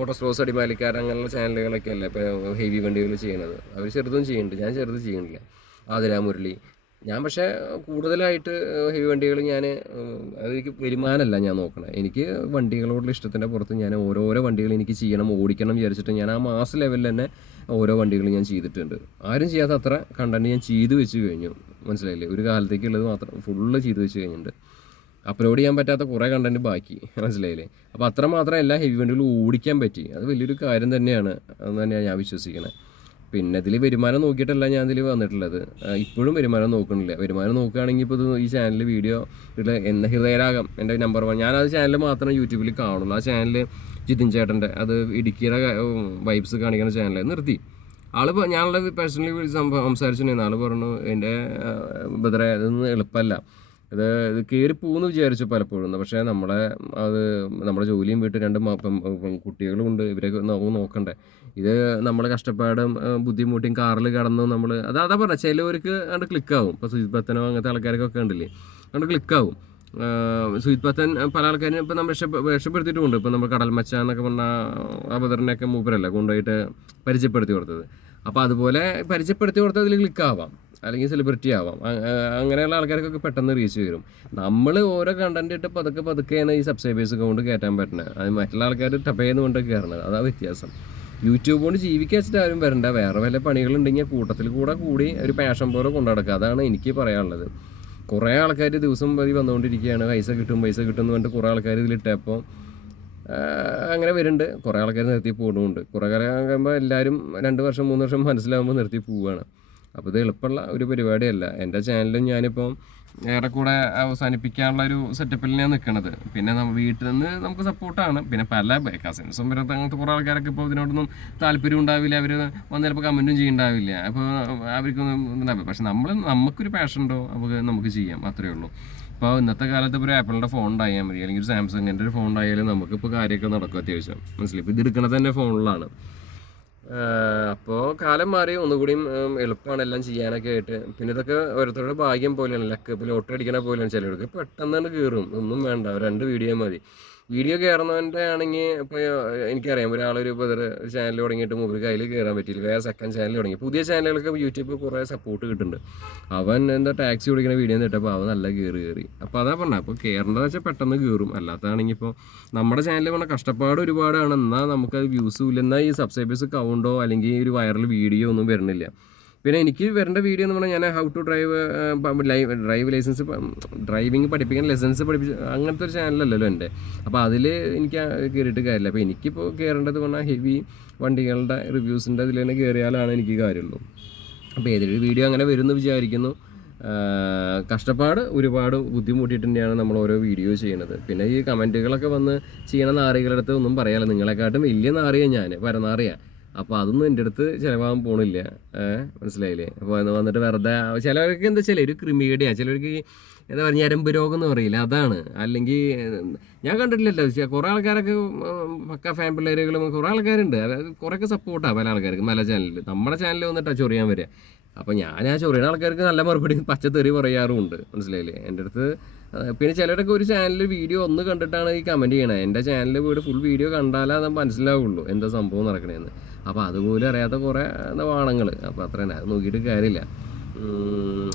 ഓട്ടോസ്ട്രോസ് അടിമാലിക്കാർ അങ്ങനെയുള്ള ചാനലുകളൊക്കെ അല്ലേ ഇപ്പോൾ ഹെവി വണ്ടികൾ ചെയ്യുന്നത്. അവർ ചെറുതും ചെയ്യുന്നുണ്ട്, ഞാൻ ചെറുത് ചെയ്യുന്നില്ല. ആതിര മുരളി ഞാൻ. പക്ഷേ കൂടുതലായിട്ട് ഹെവി വണ്ടികൾ അതെനിക്ക് വരുമാനമല്ല ഞാൻ നോക്കണത്. എനിക്ക് വണ്ടികളോടുള്ള ഇഷ്ടത്തിൻ്റെ പുറത്ത് ഞാൻ ഓരോരോ വണ്ടികൾ എനിക്ക് ചെയ്യണം, ഓടിക്കണം വിചാരിച്ചിട്ട് ഞാൻ ആ മാസ ലെവലിൽ തന്നെ ഓരോ വണ്ടികൾ ഞാൻ ചെയ്തിട്ടുണ്ട്. ആരും ചെയ്യാത്ത അത്ര കണ്ടന്റ് ഞാൻ ചെയ്ത് വെച്ച് കഴിഞ്ഞു, മനസ്സിലായില്ലേ? ഒരു കാലത്തേക്കുള്ളത് മാത്രം ഫുള്ള് ചെയ്ത് വെച്ച് കഴിഞ്ഞിട്ടുണ്ട്. അപ്ലോഡ് ചെയ്യാൻ പറ്റാത്ത കുറേ കണ്ടന്റ് ബാക്കി, മനസ്സിലായില്ലേ? അപ്പോൾ അത്ര മാത്രം എല്ലാ ഹെവി വണ്ടികൾ ഓടിക്കാൻ പറ്റി. അത് വലിയൊരു കാര്യം തന്നെയാണ്, എന്ന് തന്നെയാണ് ഞാൻ വിശ്വസിക്കുന്നത്. പിന്നെ ഇതിൽ വരുമാനം നോക്കിയിട്ടല്ല ഞാൻ ഇതിൽ വന്നിട്ടുള്ളത്. ഇപ്പോഴും വരുമാനം നോക്കണില്ല. വരുമാനം നോക്കുകയാണെങ്കിൽ ഇപ്പോൾ ഈ ചാനൽ വീഡിയോ എന്ന ഹൃദയരാഗം എൻ്റെ നമ്പർ 1. ഞാനത് ചാനൽ മാത്രം യൂട്യൂബിൽ കാണുള്ളൂ. ആ ചാനൽ ജിതിൻ ചേട്ടൻ്റെ, അത് ഇടുക്കിയുടെ വൈബ്സ് കാണിക്കുന്ന ചാനൽ നിർത്തി. ഞാനുള്ളത് പേഴ്സണലി സംസാരിച്ചിട്ടുണ്ടായിരുന്നു. ആൾ പറഞ്ഞു എൻ്റെ ബദറെ ഇതൊന്നും എളുപ്പമല്ല, ഇത് കയറി പോകുമെന്ന് വിചാരിച്ചു പലപ്പോഴും. പക്ഷേ നമ്മുടെ ജോലിയും വീട്ടിൽ 2 കുട്ടികളും ഉണ്ട്, ഇവരൊക്കെ നോക്കണ്ടേ. ഇത് നമ്മൾ കഷ്ടപ്പാടും ബുദ്ധിമുട്ടിയും കാറിൽ കടന്നു നമ്മൾ അതാ പറഞ്ഞത്. ചിലവർക്ക് അങ്ങോട്ട് ക്ലിക്കാവും. ഇപ്പോൾ സുജിത് പത്തനോ അങ്ങനത്തെ ആൾക്കാർക്കൊക്കെ ഉണ്ടല്ലേ, അങ്ങോട്ട് ക്ലിക്കാവും. സുജിത് പത്തൻ പല ആൾക്കാരും ഇപ്പോൾ നമ്മൾ രക്ഷപ്പെടുത്തിയിട്ടുമുണ്ട്. ഇപ്പോൾ നമ്മൾ കടൽ മച്ച എന്നൊക്കെ പറഞ്ഞാൽ ആ ബദറിനെയൊക്കെ മൂപ്പരല്ല കൊണ്ടുപോയിട്ട് പരിചയപ്പെടുത്തി കൊടുത്തത്. അപ്പോൾ അതുപോലെ പരിചയപ്പെടുത്തി കൊടുത്താൽ അതിൽ ക്ലിക്കാവാം, അല്ലെങ്കിൽ സെലിബ്രിറ്റി ആവാം. അങ്ങനെയുള്ള ആൾക്കാർക്കൊക്കെ പെട്ടെന്ന് റീച്ച് വരും. നമ്മൾ ഓരോ കണ്ടന്റ് ഇട്ട് പതുക്കെയാണ് ഈ സബ്സ്ക്രൈബേഴ്സ് കൊണ്ട് കയറ്റാൻ പറ്റുന്നത്. അത് മറ്റുള്ള ആൾക്കാർ ടപ്പേന്ന് കൊണ്ട് കയറണത്, അതാ വ്യത്യാസം. യൂട്യൂബ് കൊണ്ട് ജീവിക്കാൻ വെച്ചിട്ട് ആരും വരണ്ട. വേറെ വല്ല പണികളുണ്ടെങ്കിൽ കൂട്ടത്തിൽ കൂടി ഒരു പാഷൻ പോലെ കൊണ്ടുനടക്കുക. അതാണ് എനിക്ക് പറയാനുള്ളത്. കുറേ ആൾക്കാർ ദിവസം വന്നുകൊണ്ടിരിക്കുകയാണ്, പൈസ കിട്ടും എന്ന് പറഞ്ഞിട്ട് കുറേ ആൾക്കാർ ഇതിലിട്ടപ്പോൾ അങ്ങനെ വരുന്നുണ്ട്. കുറേ ആൾക്കാർ നിർത്തി പോകുന്നുണ്ട്. കുറേ കാലം ആകുമ്പോൾ എല്ലാവരും 2 വർഷം 3 വർഷം മനസ്സിലാകുമ്പോൾ നിർത്തി പോവുകയാണ്. അപ്പോൾ ഇത് എളുപ്പമുള്ള ഒരു പരിപാടിയല്ല. എൻ്റെ ചാനലും ഞാനിപ്പോൾ ഏറെക്കൂടെ അവസാനിപ്പിക്കാനുള്ള ഒരു സെറ്റപ്പിൽ ഞാൻ നിൽക്കണത്. പിന്നെ വീട്ടിൽ നിന്ന് നമുക്ക് സപ്പോർട്ടാണ്. പിന്നെ പല കസിൻസും വരത്ത് അങ്ങനത്തെ കുറേ ആൾക്കാരൊക്കെ ഇപ്പോൾ ഇതിനോടൊന്നും താല്പര്യം ഉണ്ടാവില്ല. അവർ വന്ന് ചിലപ്പോൾ കമൻറ്റും ചെയ്യുന്നുണ്ടാവില്ല. അപ്പോൾ അവർക്കൊന്നും ഉണ്ടാവില്ല. പക്ഷെ നമുക്കൊരു പാഷൻ ഉണ്ടോ നമുക്ക് ചെയ്യാം, അത്രയേ ഉള്ളൂ. ഇപ്പോൾ ഇന്നത്തെ കാലത്ത് ഇപ്പോൾ ഒരു ആപ്പിളിൻ്റെ ഫോൺ ഉണ്ടായാൽ മതി, അല്ലെങ്കിൽ ഒരു സാംസങ്ങിൻ്റെ ഒരു ഫോൺ ഉണ്ടായാലും നമുക്കിപ്പോൾ കാര്യമൊക്കെ നടക്കും അത്യാവശ്യം, മനസ്സിലായി? ഇപ്പോൾ ഇത് എടുക്കണത് തന്നെ ഫോണിലാണ്. അപ്പോൾ കാലം മാറി, ഒന്നുകൂടിയും എളുപ്പമാണ് എല്ലാം ചെയ്യാനൊക്കെ ആയിട്ട്. പിന്നെ ഇതൊക്കെ ഓരോരുത്തരുടെ ഭാഗ്യം പോലെയാണ്, ലക്ക്. ഇപ്പോൾ ലോട്ടറി അടിക്കണ പോലെയാണ്. ചിലർക്ക് പെട്ടെന്ന് കയറും, ഒന്നും വേണ്ട, 2 വീഡിയോ മതി. വീഡിയോ കയറുന്നവൻ്റെ ആണെങ്കിൽ ഇപ്പോൾ എനിക്കറിയാം, ഒരാളൊരു ചാനൽ തുടങ്ങിയിട്ട് മൂപ്പർ കയ്യിൽ കയറാൻ പറ്റിയില്ല, വേറെ സെക്കൻഡ് ചാനൽ തുടങ്ങി. പുതിയ ചാനലുകൾക്ക് യൂട്യൂബ് കുറേ സപ്പോർട്ട് കിട്ടുന്നുണ്ട്. അവൻ ടാക്സി ഓടിക്കുന്ന വീഡിയോ ഇട്ടപ്പോൾ അവൻ നല്ല കയറി. അപ്പോൾ അതാ പറഞ്ഞത്, അപ്പോൾ കയറേണ്ടതെന്ന് വെച്ചാൽ പെട്ടെന്ന് കയറും. അല്ലാത്തതാണെങ്കിൽ ഇപ്പോൾ നമ്മുടെ ചാനലിൽ പറഞ്ഞാൽ കഷ്ടപ്പാട് ഒരുപാടാണ്. എന്നാൽ നമുക്കത് വ്യൂസും ഇല്ല, എന്നാൽ ഈ സബ്സ്ക്രൈബേഴ്സ് കൗണ്ടോ അല്ലെങ്കിൽ ഒരു വൈറൽ വീഡിയോ ഒന്നും വരുന്നില്ല. പിന്നെ എനിക്ക് വരേണ്ട വീഡിയോ എന്ന് പറഞ്ഞാൽ ഞാൻ how to drive licence, driving പഠിപ്പിക്കാൻ ലൈസൻസ് അങ്ങനത്തെ ഒരു ചാനലല്ലല്ലോ എൻ്റെ. അപ്പോൾ അതിൽ എനിക്ക് കയറിയിട്ട് കാര്യമില്ല. അപ്പോൾ എനിക്കിപ്പോൾ കയറേണ്ടത് പറഞ്ഞാൽ ഹെവി വണ്ടികളുടെ റിവ്യൂസിൻ്റെ അതിൽ തന്നെ കയറിയാലാണ് എനിക്ക് കാര്യമുള്ളൂ. അപ്പോൾ ഏതൊരു വീഡിയോ അങ്ങനെ വരുമെന്ന് വിചാരിക്കുന്നു. കഷ്ടപ്പാട് ഒരുപാട് ബുദ്ധിമുട്ടിയിട്ട് തന്നെയാണ് നമ്മൾ ഓരോ വീഡിയോ ചെയ്യുന്നത്. പിന്നെ ഈ കമൻറ്റുകളൊക്കെ വന്ന് ചെയ്യണ നാറികളുടെ അടുത്ത് ഒന്നും പറയാമല്ലോ. നിങ്ങളെക്കാട്ടും വലിയ നാറിയാണ് ഞാൻ, പരനാറിയാണ്. അപ്പോൾ അതൊന്നും എൻ്റെ അടുത്ത് ചിലവാകാൻ പോണില്ല. മനസ്സിലായില്ലേ? അപ്പോൾ അത് വന്നിട്ട് വെറുതെ ചിലവർക്ക് എന്താ വെച്ചാൽ ഒരു ക്രിമികേടിയാണ്, ചിലവർക്ക് എന്താ പറയുക ഞരമ്പ് രോഗം എന്ന് പറയില്ല, അതാണ്. അല്ലെങ്കിൽ ഞാൻ കണ്ടിട്ടില്ലല്ലോ, കുറേ ആൾക്കാരൊക്കെ പക്ക ഫാൻ പിള്ളേരുകളും കുറേ ആൾക്കാരുണ്ട്, കുറേയൊക്കെ സപ്പോർട്ടാണ് പല ആൾക്കാർക്ക് മല ചാനലിൽ. നമ്മുടെ ചാനലിൽ വന്നിട്ടാണ് ചൊറിയാൻ വരിക. അപ്പോൾ ഞാൻ ആ ചൊറിയുന്ന ആൾക്കാർക്ക് നല്ല മറുപടി പച്ചത്തെറി പറയാറുമുണ്ട്, മനസ്സിലായില്ലേ എൻ്റെ അടുത്ത്. പിന്നെ ചിലരൊക്കെ ഒരു ചാനലിൽ വീഡിയോ ഒന്ന് കണ്ടിട്ടാണ് ഈ കമൻറ്റ് ചെയ്യണത്. എൻ്റെ ചാനലിൽ പോയിട്ട് ഫുൾ വീഡിയോ കണ്ടാലേ അത് മനസ്സിലാവുള്ളൂ എന്താ സംഭവം നടക്കണേന്ന്. അപ്പോൾ അതുപോലെ അറിയാത്ത കുറേ വാണങ്ങൾ. അപ്പോൾ അത്ര തന്നെ, അത് നോക്കിയിട്ട് കാര്യമില്ല.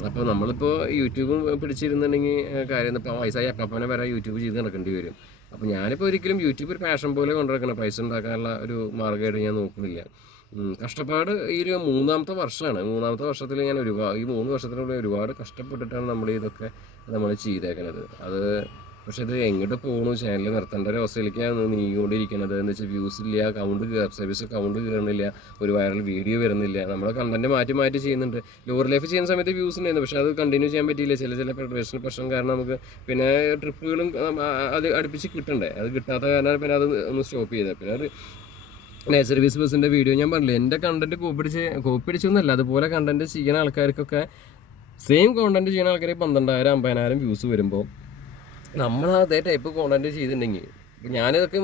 അപ്പോൾ നമ്മളിപ്പോൾ യൂട്യൂബ് പിടിച്ചിരുന്നുണ്ടെങ്കിൽ കാര്യം ഇപ്പോൾ വയസ്സായി അപ്പനെ വരെ യൂട്യൂബ് ചെയ്ത് നടക്കേണ്ടി വരും. അപ്പോൾ ഞാനിപ്പോൾ ഒരിക്കലും യൂട്യൂബ് ഒരു പാഷൻ പോലെ കൊണ്ടുനടക്കണം, പൈസ ഉണ്ടാക്കാനുള്ള ഒരു മാർഗ്ഗമായിട്ട് ഞാൻ നോക്കുന്നില്ല. കഷ്ടപ്പാട് ഈ ഒരു മൂന്നാമത്തെ വർഷമാണ്. മൂന്നാമത്തെ വർഷത്തിൽ ഞാൻ ഈ 3 വർഷത്തിനുള്ളിൽ ഒരുപാട് കഷ്ടപ്പെട്ടിട്ടാണ് നമ്മൾ ഇതൊക്കെ നമ്മൾ ചെയ്തേക്കണത്. അത് പക്ഷെ ഇത് എങ്ങോട്ട് പോകണു, ചാനൽ നിർത്തേണ്ട ഒരു അവസ്ഥയിലേക്കാണ് നീങ്ങിക്കൊണ്ടിരിക്കുന്നത്. എന്ന് വെച്ചാൽ വ്യൂസ് ഇല്ല, സബ്സ്ക്രൈബേഴ്സ് കൗണ്ട് കയറുന്നില്ല, ഒരു വൈറൽ വീഡിയോ വരുന്നില്ല. നമ്മുടെ കണ്ടന്റ് മാറ്റി ചെയ്യുന്നുണ്ട്. ലോറി ലൈഫ് ചെയ്യുന്ന സമയത്ത് വ്യൂസ് ഉണ്ടായിരുന്നു, പക്ഷെ അത് കണ്ടിന്യൂ ചെയ്യാൻ പറ്റിയില്ല. ചില പ്രൊഡക്ഷണൽ പ്രശ്നം കാരണം നമുക്ക് പിന്നെ ട്രിപ്പുകളും അത് അടുപ്പിച്ച് കിട്ടണ്ടേ, അത് കിട്ടാത്ത കാരണം പിന്നെ അത് ഒന്ന് സ്റ്റോപ്പ് ചെയ്തത്. പിന്നെ അത് സർവീസ് ബസ്സിൻ്റെ വീഡിയോ ഞാൻ പറഞ്ഞില്ലേ, എൻ്റെ കണ്ടന്റ് കോപ്പിടിച്ചൊന്നുമല്ല, അതുപോലെ കണ്ടന്റ് ചെയ്യുന്ന ആൾക്കാർക്കൊക്കെ സെയിം കോണ്ടന്റ് ചെയ്യുന്ന ആൾക്കാർ 12,000 50,000 വ്യൂസ് വരുമ്പോൾ നമ്മൾ അതേ ടൈപ്പ് കോണ്ടന്റ് ചെയ്തിട്ടുണ്ടെങ്കിൽ, ഞാനിതൊക്കെ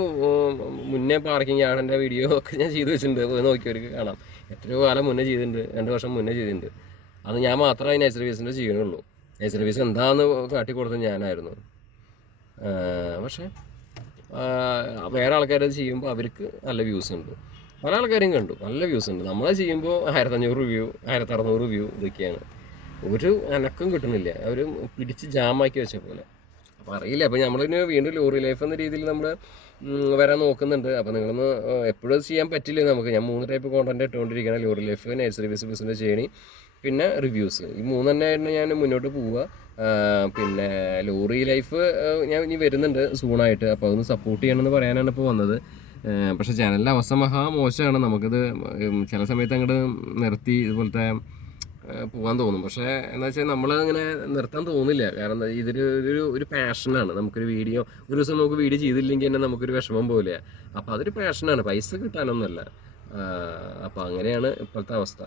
മുന്നേ പാർക്കിംഗ് യാർഡിൻ്റെ വീഡിയോ ഒക്കെ ഞാൻ ചെയ്ത് വെച്ചിട്ടുണ്ട്, നോക്കിയവർക്ക് കാണാം. എത്രയോ കാലം മുന്നേ ചെയ്തിട്ടുണ്ട്, 2 വർഷം മുന്നേ ചെയ്തിട്ടുണ്ട്. അത് ഞാൻ മാത്രമേ നൈറ്റ് സർവീസിൻ്റെ ചെയ്യണുള്ളൂ. നൈറ്റ് സർവീസ് എന്താണെന്ന് കാട്ടിക്കൊടുത്തത് ഞാനായിരുന്നു. പക്ഷേ വേറെ ആൾക്കാരത് ചെയ്യുമ്പോൾ അവർക്ക് നല്ല വ്യൂസ് ഉണ്ട്. പല ആൾക്കാരും കണ്ടു നല്ല വ്യൂസ് ഉണ്ട്. നമ്മളെ ചെയ്യുമ്പോൾ 1500 വ്യൂ 1600 വ്യൂ ഇതൊക്കെയാണ്. ഒരു അനക്കം കിട്ടുന്നില്ല, അവർ പിടിച്ച് ജാമാക്കി വെച്ച പോലെ. അപ്പോൾ അറിയില്ല. അപ്പോൾ നമ്മളിന് വീണ്ടും ലോറി ലൈഫ് എന്ന രീതിയിൽ നമ്മൾ വരാൻ നോക്കുന്നുണ്ട്. അപ്പോൾ നിങ്ങളൊന്ന് എപ്പോഴും ചെയ്യാൻ പറ്റില്ല നമുക്ക്. ഞാൻ 3 ടൈപ്പ് കോണ്ടന്റ് ഇട്ടുകൊണ്ടിരിക്കുകയാണ്: lorry life, night service business ചെയ്യണി, പിന്നെ റിവ്യൂസ്. ഈ 3 തന്നെയായിരുന്നു ഞാൻ മുന്നോട്ട് പോവുക. പിന്നെ ലോറി ലൈഫ് ഞാൻ ഇനി വരുന്നുണ്ട് സൂണായിട്ട്, അപ്പോൾ അതൊന്ന് സപ്പോർട്ട് ചെയ്യണമെന്ന് പറയാനാണ് ഇപ്പോൾ വന്നത്. പക്ഷേ ചാനലിൻ്റെ അവസ്ഥ മഹാ മോശമാണ്. നമുക്കിത് ചില സമയത്ത് അങ്ങോട്ട് നിർത്തി ഇതുപോലത്തെ പോകാൻ തോന്നും. പക്ഷേ എന്താ വെച്ചാൽ നമ്മളങ്ങനെ നിർത്താൻ തോന്നില്ല. കാരണം ഒരു പാഷനാണ്. നമുക്കൊരു വീഡിയോ ഒരു ദിവസം നമുക്ക് വീഡിയോ ചെയ്തില്ലെങ്കിൽ തന്നെ നമുക്കൊരു വിഷമം പോലെയാണ്. അപ്പോൾ അതൊരു പാഷനാണ്, പൈസ കിട്ടാനൊന്നുമല്ല. അപ്പോൾ അങ്ങനെയാണ് ഇപ്പോഴത്തെ അവസ്ഥ.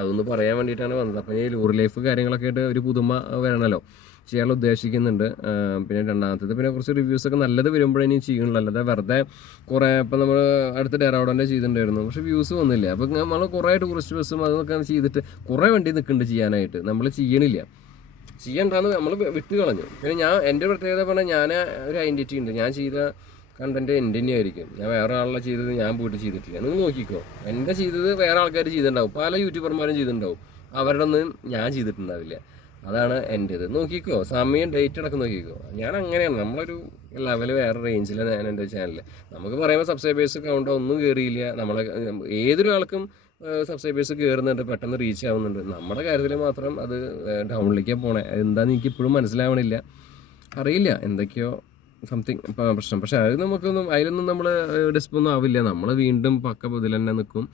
അതൊന്ന് പറയാൻ വേണ്ടിയിട്ടാണ് വന്നത്. അപ്പോൾ ഈ ലോറി ലൈഫ് കാര്യങ്ങളൊക്കെ ആയിട്ട് ഒരു പുതുമ വരണമല്ലോ, ചെയ്യാനുള്ള ഉദ്ദേശിക്കുന്നുണ്ട്. പിന്നെ രണ്ടാമത്തേത് പിന്നെ കുറച്ച് റിവ്യൂസൊക്കെ നല്ലത് വരുമ്പോഴേ ഇനി ചെയ്യണമല്ലോ, അല്ലാതെ വെറുതെ കുറേ ഇപ്പോൾ നമ്മൾ അടുത്ത് ഡെറാഡോൻ്റെ ചെയ്തിട്ടുണ്ടായിരുന്നു, പക്ഷേ വ്യൂസ് വന്നില്ല. അപ്പോൾ നമ്മൾ കുറേ ടൂറിസ്റ്റ് ബസ്സും അതൊക്കെ ചെയ്തിട്ട് കുറേ വണ്ടി നിൽക്കുന്നുണ്ട് ചെയ്യാനായിട്ട്, നമ്മൾ ചെയ്യണില്ല. ചെയ്യണ്ടെന്ന് നമ്മൾ വിട്ട് കളഞ്ഞു. പിന്നെ എൻ്റെ പ്രത്യേകത പറഞ്ഞാൽ ഞാൻ ഒരു ഐഡൻറ്റിറ്റി ഉണ്ട്. ഞാൻ ചെയ്ത കണ്ടന്റ് എൻ്റെ തന്നെയായിരിക്കും. ഞാൻ വേറെ ആളുടെ ചെയ്തത് ഞാൻ പോയിട്ട് ചെയ്തിട്ടില്ല. നിങ്ങൾ നോക്കിക്കോ, എൻ്റെ ചെയ്തത് വേറെ ആൾക്കാർ ചെയ്തിട്ടുണ്ടാവും, പല യൂട്യൂബർമാരും ചെയ്തിട്ടുണ്ടാവും, അവരുടെ ഒന്നും ഞാൻ ചെയ്തിട്ടുണ്ടാവില്ല. അതാണ് എൻ്റേത്. നോക്കിക്കോ, സമയം ഡേറ്റ് അടക്കം നോക്കിക്കോ. ഞാൻ അങ്ങനെയാണ്, നമ്മളൊരു ലെവൽ വേറെ റേഞ്ചിലാണ് ഞാൻ എൻ്റെ ചാനലിൽ. നമുക്ക് പറയുമ്പോൾ സബ്സ്ക്രൈബേഴ്സ് കൗണ്ട് ഒന്നും കയറിയില്ല. നമ്മളെ ഏതൊരാൾക്കും സബ്സ്ക്രൈബേഴ്സ് കയറുന്നുണ്ട്, പെട്ടെന്ന് റീച്ച് ആവുന്നുണ്ട്. നമ്മുടെ കാര്യത്തിൽ മാത്രം അത് ഡൗണിലേക്കാണ് പോണേ. എന്താണെന്ന് എനിക്ക് ഇപ്പോഴും മനസ്സിലാവണില്ല, അറിയില്ല, എന്തൊക്കെയോ സംതിങ് പ്രശ്നം. പക്ഷേ അത് അതിലൊന്നും നമ്മൾ ഡിസ്പൊന്നും ആവില്ല. നമ്മൾ വീണ്ടും പക്ക ഇതിൽ തന്നെ നിൽക്കും.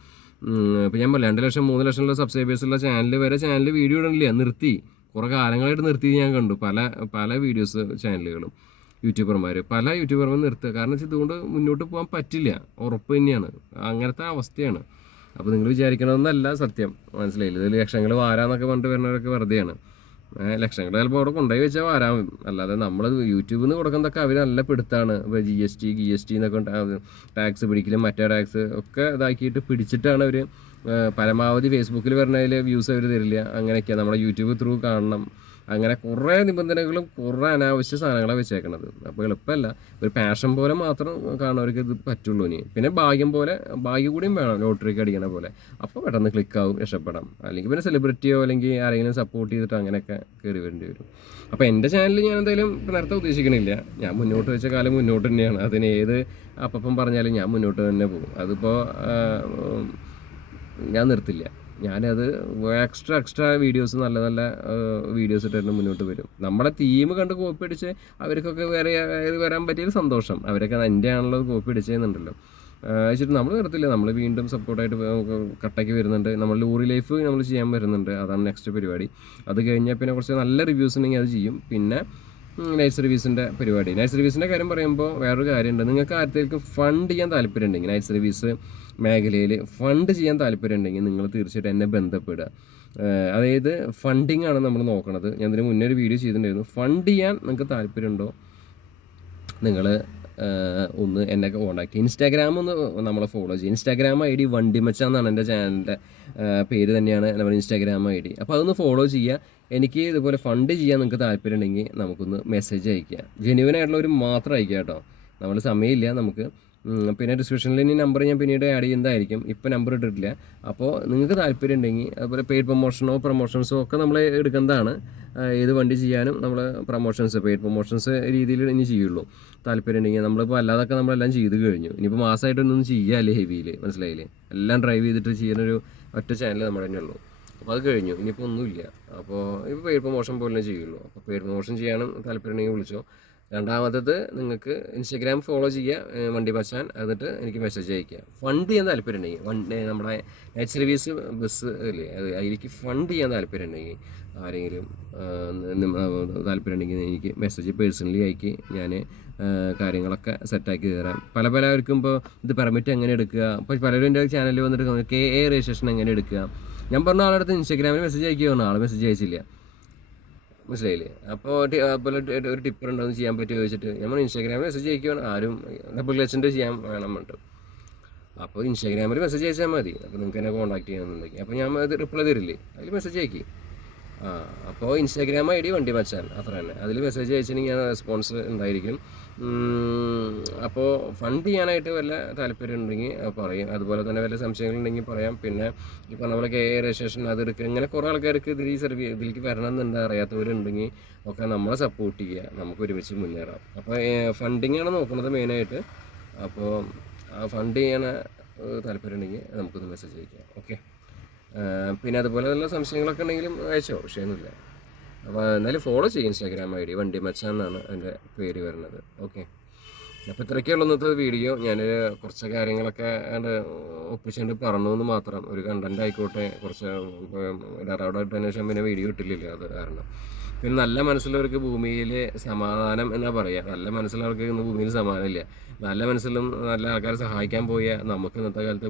ഇപ്പോൾ ഞാൻ 2 ലക്ഷം 3 ലക്ഷമുള്ള സബ്സ്ക്രൈബേഴ്സുള്ള ചാനൽ വീഡിയോ ഇടണില്ല, നിർത്തി. കുറേ കാലങ്ങളായിട്ട് നിർത്തി ഞാൻ കണ്ടു. പല വീഡിയോസ് ചാനലുകളും പല യൂട്യൂബർമാരും നിർത്തുക. കാരണം വെച്ചാൽ ഇതുകൊണ്ട് മുന്നോട്ട് പോകാൻ പറ്റില്ല, ഉറപ്പ് തന്നെയാണ്. അങ്ങനത്തെ അവസ്ഥയാണ്. അപ്പോൾ നിങ്ങൾ വിചാരിക്കണമെന്നല്ല സത്യം, മനസ്സിലായില്ല. ഇതിൽ ലക്ഷങ്ങൾ വാരാന്നൊക്കെ പറഞ്ഞിട്ട് വരുന്നവരൊക്കെ വെറുതെയാണ്. ലക്ഷങ്ങൾ ചിലപ്പോൾ അവിടെ കൊണ്ടുപോയി വെച്ചാൽ വാരാൻ. അല്ലാതെ നമ്മൾ യൂട്യൂബിൽ നിന്ന് കൊടുക്കുന്നതൊക്കെ അവർ നല്ല പിടുത്താണ്. ഇപ്പോൾ GST എന്നൊക്കെ ടാക്സ് പിടിക്കലും മറ്റേ ടാക്സ് ഒക്കെ ഇതാക്കിയിട്ട് പിടിച്ചിട്ടാണ് അവർ പരമാവധി ഫേസ്ബുക്കിൽ വരുന്നതിൽ വ്യൂസ് അവർ തരില്ല. അങ്ങനെയൊക്കെയാണ് നമ്മുടെ യൂട്യൂബ് ത്രൂ കാണണം. അങ്ങനെ കുറേ നിബന്ധനകളും കുറേ അനാവശ്യ സാധനങ്ങളാണ് വെച്ചേക്കണത്. അപ്പോൾ എളുപ്പമല്ല, ഒരു പാഷൻ പോലെ മാത്രം കാണുന്നവർക്ക് ഇത് പറ്റുള്ളൂ. ഇനി പിന്നെ ഭാഗ്യം കൂടിയും വേണം, ലോട്ടറിക്ക് അടിക്കണ പോലെ. അപ്പോൾ പെട്ടെന്ന് ക്ലിക്കാവും, രക്ഷപ്പെടാം. അല്ലെങ്കിൽ പിന്നെ സെലിബ്രിറ്റിയോ അല്ലെങ്കിൽ ആരെങ്കിലും സപ്പോർട്ട് ചെയ്തിട്ട് അങ്ങനെയൊക്കെ കയറി വരേണ്ടി വരും. അപ്പോൾ എൻ്റെ ചാനൽ ഞാൻ എന്തായാലും നിർത്താൻ ഉദ്ദേശിക്കണില്ല. ഞാൻ മുന്നോട്ട് വെച്ച കാലം മുന്നോട്ട് തന്നെയാണ്. അതിന് ഏത് അപ്പം പറഞ്ഞാലും ഞാൻ മുന്നോട്ട് തന്നെ പോകും. അതിപ്പോൾ ഞാൻ നിർത്തില്ല. ഞാനത് എക്സ്ട്രാ വീഡിയോസ് നല്ല വീഡിയോസ് ഇട്ട് മുന്നോട്ട് വരും. നമ്മുടെ തീം കണ്ട് കോപ്പി അടിച്ച് അവർക്കൊക്കെ വേറെ വരാൻ പറ്റിയൊരു സന്തോഷം. അവരൊക്കെ എൻ്റെ ആണല്ലോ കോപ്പി അടിച്ചെന്നുണ്ടല്ലോ വെച്ചിട്ട് നമ്മൾ നിർത്തില്ല. നമ്മൾ വീണ്ടും സപ്പോർട്ടായിട്ട് കട്ടയ്ക്ക് വരുന്നുണ്ട്. നമ്മൾ ലോറി ലൈഫ് നമ്മൾ ചെയ്യാൻ വരുന്നുണ്ട്. അതാണ് നെക്സ്റ്റ് പരിപാടി. അത് കഴിഞ്ഞാൽ പിന്നെ കുറച്ച് നല്ല റിവ്യൂസ് ഉണ്ടെങ്കിൽ അത് ചെയ്യും. പിന്നെ നൈറ്റ് സർവീസിൻ്റെ പരിപാടി. നൈറ്റ് സർവീസിൻ്റെ കാര്യം പറയുമ്പോൾ വേറൊരു കാര്യമുണ്ട്. നിങ്ങൾക്ക് ആർക്കെങ്കിലും ഫണ്ട് ചെയ്യാൻ താല്പര്യം ഉണ്ടെങ്കിൽ, നൈറ്റ് സർവീസ് മേഖലയിൽ ഫണ്ട് ചെയ്യാൻ താല്പര്യം ഉണ്ടെങ്കിൽ നിങ്ങൾ തീർച്ചയായിട്ടും എന്നെ ബന്ധപ്പെടുക. അതായത് ഫണ്ടിങ് ആണ് നമ്മൾ നോക്കണത്. ഞാൻ ഇതിന് മുന്നേ ഒരു വീഡിയോ ചെയ്തിട്ടുണ്ടായിരുന്നു. ഫണ്ട് ചെയ്യാൻ നിങ്ങൾക്ക് താല്പര്യമുണ്ടോ, നിങ്ങൾ ഒന്ന് എന്നെ കോൺടാക്ട് ചെയ്യും. ഇൻസ്റ്റാഗ്രാം ഒന്ന് നമ്മളെ ഫോളോ ചെയ്യും. ഇൻസ്റ്റാഗ്രാം ഐ ഡി വണ്ടിമച്ച എന്നാണ് എൻ്റെ ചാനലിൻ്റെ പേര് തന്നെയാണ് നമ്മുടെ ഇൻസ്റ്റാഗ്രാം ഐ ഡി. അപ്പോൾ അതൊന്ന് ഫോളോ ചെയ്യുക. എനിക്ക് ഇതുപോലെ ഫണ്ട് ചെയ്യാൻ നിങ്ങൾക്ക് താല്പര്യം ഉണ്ടെങ്കിൽ നമുക്കൊന്ന് മെസ്സേജ് അയക്കുക. ജെന്യുവനായിട്ടുള്ളവർ മാത്രം അയക്കുക കേട്ടോ. നമ്മൾ സമയമില്ല നമുക്ക്. പിന്നെ ഡിസ്ക്രിപ്ഷനിൽ ഇനി നമ്പർ ഞാൻ പിന്നീട് ആഡ് ചെയ്യുന്നതായിരിക്കും. ഇപ്പോൾ നമ്പർ ഇട്ടിട്ടില്ല. അപ്പോൾ നിങ്ങൾക്ക് താല്പര്യം ഉണ്ടെങ്കിൽ അതുപോലെ പെയ്ഡ് പ്രൊമോഷൻസോ ഒക്കെ നമ്മൾ എടുക്കുന്നതാണ്. ഏത് വണ്ടി ചെയ്യാനും നമ്മൾ പെയ്ഡ് പ്രൊമോഷൻസ് രീതിയിൽ ഇനി ചെയ്യുള്ളൂ. താല്പര്യം ഉണ്ടെങ്കിൽ നമ്മളിപ്പോൾ അല്ലാതൊക്കെ നമ്മളെല്ലാം ചെയ്ത് കഴിഞ്ഞു. ഇനിയിപ്പോൾ മാസമായിട്ടൊന്നും ചെയ്യാല്ലേ ഹെവിയിൽ, മനസ്സിലായില്ലേ? എല്ലാം ഡ്രൈവ് ചെയ്തിട്ട് ചെയ്യുന്നൊരു ഒറ്റ ചാനൽ നമ്മുടെ തന്നെ ഉള്ളൂ. അപ്പോൾ അത് കഴിഞ്ഞു, ഇനിയിപ്പോൾ ഒന്നുമില്ല. അപ്പോൾ ഇപ്പോൾ പെയ്ഡ് പ്രൊമോഷൻ പോലെ ചെയ്യുള്ളൂ. അപ്പോൾ പെയ്ഡ് പ്രൊമോഷൻ ചെയ്യാനും താല്പര്യം ഉണ്ടെങ്കിൽ വിളിച്ചോ. രണ്ടാമത്തത് നിങ്ങൾക്ക് ഇൻസ്റ്റാഗ്രാം ഫോളോ ചെയ്യുക, വണ്ടി മച്ചാൻ. എന്നിട്ട് എനിക്ക് മെസ്സേജ് അയയ്ക്കുക. ഫണ്ട് ചെയ്യാൻ താല്പര്യം ഉണ്ടെങ്കിൽ, നമ്മുടെ നൈറ്റ് സർവീസ് ബസ് അല്ലേ, അതിലേക്ക് ഫണ്ട് ചെയ്യാൻ താല്പര്യം ഉണ്ടെങ്കിൽ, ആരെങ്കിലും താല്പര്യം ഉണ്ടെങ്കിൽ എനിക്ക് മെസ്സേജ് പേഴ്സണലി അയക്കി ഞാൻ കാര്യങ്ങളൊക്കെ സെറ്റാക്കി തരാം. പലർക്കും ഇപ്പോൾ ഇത് പെർമിറ്റ് എങ്ങനെ എടുക്കുക, ഇപ്പോൾ പലരും എൻ്റെ ചാനലിൽ വന്നിട്ട് KA രജിസ്ട്രേഷൻ എങ്ങനെ എടുക്കുക. ഞാൻ പറഞ്ഞ ആളടുത്ത് ഇൻസ്റ്റാഗ്രാമിൽ മെസ്സേജ് അയക്കുകയാണ്, ആൾ മെസ്സേജ് അയച്ചില്ല, മനസ്സിലായില്ലേ? അപ്പോൾ അതുപോലെ ഒരു ടിപ്പർ ഉണ്ടോയെന്ന് ചെയ്യാൻ പറ്റുമോ ചോദിച്ചിട്ട് നമ്മൾ ഇൻസ്റ്റാഗ്രാമിൽ മെസ്സേജ് അയക്കുകയാണ്. ആരും ഡബിൾ ക്ലച്ചിൻ്റെ ചെയ്യാൻ വേണമെന്നുണ്ട്. അപ്പോൾ ഇൻസ്റ്റാഗ്രാമിൽ മെസ്സേജ് അയച്ചാൽ മതി. അപ്പോൾ നിങ്ങൾക്ക് എന്നെ കോൺടാക്ട് ചെയ്യണമെന്നുണ്ടെങ്കിൽ അപ്പോൾ ഞാൻ അത് റിപ്ലൈ തരില്ലേ, അതിൽ മെസ്സേജ് അയക്കി. അപ്പോൾ ഇൻസ്റ്റാഗ്രാം ഐ ഡി വണ്ടി മച്ചാൻ, അത്ര തന്നെ. അതിൽ മെസ്സേജ് അയച്ചിട്ടുണ്ടെങ്കിൽ ഞാൻ റെസ്പോൺസ് ഉണ്ടായിരിക്കും. അപ്പോൾ ഫണ്ട് ചെയ്യാനായിട്ട് വല്ല താല്പര്യം ഉണ്ടെങ്കിൽ പറയും. അതുപോലെ തന്നെ വല്ല സംശയങ്ങളുണ്ടെങ്കിൽ പറയാം. പിന്നെ ഈ പറഞ്ഞ പോലെ KA രജിസ്ട്രേഷൻ അതെടുക്കുക, ഇങ്ങനെ കുറേ ആൾക്കാർക്ക് ഇതിലേക്ക് വരണമെന്നുണ്ട്, അറിയാത്തവരുണ്ടെങ്കിൽ ഒക്കെ നമ്മളെ സപ്പോർട്ട് ചെയ്യുക, നമുക്ക് ഒരുമിച്ച് മുന്നേറാം. അപ്പോൾ ഫണ്ടിങ്ങാണ് നോക്കുന്നത് മെയിനായിട്ട്. അപ്പോൾ ഫണ്ട് ചെയ്യാൻ താല്പര്യം ഉണ്ടെങ്കിൽ നമുക്കൊന്ന് മെസ്സേജ് അയക്കാം. ഓക്കെ. പിന്നെ അതുപോലെ നല്ല സംശയങ്ങളൊക്കെ ഉണ്ടെങ്കിലും അയച്ചോ, വിഷയമൊന്നുമില്ല. അപ്പോൾ എന്നാലും ഫോളോ ചെയ്യും. ഇൻസ്റ്റാഗ്രാം ഐ ഡി വണ്ടി മച്ചാൻ എന്നാണ് എൻ്റെ പേര് വരുന്നത്. ഓക്കെ. അപ്പോൾ ഇത്രയൊക്കെയുള്ള ഇന്നത്തെ വീഡിയോ. ഞാൻ കുറച്ച് കാര്യങ്ങളൊക്കെ ഒപ്പിച്ചുകൊണ്ട് പറഞ്ഞു എന്ന് മാത്രം. ഒരു കണ്ടൻറ് ആയിക്കോട്ടെ, കുറച്ച് അവിടെ ഇട്ടതിന് ശേഷം പിന്നെ വീഡിയോ ഇട്ടില്ലല്ലോ, അത് കാരണം. പിന്നെ നല്ല മനസ്സിലവർക്ക് ഭൂമിയിൽ സമാധാനം എന്നാ പറയുക. നല്ല മനസ്സിലവർക്ക് ഇന്ന് ഭൂമിയിൽ സമാധാനമില്ല. നല്ല മനസ്സിലും നല്ല ആൾക്കാരെ സഹായിക്കാൻ പോയാൽ നമുക്ക് ഇന്നത്തെ കാലത്ത്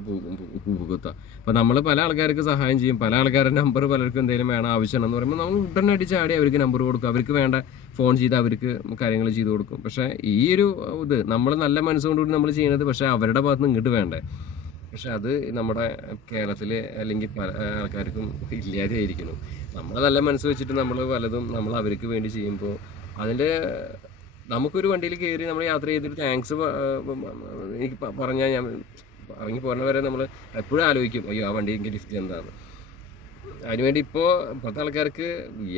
പൂകുത്താം. അപ്പോൾ നമ്മൾ പല ആൾക്കാർക്ക് സഹായം ചെയ്യും. പല ആൾക്കാരുടെ നമ്പർ പലർക്കും എന്തെങ്കിലും വേണം, ആവശ്യമാണെന്ന് പറയുമ്പോൾ നമ്മൾ ഉടനെ അടിച്ചാടി അവർക്ക് നമ്പർ കൊടുക്കും. അവർക്ക് വേണ്ട ഫോൺ ചെയ്ത് അവർക്ക് കാര്യങ്ങൾ ചെയ്ത് കൊടുക്കും. പക്ഷേ ഈ ഒരു ഇത് നമ്മൾ നല്ല മനസ്സുകൊണ്ടുകൂടി നമ്മൾ ചെയ്യുന്നത്, പക്ഷേ അവരുടെ ഭാഗത്ത് നിന്ന് ഇങ്ങോട്ട് വേണ്ടേ. പക്ഷെ അത് നമ്മുടെ കേരളത്തിൽ അല്ലെങ്കിൽ പല ആൾക്കാർക്കും ഇല്ലാതെ ആയിരിക്കുന്നു. നമ്മൾ നല്ല മനസ്സ് വെച്ചിട്ട് നമ്മൾ പലതും നമ്മൾ അവർക്ക് വേണ്ടി ചെയ്യുമ്പോൾ അതിൻ്റെ നമുക്കൊരു വണ്ടിയിൽ കയറി നമ്മൾ യാത്ര ചെയ്തിട്ട് താങ്ക്സ് എനിക്ക് പറഞ്ഞാൽ ഞാൻ ഇറങ്ങി പോകുന്ന വരെ നമ്മൾ എപ്പോഴും ആലോചിക്കും, അയ്യോ ആ വണ്ടി എനിക്ക് ലിഫ്റ്റ് എന്താണ്. അതിനുവേണ്ടി ഇപ്പോഴത്തെ ആൾക്കാർക്ക്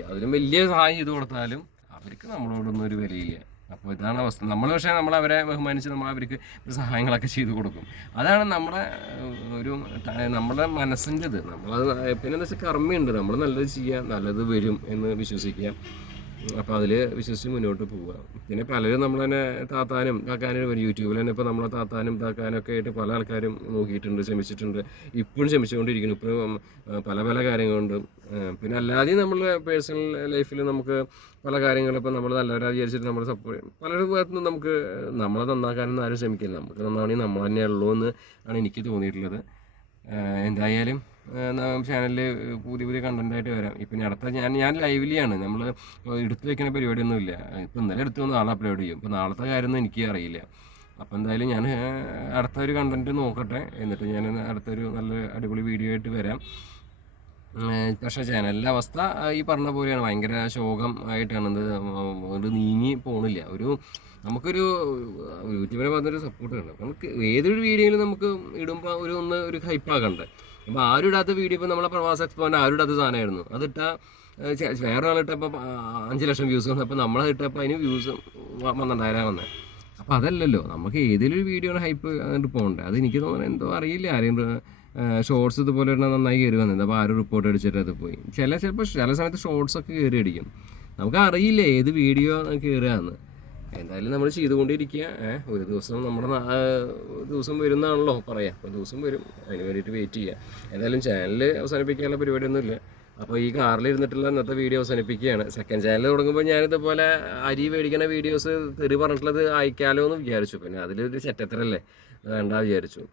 അതിലും വലിയ സഹായം ചെയ്ത് കൊടുത്താലും അവർക്ക് നമ്മളോടൊന്നും ഒരു വിലയില്ല. അപ്പോൾ ഇതാണ് അവസ്ഥ. നമ്മൾ പക്ഷേ നമ്മൾ അവരെ ബഹുമാനിച്ച് നമ്മൾ അവർക്ക് സഹായങ്ങളൊക്കെ ചെയ്തു കൊടുക്കും. അതാണ് നമ്മുടെ മനസ്സിൻ്റെ ഇത്. നമ്മളത് പിന്നെ എന്താ വെച്ചാൽ കർമ്മയുണ്ട്. നമ്മൾ നല്ലത് ചെയ്യുക, നല്ലത് വരും എന്ന് വിശ്വസിക്കുക. അപ്പോൾ അതിൽ വിശ്വസിച്ച് മുന്നോട്ട് പോവുക. പിന്നെ പലരും നമ്മൾ തന്നെ താത്താനും വരും. യൂട്യൂബിൽ തന്നെ ഇപ്പോൾ നമ്മളെ താത്താനും താക്കാനൊക്കെ ആയിട്ട് പല ആൾക്കാരും നോക്കിയിട്ടുണ്ട്, ശ്രമിച്ചിട്ടുണ്ട്, ഇപ്പോഴും ശ്രമിച്ചുകൊണ്ടിരിക്കുന്നു. ഇപ്പോൾ പല കാര്യങ്ങളുണ്ട്. പിന്നെ അല്ലാതെയും നമ്മളുടെ പേഴ്സണൽ ലൈഫിൽ നമുക്ക് പല കാര്യങ്ങളും ഇപ്പോൾ നമ്മൾ നല്ലവരാ വിചാരിച്ചിട്ട് നമ്മൾ സപ്പോർട്ട് ചെയ്യും. പലരുടെ ഭാഗത്തുനിന്ന് നമുക്ക് നമ്മളെ നന്നാക്കാനൊന്നും ആരും ശ്രമിക്കില്ല. നമുക്ക് നന്നാണെങ്കിൽ നമ്മൾ തന്നെ ഉള്ളൂ എന്ന് ആണ് എനിക്ക് തോന്നിയിട്ടുള്ളത്. എന്തായാലും ചാനലിൽ പുതിയ കണ്ടൻറ്റായിട്ട് വരാം. ഇപ്പം അടുത്ത ഞാൻ ലൈവിലിയാണ്. നമ്മൾ എടുത്തു വെക്കുന്ന പരിപാടിയൊന്നുമില്ല. ഇപ്പം ഇന്നലെ എടുത്തു വന്ന് നാളെ അപ്ലോഡ് ചെയ്യും. ഇപ്പോൾ നാളത്തെ കാര്യമൊന്നും എനിക്ക് അറിയില്ല. അപ്പോൾ എന്തായാലും ഞാൻ അടുത്തൊരു കണ്ടൻറ്റ് നോക്കട്ടെ, എന്നിട്ട് ഞാൻ അടുത്തൊരു നല്ല അടിപൊളി വീഡിയോ ആയിട്ട് വരാം. പക്ഷേ ചാനലിൻ്റെ അവസ്ഥ ഈ പറഞ്ഞ പോലെയാണ്, ഭയങ്കര ശോകം ആയിട്ടാണ്. ഇത് നീങ്ങി പോകണില്ല. നമുക്കൊരു യൂട്യൂബിനെ പറഞ്ഞൊരു സപ്പോർട്ട് ഉണ്ട്. നമുക്ക് ഏതൊരു വീഡിയോയിലും നമുക്ക് ഇടുമ്പോൾ ഒരു ഹൈപ്പാക്കണ്ടേ. അപ്പോൾ ആരും ഇടാത്ത വീഡിയോ, ഇപ്പോൾ നമ്മളെ പ്രവാസ എക്സ്പോൻ്റെ ആരും ഇടാത്ത സാധനമായിരുന്നു. അതിട്ടാൽ വേറെ ആളിട്ടപ്പോൾ 5 ലക്ഷം വ്യൂസ് വന്നു. അപ്പോൾ നമ്മളതിട്ടപ്പോൾ അതിന് വ്യൂസ് 12,000 വന്നത്. അപ്പോൾ അതല്ലല്ലോ, നമുക്ക് ഏതെങ്കിലും ഒരു വീഡിയോ ഹൈപ്പ് അങ്ങോട്ട് പോകണ്ടേ. അത് എനിക്ക് തോന്നുന്നത് എന്തോ അറിയില്ല, ആരെയും ഷോർട്സ് ഇതുപോലെ നന്നായി കയറി വന്നത്. അപ്പോൾ ആരും റിപ്പോർട്ട് അടിച്ചിട്ട് അത് പോയി. ചിലപ്പോൾ ചില സമയത്ത് ഷോർട്സൊക്കെ കയറി അടിക്കും. നമുക്ക് അറിയില്ല ഏത് വീഡിയോ കയറുകയെന്ന്. എന്തായാലും നമ്മൾ ചെയ്തുകൊണ്ടിരിക്കുക. ഒരു ദിവസം നമ്മുടെ ദിവസം വരുന്നതാണല്ലോ പറയാം. ഒരു ദിവസം വരും, അതിന് വേണ്ടിയിട്ട് വെയിറ്റ് ചെയ്യുക. എന്തായാലും ചാനൽ അവസാനിപ്പിക്കാനുള്ള പരിപാടിയൊന്നുമില്ല. അപ്പോൾ ഈ കാറിലിരുന്നിട്ടുള്ള ഇന്നത്തെ വീഡിയോ അവസാനിപ്പിക്കുകയാണ്. സെക്കൻഡ് ചാനൽ തുടങ്ങുമ്പോൾ ഞാനിതുപോലെ അരി മേടിക്കുന്ന വീഡിയോസ് തെറി പറഞ്ഞിട്ടുള്ളത് അയക്കാലോ എന്ന് വിചാരിച്ചു. പിന്നെ അതിലൊരു ചെറ്റത്തരല്ലേ, വേണ്ട വിചാരിച്ചു.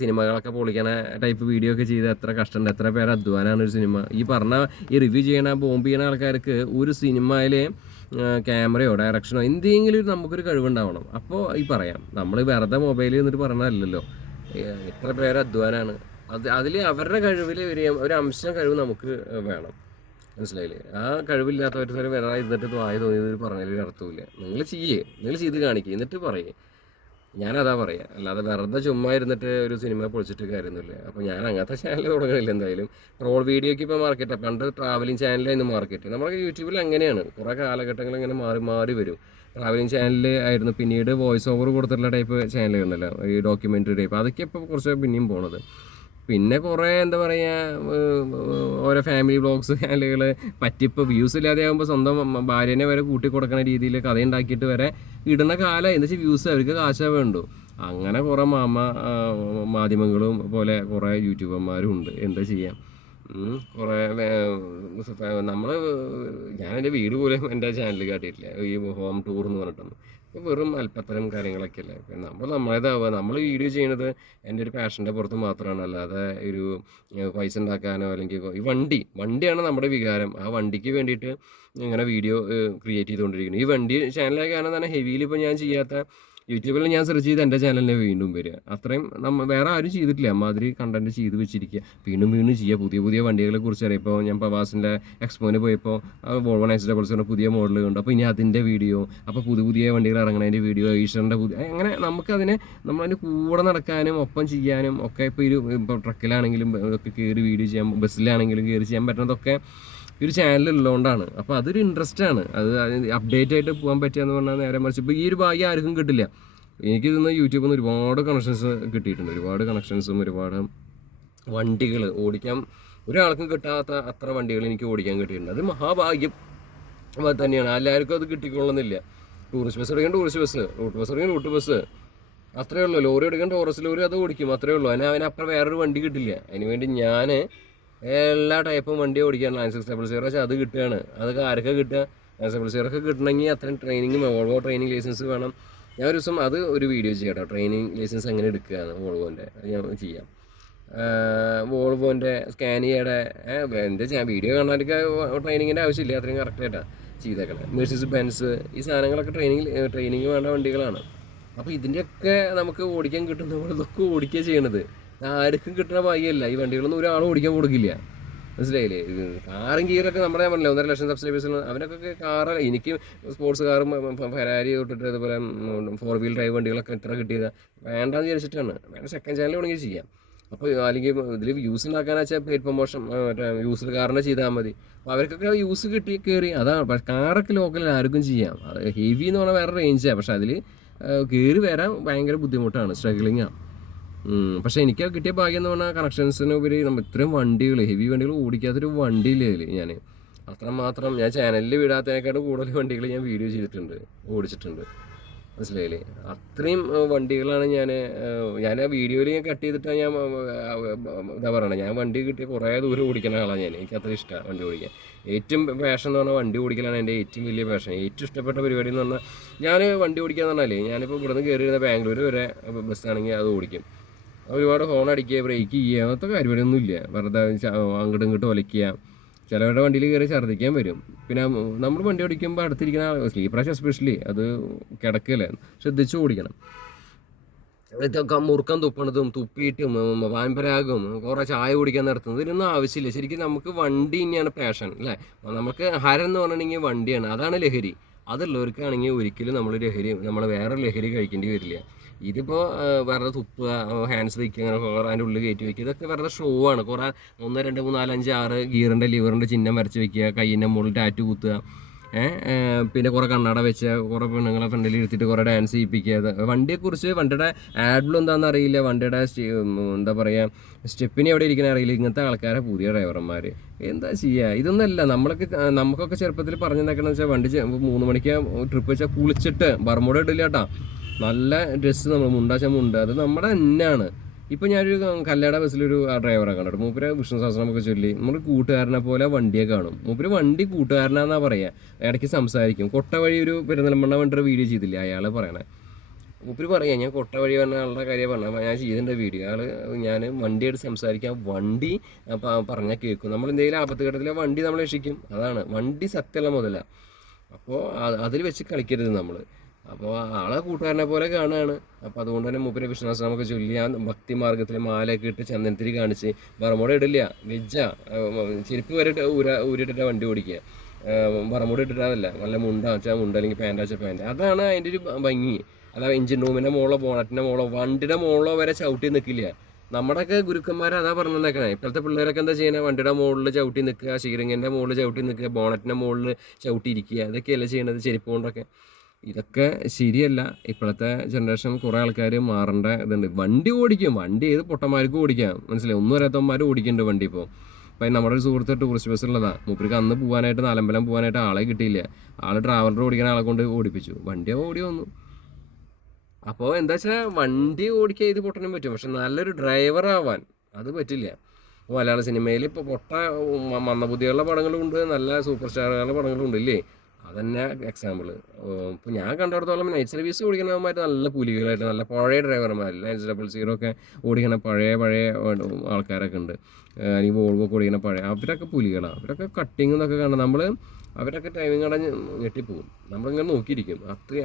സിനിമകളൊക്കെ പൊളിക്കണ ടൈപ്പ് വീഡിയോ ഒക്കെ ചെയ്ത് എത്ര കഷ്ടമുണ്ട്, എത്ര പേര് അധ്വാനമാണ് ഒരു സിനിമ. ഈ പറഞ്ഞ ഈ റിവ്യൂ ചെയ്യണ ബോംബ് ചെയ്യണ ആൾക്കാർക്ക് ഒരു സിനിമയിൽ ക്യാമറയോ ഡയറക്ഷനോ എന്തെങ്കിലും നമുക്കൊരു കഴിവുണ്ടാവണം. അപ്പോൾ ഈ പറയാം, നമ്മൾ വെറുതെ മൊബൈലിൽ നിന്നിട്ട് പറഞ്ഞതല്ലല്ലോ, എത്ര പേര് അധ്വാനമാണ്. അതിൽ അവരുടെ കഴിവിൽ ഒരു അംശം കഴിവ് നമുക്ക് വേണം, മനസ്സിലായില്ലേ? ആ കഴിവില്ലാത്തവർ വേറെ ഇരുന്നിട്ട് വായ തോന്നിയത് പറഞ്ഞതിൽ അർത്ഥമില്ല. നിങ്ങൾ ചെയ്ത് കാണിക്കുക, എന്നിട്ട് പറയേ. ഞാനതാ പറയാം, അല്ലാതെ വെറുതെ ചുമ്മാ ഇരുന്നിട്ട് ഒരു സിനിമ പൊളിച്ചിട്ട് കാര്യമൊന്നുമില്ല. അപ്പോൾ ഞാൻ അങ്ങനത്തെ ചാനൽ തുടങ്ങണില്ല എന്തായാലും. ട്രോൾ വീഡിയോയ്ക്ക് ഇപ്പോൾ മാർക്കറ്റാണ്. പണ്ട് ട്രാവലിംഗ് ചാനലായിരുന്നു മാർക്കറ്റ്. നമ്മുടെ യൂട്യൂബിൽ അങ്ങനെയാണ്, കുറേ കാലഘട്ടങ്ങൾ ഇങ്ങനെ മാറി വരും. ട്രാവലിംഗ് ചാനൽ ആയിരുന്നു, പിന്നീട് വോയിസ് ഓവർ കൊടുത്തിട്ടുള്ള ടൈപ്പ് ചാനലുകളുണ്ടല്ലോ, ഈ ഡോക്യുമെൻ്ററി ടൈപ്പ്, അതൊക്കെ ഇപ്പോൾ കുറച്ച് പിന്നെയും പോണത്. പിന്നെ കുറേ എന്താ പറയുക, ഓരോ ഫാമിലി വ്ളോഗ്സ് ചാനലുകൾ പറ്റിപ്പോൾ വ്യൂസ് ഇല്ലാതെ ആകുമ്പോൾ സ്വന്തം ഭാര്യനെ വരെ കൂട്ടി കൊടുക്കുന്ന രീതിയിൽ കഥയുണ്ടാക്കിയിട്ട് വരെ ഇടുന്ന കാലം. എന്ന് വെച്ചാൽ വ്യൂസ് അവർക്ക് കാശ വേണ്ടു. അങ്ങനെ കുറേ മാധ്യമങ്ങളും പോലെ കുറേ യൂട്യൂബർമാരും ഉണ്ട്. എന്താ ചെയ്യാം, കുറേ ഞാൻ എൻ്റെ വീട് പോലും എൻ്റെ ചാനലിൽ കാട്ടിയിട്ടില്ല, ഈ ഹോം ടൂർ എന്ന് പറഞ്ഞിട്ടൊന്നും. വെറും അല്പത്തരം കാര്യങ്ങളൊക്കെ അല്ലേ. നമ്മളേതാവുക, നമ്മൾ വീഡിയോ ചെയ്യണത് എൻ്റെ ഒരു പാഷൻ്റെ പുറത്ത് മാത്രമാണ്, അല്ലാതെ ഒരു പൈസ ഉണ്ടാക്കാനോ അല്ലെങ്കിൽ ഈ വണ്ടിയാണ് നമ്മുടെ വികാരം. ആ വണ്ടിക്ക് വേണ്ടിയിട്ട് ഇങ്ങനെ വീഡിയോ ക്രിയേറ്റ് ചെയ്തുകൊണ്ടിരിക്കുന്നു. ഈ വണ്ടി ചാനലായ കാരണം തന്നെ ഹെവിയിൽ ഇപ്പോൾ ഞാൻ ചെയ്യാത്ത യൂട്യൂബിൽ ഞാൻ സെർച്ച് ചെയ്ത് എൻ്റെ ചാനലിനെ വീണ്ടും വരിക. അത്രയും വേറെ ആരും ചെയ്തിട്ടില്ല. അമ്മാതിരി കണ്ടൻറ്റ് ചെയ്ത് വെച്ചിരിക്കുക, വീണ്ടും ചെയ്യുക. പുതിയ വണ്ടികളെ കുറിച്ച് അറിയാം. ഇപ്പോൾ ഞാൻ പവാസിൻ്റെ എക്സ്പോന് പോയപ്പോൾ വോൾവോ 911 പുതിയ മോഡൽ കണ്ടു. അപ്പോൾ ഇനി അതിൻ്റെ വീഡിയോ, അപ്പോൾ പുതിയ വണ്ടികൾ ഇറങ്ങണതിൻ്റെ വീഡിയോ, ഈശ്വറിൻ്റെ അങ്ങനെ നമ്മളതിന് കൂടെ നടക്കാനും ഒപ്പം ചെയ്യാനും ഒക്കെ ഇപ്പോൾ ട്രക്കിലാണെങ്കിലും ഒക്കെ കയറി വീഡിയോ ചെയ്യാൻ, ബസ്സിലാണെങ്കിലും കയറി ചെയ്യാൻ പറ്റുന്നതൊക്കെ ഒരു ചാനലുള്ളതുകൊണ്ടാണ്. അപ്പോൾ അതൊരു ഇൻട്രസ്റ്റാണ്. അത് അപ്ഡേറ്റ് ആയിട്ട് പോകാൻ പറ്റുകയെന്ന് പറഞ്ഞാൽ നേരെ മറിച്ച് ഇപ്പോൾ ഈ ഒരു ഭാഗ്യം ആർക്കും കിട്ടില്ല. എനിക്കിന്ന് യൂട്യൂബിൽ നിന്ന് ഒരുപാട് കണക്ഷൻസ് കിട്ടിയിട്ടുണ്ട്, ഒരുപാട് കണക്ഷൻസും ഒരുപാട് വണ്ടികൾ ഓടിക്കാൻ ഒരാൾക്കും കിട്ടാത്ത അത്ര വണ്ടികൾ എനിക്ക് ഓടിക്കാൻ കിട്ടിയിട്ടുണ്ട്. അത് മഹാഭാഗ്യം തന്നെയാണ്. എല്ലാവർക്കും അത് കിട്ടിക്കൊള്ളുന്നില്ല. ടൂറിസ്റ്റ് ബസ് എടുക്കാൻ ടൂറിസ്റ്റ് ബസ്, റൂട്ട് ബസ് എടുക്കാൻ റൂട്ട് ബസ്, അത്രയേ ഉള്ളൂ. ലോറി എടുക്കാൻ ടോറസ് ലോറി, അത് ഓടിക്കും, അത്രയേ ഉള്ളൂ. അതിനപ്പുറം വേറൊരു വണ്ടി കിട്ടില്ല. അതിനുവേണ്ടി ഞാൻ എല്ലാ ടൈപ്പും വണ്ടി ഓടിക്കാൻ 9600 പക്ഷേ അത് കിട്ടുകയാണ്. അതൊക്കെ ആരൊക്കെ കിട്ടുക? 9600 ഒക്കെ കിട്ടണമെങ്കിൽ അത്രയും ട്രെയിനിങ്, വോൾവോ ട്രെയിനിങ് ലൈസൻസ് വേണം. ഞാൻ ഒരു ദിവസം അത് ഒരു വീഡിയോ ചെയ്യാം കേട്ടോ, ട്രെയിനിങ് ലൈസൻസ് എങ്ങനെ എടുക്കുകയാണ് വോൾവോൻ്റെ, ഞാൻ ചെയ്യാം. വോൾവോൻ്റെ സ്കാനിയയുടെ എൻ്റെ വീഡിയോ കാണാനൊക്കെ ട്രെയിനിങ്ങിൻ്റെ ആവശ്യമില്ല, അത്രയും കറക്റ്റായിട്ടാണ് ചെയ്തേക്കണം. മെഴ്സിഡസ് ബെൻസ്, ഈ സാധനങ്ങളൊക്കെ ട്രെയിനിങ് വേണ്ട വണ്ടികളാണ്. അപ്പോൾ ഇതിൻ്റെയൊക്കെ നമുക്ക് ഓടിക്കാൻ കിട്ടും. നമ്മൾ ഇതൊക്കെ ഓടിക്കുക ചെയ്യണത് ആർക്കും കിട്ടുന്ന ഭാഗ്യമല്ല. ഈ വണ്ടികളൊന്നും ഒരാളും ഓടിക്കാൻ കൊടുക്കില്ല, മനസ്സിലായില്ലേ? കാറും ഗിയറൊക്കെ നമ്മുടെ ഞാൻ പറഞ്ഞില്ല, 1.5 ലക്ഷം സബ്സ്ക്രൈബേഴ്സ്, അവനൊക്കെ കാറ്, എനിക്ക് സ്പോർട്സ് കാറും ഫെരാരി തൊട്ടിട്ട് അതുപോലെ 4 വീൽ ഡ്രൈവ് വണ്ടികളൊക്കെ എത്ര കിട്ടിയതാണ് വേണ്ടാന്ന് വിചാരിച്ചിട്ടാണ്. വേണ്ട സെക്കൻഡ് ചാനൽ വേണമെങ്കിൽ ചെയ്യാം. അപ്പോൾ അല്ലെങ്കിൽ ഇതിൽ വ്യൂസ് ഉണ്ടാക്കാന്ന് വെച്ചാൽ പെയ്ഡ് പ്രൊമോഷൻ മറ്റേ യൂസർ കാറിനെ ചെയ്താൽ മതി. അപ്പോൾ അവർക്കൊക്കെ യൂസ് കിട്ടി കയറി, അതാണ്. പക്ഷേ കാറൊക്കെ ലോക്കലിൽ ആർക്കും ചെയ്യാം. ഹെവി എന്ന് പറഞ്ഞാൽ വേറെ റേഞ്ചാണ്, പക്ഷേ അതിൽ കയറി വരാൻ ഭയങ്കര ബുദ്ധിമുട്ടാണ്, സ്ട്രഗിളിങ്ങാണ്. പക്ഷേ എനിക്ക് കിട്ടിയ ഭാഗ്യം എന്ന് പറഞ്ഞാൽ കണക്ഷൻസിന് ഉപരി ഇത്രയും വണ്ടികൾ, ഹെവി വണ്ടികൾ ഓടിക്കാത്തൊരു വണ്ടിയില്ലേ അതിൽ. ഞാൻ അത്രമാത്രം ഞാൻ ചാനലിൽ വിടാത്തതിനേക്കാളും കൂടുതൽ വണ്ടികൾ ഞാൻ വീഡിയോ ചെയ്തിട്ടുണ്ട്, ഓടിച്ചിട്ടുണ്ട്, മനസ്സിലായില്ലേ? അത്രയും വണ്ടികളാണ് ഞാൻ ആ വീഡിയോയിൽ ഞാൻ കട്ട് ചെയ്തിട്ടാണ് ഞാൻ എന്താ പറയണത്, ഞാൻ വണ്ടി കിട്ടിയ കുറേ ദൂരം ഓടിക്കുന്ന ആളാണ് ഞാൻ. എനിക്ക് അത്ര ഇഷ്ടമാണ് വണ്ടി ഓടിക്കാൻ. ഏറ്റവും പാഷൻ എന്ന് പറഞ്ഞാൽ വണ്ടി ഓടിക്കലാണ് എൻ്റെ ഏറ്റവും വലിയ പാഷൻ. ഏറ്റവും ഇഷ്ടപ്പെട്ട പരിപാടി എന്ന് പറഞ്ഞാൽ ഞാൻ വണ്ടി ഓടിക്കാന്ന് പറഞ്ഞാലേ, ഞാനിപ്പോൾ ഇവിടുന്ന് കയറി വരുന്ന ബാംഗ്ലൂർ വരെ ബസ്സാണെങ്കിൽ അത് ഓടിക്കും. ഒരുപാട് ഹോൺ അടിക്കുക, ബ്രേക്ക് ചെയ്യുക, അങ്ങനത്തെ കാര്യമൊന്നുമില്ല. വെറുതെ അങ്ങോട്ടും ഇങ്ങോട്ടും ഒലയ്ക്കുക. ചിലവരുടെ വണ്ടിയിൽ കയറി ഛർദ്ദിക്കാൻ വരും. പിന്നെ നമ്മൾ വണ്ടി ഓടിക്കുമ്പോൾ അടുത്തിരിക്കുന്ന സ്ലീപ്പറാശ് എസ്പെഷ്യലി അത് കിടക്കല്ലേ, ശ്രദ്ധിച്ച് ഓടിക്കണം. ഇതൊക്കെ മുറുക്കം തുപ്പണതും തുപ്പിയിട്ടും വാൻപരാഗും കുറേ ചായ കുടിക്കാൻ നടത്തുന്നത് ഇതിനൊന്നും ആവശ്യമില്ല. ശരിക്കും നമുക്ക് വണ്ടി തന്നെയാണ് പാഷൻ, അല്ലേ? നമുക്ക് ഹരം എന്ന് പറഞ്ഞിട്ടുണ്ടെങ്കിൽ വണ്ടിയാണ്, അതാണ് ലഹരി. അതുള്ളവർക്കാണെങ്കിൽ ഒരിക്കലും നമ്മൾ വേറെ ലഹരി കഴിക്കേണ്ടി വരില്ല. ഇതിപ്പോൾ വെറുതെ തുപ്പുക, ഹാൻഡ്സ് വയ്ക്കുക, അങ്ങനെ കുറേ അതിൻ്റെ ഉള്ളിൽ കയറ്റി വയ്ക്കുക, ഇതൊക്കെ വെറുതെ ഷോ ആണ്. കുറേ 1 2 3 4 5 6 ഗിയറിൻ്റെ ലിവറിൻ്റെ ചിഹ്നം വരച്ച് വയ്ക്കുക, കയ്യിൻ്റെ മുകളിൽ ടാറ്റു കുത്തുക, പിന്നെ കുറേ കണ്ണട വെച്ച് കുറേ പെണ്ണുങ്ങളെ ഫ്രണ്ടിൽ ഇരുത്തിയിട്ട് കുറേ ഡാൻസ് ചെയ്യിപ്പിക്കുക. വണ്ടിയെക്കുറിച്ച് വണ്ടിയുടെ ആഡിലും എന്താണെന്ന് അറിയില്ല, വണ്ടിയുടെ എന്താ പറയുക സ്റ്റെപ്പിന് എവിടെ ഇരിക്കുന്ന അറിയില്ല. ഇങ്ങനത്തെ ആൾക്കാരെ പുതിയ ഡ്രൈവർമാർ എന്താ ചെയ്യുക? ഇതൊന്നല്ല നമുക്കൊക്കെ ചെറുപ്പത്തിൽ പറഞ്ഞു തന്നേക്കണമെന്ന് വെച്ചാൽ വണ്ടി 3 മണിക്ക് ട്രിപ്പ് വെച്ചാൽ കുളിച്ചിട്ട് ബർമുട ഇടില്ല കേട്ടോ, നല്ല ഡ്രസ്സ് നമ്മൾ മുണ്ടാച്ച മുണ്ട്, അത് നമ്മുടെ തന്നെയാണ്. ഇപ്പോൾ ഞാനൊരു കല്ലട ബസ്സിലൊരു ഡ്രൈവറെ കണ്ടിട്ട് മൂപ്പര് വിഷ്ണു സഹസ്രനാമമൊക്കെ ചൊല്ലി നമ്മുടെ കൂട്ടുകാരനെ പോലെ വണ്ടിയെ കാണും. മൂപ്പര് വണ്ടി കൂട്ടുകാരനാന്നാ പറയുക. ഇടയ്ക്ക് സംസാരിക്കും. കൊട്ട വഴി ഒരു പെരുന്തൽമണ്ണ വേണ്ടൊരു വീഡിയോ ചെയ്തില്ലേ, അയാൾ പറയണേ. മൂപ്പര് പറയാം, ഞാൻ കൊട്ട വഴി പറഞ്ഞ ആളുടെ കാര്യം പറഞ്ഞാൽ ഞാൻ ചെയ്തിട്ടുണ്ട് വീഡിയോ. ഞാൻ വണ്ടിയായിട്ട് സംസാരിക്കാം, വണ്ടി പറഞ്ഞാൽ കേൾക്കും. നമ്മൾ എന്തെങ്കിലും ആപത്തുഘട്ടത്തിലെ വണ്ടി നമ്മൾ രക്ഷിക്കും. അതാണ് വണ്ടി സത്യമുള്ള മുതല. അപ്പോൾ അതിൽ വെച്ച് കളിക്കരുത് നമ്മൾ. അപ്പോൾ ആളെ കൂട്ടുകാരനെ പോലെ കാണുകയാണ്. അപ്പോൾ അതുകൊണ്ട് തന്നെ മൂപ്പരെ വിശ്വാസമൊക്കെ ചൊല്ലി ആ ഭക്തി മാർഗത്തിൽ മാലയൊക്കെ ഇട്ട് ചന്ദനത്തിരി കാണിച്ച് ബറമോട ഇടില്ല, വെജ്ജ ചെരുപ്പ് വരെ ഊരിട്ടിട്ട് വണ്ടി ഓടിക്കുക. ബറമോട ഇട്ടിട്ടതല്ല, നല്ല മുണ്ട വെച്ചാൽ മുണ്ട, അല്ലെങ്കിൽ പാൻ്റ് വെച്ചാൽ പാൻറ്. അതാണ് അതിൻ്റെ ഒരു ഭംഗി. അല്ല എഞ്ചിൻ റൂമിൻ്റെ മുകളോ ബോണറ്റിൻ്റെ മുകളോ വണ്ടിയുടെ മുകളോ വരെ ചവിട്ടി നിൽക്കില്ല. നമ്മുടെയൊക്കെ ഗുരുക്കന്മാർ അതാ പറഞ്ഞേക്കണേ. ഇപ്പോഴത്തെ പിള്ളേരൊക്കെ എന്താ ചെയ്യുന്നത്? വണ്ടിയുടെ മുകളിൽ ചവിട്ടി നിൽക്കുക, ഷീറിങ്ങിൻ്റെ മുകളിൽ ചവിട്ടി നിൽക്കുക, ബോണറ്റിൻ്റെ മുകളിൽ ചവിട്ടി ഇരിക്കുക. ഇതൊക്കെയല്ല ചെയ്യണത് ചെരുപ്പ് കൊണ്ടൊക്കെ. ഇതൊക്കെ ശരിയല്ല. ഇപ്പോഴത്തെ ജനറേഷൻ കുറേ ആൾക്കാർ മാറേണ്ട ഇതുണ്ട്. വണ്ടി ഓടിക്കും, വണ്ടി ഏത് പൊട്ടന്മാർക്കും ഓടിക്കാം, മനസ്സിലായി. ഒന്നും അറിയാത്തവന്മാർ ഓടിക്കുന്നുണ്ട് വണ്ടി ഇപ്പോൾ. അപ്പം നമ്മുടെ ഒരു സുഹൃത്ത് ടൂറിസ്റ്റ് ബസ്സുള്ളതാണ്. മൂപ്പർക്ക് അന്ന് പോകാനായിട്ട് നാലമ്പലം പോകാനായിട്ട് ആളെ കിട്ടിയില്ല. ആൾ ട്രാവലർ ഓടിക്കുന്ന ആളെ കൊണ്ട് ഓടിപ്പിച്ചു. വണ്ടി ഓടി വന്നു. അപ്പോൾ എന്താ വെച്ചാൽ വണ്ടി ഓടിക്കാൻ ഇത് പൊട്ടനും പറ്റും, പക്ഷെ നല്ലൊരു ഡ്രൈവർ ആവാൻ അത് പറ്റില്ല. മലയാള സിനിമയിൽ ഇപ്പോൾ മന്ദബുദ്ധികളുടെ പടങ്ങളും ഉണ്ട്, നല്ല സൂപ്പർ സ്റ്റാറുകളുടെ പടങ്ങളും ഉണ്ട് ഇല്ലേ. അതന്നെ എക്സാമ്പിൾ. ഇപ്പോൾ ഞാൻ കണ്ടിടത്തോളം നൈറ്റ് സർവീസ് ഓടിക്കുന്നവന്മാർ നല്ല പുലികളായിട്ട് നല്ല പഴയ ഡ്രൈവർമാർ, 900 ഒക്കെ ഓടിക്കുന്ന പഴയ ആൾക്കാരൊക്കെ ഉണ്ട്. അല്ലെങ്കിൽ വോൾവോ ഒക്കെ ഓടിക്കുന്ന പഴയ, അവരൊക്കെ പുലികളാണ്. അവരൊക്കെ കട്ടിങ് എന്നൊക്കെ കാണാം. നമ്മൾ അവരൊക്കെ ടൈമിങ് അടഞ്ഞ് ഞെട്ടിപ്പോവും. നമ്മളിങ്ങനെ നോക്കിയിരിക്കും.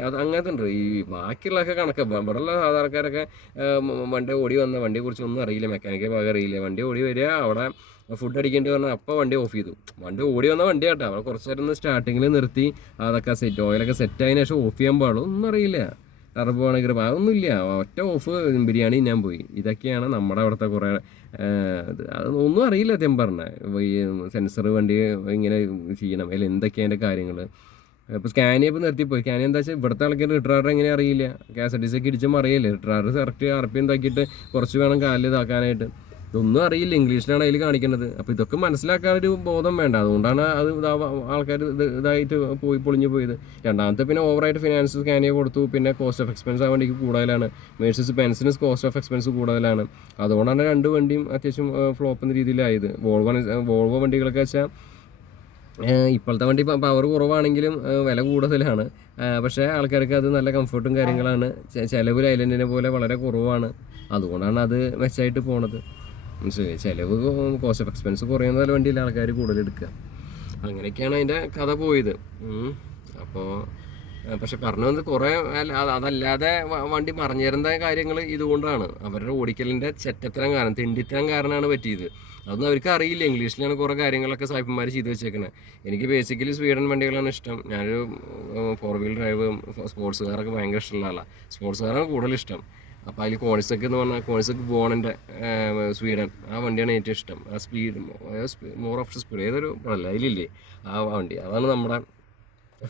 അത് അങ്ങനത്തെ ഉണ്ട്. ഈ ബാക്കിയുള്ളതൊക്കെ കണക്കാണ്. ഇവിടെയുള്ള സാധാരണക്കാരൊക്കെ വണ്ടി ഓടി വന്ന വണ്ടിയെക്കുറിച്ച് ഒന്നും അറിയില്ല, മെക്കാനിക്കൽ ഭാഗം അറിയില്ല. വണ്ടി ഓടി വരിക, അവിടെ ഫുഡ് അടിക്കേണ്ടി പറഞ്ഞാൽ അപ്പോൾ വണ്ടി ഓഫ് ചെയ്തു. വണ്ടി ഓടി വന്ന വണ്ടി കേട്ടോ. അവിടെ കുറച്ച് നേരം ഒന്ന് സ്റ്റാർട്ടിങ്ങിൽ നിർത്തി അതൊക്കെ ഓയിലൊക്കെ സെറ്റ് ആയതിനു ശേഷം ഓഫ് ചെയ്യാൻ പാടുള്ളൂ. ഒന്നും അറിയില്ല. ടർബോ ആണെങ്കിൽ അതൊന്നുമില്ല. ഒറ്റ ഓഫ് ബിരിയാണി ഞാൻ പോയി. ഇതൊക്കെയാണ് നമ്മുടെ അവിടുത്തെ കുറേ ഒന്നും അറിയില്ല സത്യം പറഞ്ഞാൽ. ഈ സെൻസർ വണ്ടി ഇങ്ങനെ ചെയ്യണം, അതിൽ എന്തൊക്കെയാണ് അതിൻ്റെ കാര്യങ്ങൾ. ഇപ്പോൾ സ്കാനിയ ഇപ്പോൾ നിർത്തിപ്പോയി. സ്കാനിയ എന്താ വെച്ചാൽ ഇവിടുത്തെ ആൾക്കാർ റിട്ടയർ എങ്ങനെ അറിയില്ല. KSRTC ഒക്കെ ഇടിച്ചും അറിയില്ലേ. റിട്ടയർ കറക്റ്റ് RP എന്താക്കിയിട്ട് കുറച്ച് വേണം കാലിൽ ഇതാക്കാനായിട്ട്. ഇതൊന്നും അറിയില്ല. ഇംഗ്ലീഷിലാണ് അതിൽ കാണിക്കുന്നത്. അപ്പോൾ ഇതൊക്കെ മനസ്സിലാക്കാനൊരു ബോധം വേണ്ട. അതുകൊണ്ടാണ് അത് ആൾക്കാർ ഇതായിട്ട് പൊളിഞ്ഞു പോയത്. രണ്ടാമത്തെ പിന്നെ ഓവറായിട്ട് ഫിനാൻസ് സ്കാനിയ കൊടുത്തു. പിന്നെ കോസ്റ്റ് ഓഫ് എക്സ്പെൻസ് ആ വണ്ടിക്ക് കൂടുതലാണ്. മേഴ്സീസ് ബെൻസിന് കോസ്റ്റ് ഓഫ് എക്സ്പെൻസ് കൂടുതലാണ്. അതുകൊണ്ടാണ് രണ്ട് വണ്ടിയും അത്യാവശ്യം ഫ്ലോപ്പ് എന്ന രീതിയിലായത്. വോൾവോ വണ്ടികളൊക്കെ വെച്ചാൽ ഇപ്പോഴത്തെ വണ്ടി പവർ കുറവാണെങ്കിലും വില കൂടുതലാണ്. പക്ഷേ ആൾക്കാർക്ക് അത് നല്ല കംഫർട്ടും കാര്യങ്ങളാണ്. ചിലവ് ഐലൻഡിനെ പോലെ വളരെ കുറവാണ്. അതുകൊണ്ടാണ് അത് മെച്ചമായിട്ട് പോണത്. മനസ്സിലായി. ചിലവ് കോസ്റ്റ് ഓഫ് എക്സ്പെൻസ് കുറയുന്ന വണ്ടിയിൽ ആൾക്കാർ കൂടുതൽ എടുക്കുക. അങ്ങനെയൊക്കെയാണ് അതിൻ്റെ കഥ പോയത്. അപ്പോൾ പക്ഷെ പറഞ്ഞു വന്നത് കുറേ അതല്ലാതെ വണ്ടി മറിഞ്ഞു തരുന്ന കാര്യങ്ങൾ ഇതുകൊണ്ടാണ്. അവരുടെ ഓടിക്കലിൻ്റെ ചെറ്റത്തരം കാരണം, തിണ്ടിത്തരം കാരണമാണ് പറ്റിയത്. അതൊന്നും അവർക്ക് അറിയില്ല. ഇംഗ്ലീഷിലാണ് കുറേ കാര്യങ്ങളൊക്കെ സായിപ്പന്മാർ ചെയ്ത് വെച്ചേക്കുന്നത്. എനിക്ക് ബേസിക്കലി സ്വീഡൻ വണ്ടികളാണ് ഇഷ്ടം. ഞാനൊരു 4 വീൽ ഡ്രൈവ് സ്പോർട്സ് കാറൊക്കെ ഭയങ്കര ഇഷ്ടമുള്ള ആളാണ്. സ്പോർട്സ് കാറാണ് കൂടുതൽ ഇഷ്ടം. അപ്പോൾ അതിൽ കോണിസെക്ക് എന്ന് പറഞ്ഞാൽ കോണിസെക്ക് ബോണിൻ്റെ സ്വീഡൻ ആ വണ്ടിയാണ് ഏറ്റവും ഇഷ്ടം. ആ സ്പീഡ് മോർ ഓഫ് സ്പീഡ് ഏതൊരു പടല്ല അതിലില്ലേ ആ വണ്ടി, അതാണ് നമ്മുടെ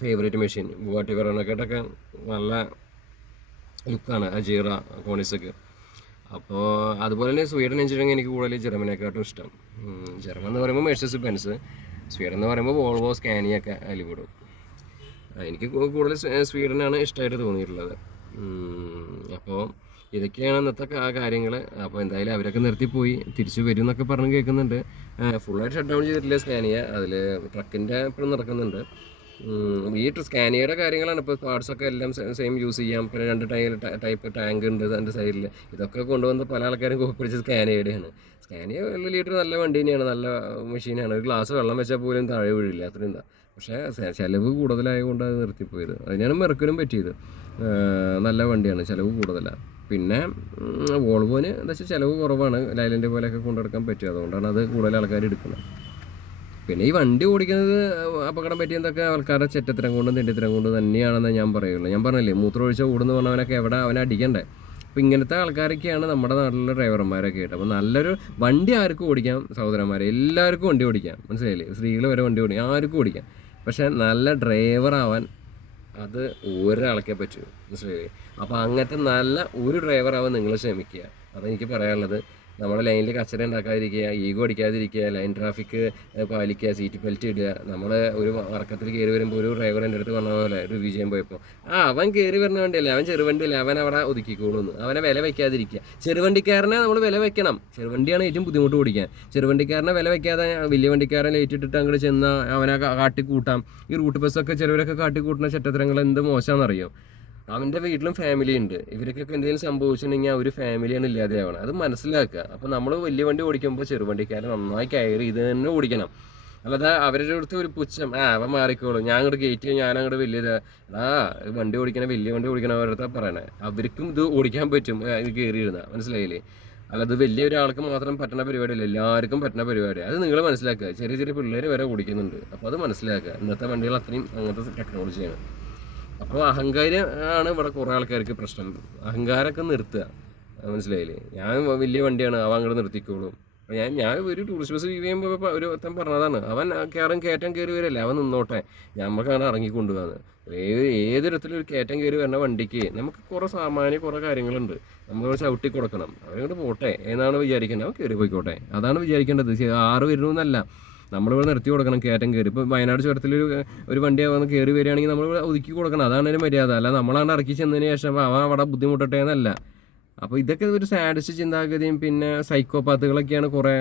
ഫേവറേറ്റ് മെഷീൻ. ബുഗാട്ടി വെറോണക്കായിട്ടൊക്കെ നല്ല ലുക്കാണ് അജീറ കോണിസെക്ക്. അപ്പോൾ അതുപോലെ തന്നെ സ്വീഡൻ എഞ്ചിനീയറിംഗ് എനിക്ക് കൂടുതൽ ജർമ്മനിയെക്കാട്ടും ഇഷ്ടം. ജർമ്മൻ എന്ന് പറയുമ്പോൾ മെഴ്സീസ് ബെൻസ്, സ്വീഡൻ എന്ന് പറയുമ്പോൾ വോൾവോ സ്കാനിയൊക്കെ അതിൽ പെടും. എനിക്ക് കൂടുതൽ സ്വീഡനാണ് ഇഷ്ടമായിട്ട് തോന്നിയിട്ടുള്ളത്. അപ്പോൾ ഇതൊക്കെയാണ് ഇന്നത്തെ കാര്യങ്ങൾ. അപ്പോൾ എന്തായാലും അവരൊക്കെ നിർത്തിപ്പോയി, തിരിച്ചു വരും എന്നൊക്കെ പറഞ്ഞ് കേൾക്കുന്നുണ്ട്. ഫുള്ളായിട്ട് ഷട്ട് ഡൗൺ ചെയ്തിട്ടില്ല സ്കാനിയ. അതിൽ ട്രക്കിൻ്റെ ഇപ്പോഴും നടക്കുന്നുണ്ട്. ഈ സ്കാനിയയുടെ കാര്യങ്ങളാണ് ഇപ്പോൾ പാർട്സൊക്കെ എല്ലാം സെയിം യൂസ് ചെയ്യാം. പിന്നെ 2 ടൈപ്പ് ടാങ്ക് ഉണ്ട് അതിൻ്റെ സൈഡിൽ. ഇതൊക്കെ കൊണ്ടുവന്ന് പല ആൾക്കാരും കോപ്പിടിച്ച് സ്കാനിയയുടെയാണ്. സ്കാനിയ 1 ലിറ്റർ നല്ല വണ്ടി തന്നെയാണ്, നല്ല മെഷീനാണ്. ഒരു ഗ്ലാസ് വെള്ളം വെച്ചാൽ പോലും താഴെ വീഴില്ല, അത്രയും എന്താ. പക്ഷേ ചിലവ് കൂടുതലായതുകൊണ്ട് അത് നിർത്തിപ്പോയത്. അതിനാണ് മെർക്കിനും പറ്റിയത്. നല്ല വണ്ടിയാണ്, ചിലവ് കൂടുതലാണ്. പിന്നെ വോൾവോന് എന്താ വെച്ചാൽ ചിലവ് കുറവാണ്, ലൈലൻഡ് പോലെയൊക്കെ കൊണ്ടെടുക്കാൻ പറ്റും. അതുകൊണ്ടാണ് അത് കൂടുതൽ ആൾക്കാർ എടുക്കുന്നത്. പിന്നെ ഈ വണ്ടി ഓടിക്കുന്നത് അപകടം പറ്റിയതൊക്കെ ആൾക്കാരുടെ ചെറ്റത്തരം കൊണ്ടും തെണ്ടിത്തരം കൊണ്ടും തന്നെയാണെന്ന് ഞാൻ പറയുള്ളൂ. ഞാൻ പറഞ്ഞില്ലേ, മൂത്രം ഒഴിച്ചാൽ ഓടുന്ന പറഞ്ഞവനൊക്കെ എവിടെ അവനെ അടിക്കണ്ടേ. അപ്പോൾ ഇങ്ങനത്തെ ആൾക്കാരൊക്കെയാണ് നമ്മുടെ നാട്ടിലെ ഡ്രൈവർമാരൊക്കെ ആയിട്ട്. അപ്പോൾ നല്ലൊരു വണ്ടി ആർക്കും ഓടിക്കാം സഹോദരന്മാരെ, എല്ലാവർക്കും വണ്ടി ഓടിക്കാം, മനസ്സിലായില്ലേ. സ്ത്രീകൾ വരെ വണ്ടി ഓടിക്കാം, ആർക്കും ഓടിക്കാം. പക്ഷേ നല്ല ഡ്രൈവറാവാൻ അത് ഒരാൾക്കേ പറ്റൂ, മനസ്സിലായില്ലേ. അപ്പോൾ അങ്ങനത്തെ നല്ല ഒരു ഡ്രൈവറാവാൻ നിങ്ങൾ ശ്രമിക്കുക. അതെനിക്ക് പറയാനുള്ളത്. നമ്മുടെ ലൈനിൽ കച്ചറ ഉണ്ടാക്കാതിരിക്കുക, ഈഗോ അടിക്കാതിരിക്കുക, ലൈൻ ട്രാഫിക് പാലിക്കുക, സീറ്റ് ബെൽറ്റ് ഇടുക. നമ്മൾ ഒരു വർക്കത്തിൽ കയറി വരുമ്പോൾ ഒരു ഡ്രൈവർ എൻ്റെ അടുത്ത് പറഞ്ഞ പോലെ റിവ്യൂ ചെയ്യാൻ പോയപ്പോൾ, അവൻ കയറി വരുന്ന വണ്ടിയല്ലേ, അവൻ ചെറുവണ്ടിയല്ലേ, അവൻ അവിടെ ഒതുക്കിക്കോളൂന്ന്. അവനെ വില വയ്ക്കാതിരിക്കുക. ചെറുവണ്ടിക്കാരനെ നമ്മൾ വില വെക്കണം. ചെറുവണ്ടിയാണ് ഏറ്റവും ബുദ്ധിമുട്ട് ഓടിക്കാൻ. ചെറുവണ്ടിക്കാരനെ വില വയ്ക്കാതെ വലിയ വണ്ടിക്കാരൻ ലേറ്റിട്ടിട്ട് അങ്ങോട്ട് ചെന്നാൽ അവനെ കാട്ടിക്കൂട്ടാം. ഈ റൂട്ട് ബസ്സൊക്കെ ചിലവരൊക്കെ കാട്ടിക്കൂട്ടുന്ന ചെറ്റത്തരങ്ങൾ എന്ത് മോശമാണെന്നറിയോ. അവൻ്റെ വീട്ടിലും ഫാമിലി ഉണ്ട്. ഇവർക്കൊക്കെ എന്തെങ്കിലും സംഭവിച്ചിട്ടുണ്ടെങ്കിൽ ആ ഒരു ഫാമിലിയാണ് ഇല്ലാതെയാവണം. അത് മനസ്സിലാക്കുക. അപ്പോൾ നമ്മൾ വലിയ വണ്ടി ഓടിക്കുമ്പോൾ ചെറുവണ്ടിക്കാരെ നന്നായി കയറി ഇത് തന്നെ ഓടിക്കണം. അല്ലാതെ അവരുടെ അടുത്ത് ഒരു പുച്ഛം, അവൻ മാറിക്കോളും, ഞാൻ അങ്ങോട്ട് കയറ്റി, ഞാൻ അങ്ങോട്ട് വലിയത്, വണ്ടി ഓടിക്കണം, വലിയ വണ്ടി ഓടിക്കണം അവരുടെ പറയണേ. അവർക്കും ഇത് ഓടിക്കാൻ പറ്റും, ഇത് കയറിയിരുന്ന, മനസ്സിലായില്ലേ? അല്ലാതെ വലിയ ഒരാൾക്ക് മാത്രം പറ്റുന്ന പരിപാടിയല്ല, എല്ലാവർക്കും പറ്റുന്ന പരിപാടി. അത് നിങ്ങൾ മനസ്സിലാക്കുക. ചെറിയ ചെറിയ പിള്ളേർ വരെ ഓടിക്കുന്നുണ്ട്. അപ്പോൾ അത് മനസ്സിലാക്കുക. ഇന്നത്തെ വണ്ടികൾ അത്രയും അങ്ങനത്തെ ടെക്നോളജിയാണ്. അപ്പോൾ അഹങ്കാരം ആണ് ഇവിടെ കുറേ ആൾക്കാർക്ക് പ്രശ്നം. അഹങ്കാരമൊക്കെ നിർത്തുക, മനസ്സിലായില്ലേ? ഞാൻ വലിയ വണ്ടിയാണ്, അവൻ അങ്ങോട്ട് നിർത്തിക്കോളും. ഞാൻ ഒരു ടൂറിസ്റ്റ് ബസ് ചെയ്യുമ്പോൾ ഒരു പറഞ്ഞതാണ്, അവൻ കയറ്റം കയറി വരല്ലേ, അവൻ നിന്നോട്ടെ, നമുക്ക് അങ്ങനെ ഇറങ്ങിക്കൊണ്ടുപോകാന്ന്. ഏതൊരിടത്തിലൊരു കയറ്റം കയറി വരുന്ന വണ്ടിക്ക് നമുക്ക് കുറേ കുറേ കാര്യങ്ങളുണ്ട്, നമ്മൾ ചവിട്ടി കൊടുക്കണം. അവരങ്ങോട്ട് പോട്ടെ എന്നാണ് വിചാരിക്കേണ്ടത്. അവൻ കയറി പോയിക്കോട്ടെ, അതാണ് വിചാരിക്കേണ്ടത്. 6 വരുന്നല്ല, നമ്മളിവിടെ നിർത്തി കൊടുക്കണം. കയറ്റം കയറി ഇപ്പോൾ വയനാട് ചുരത്തിലൊരു വണ്ടി വന്ന് കയറി വരികയാണെങ്കിൽ നമ്മൾ ഒതുക്കി കൊടുക്കണം. അതാണ് ഒരു മര്യാദ. അല്ല നമ്മളാണ് ഇറക്കി ചെന്നതിന് ശേഷം അവൻ അവിടെ ബുദ്ധിമുട്ടട്ടെ എന്നല്ല. അപ്പോൾ ഇതൊക്കെ ഒരു സാഡിസ്റ്റ് ചിന്താഗതിയും പിന്നെ സൈക്കോപാത്തുകളൊക്കെയാണ് കുറേ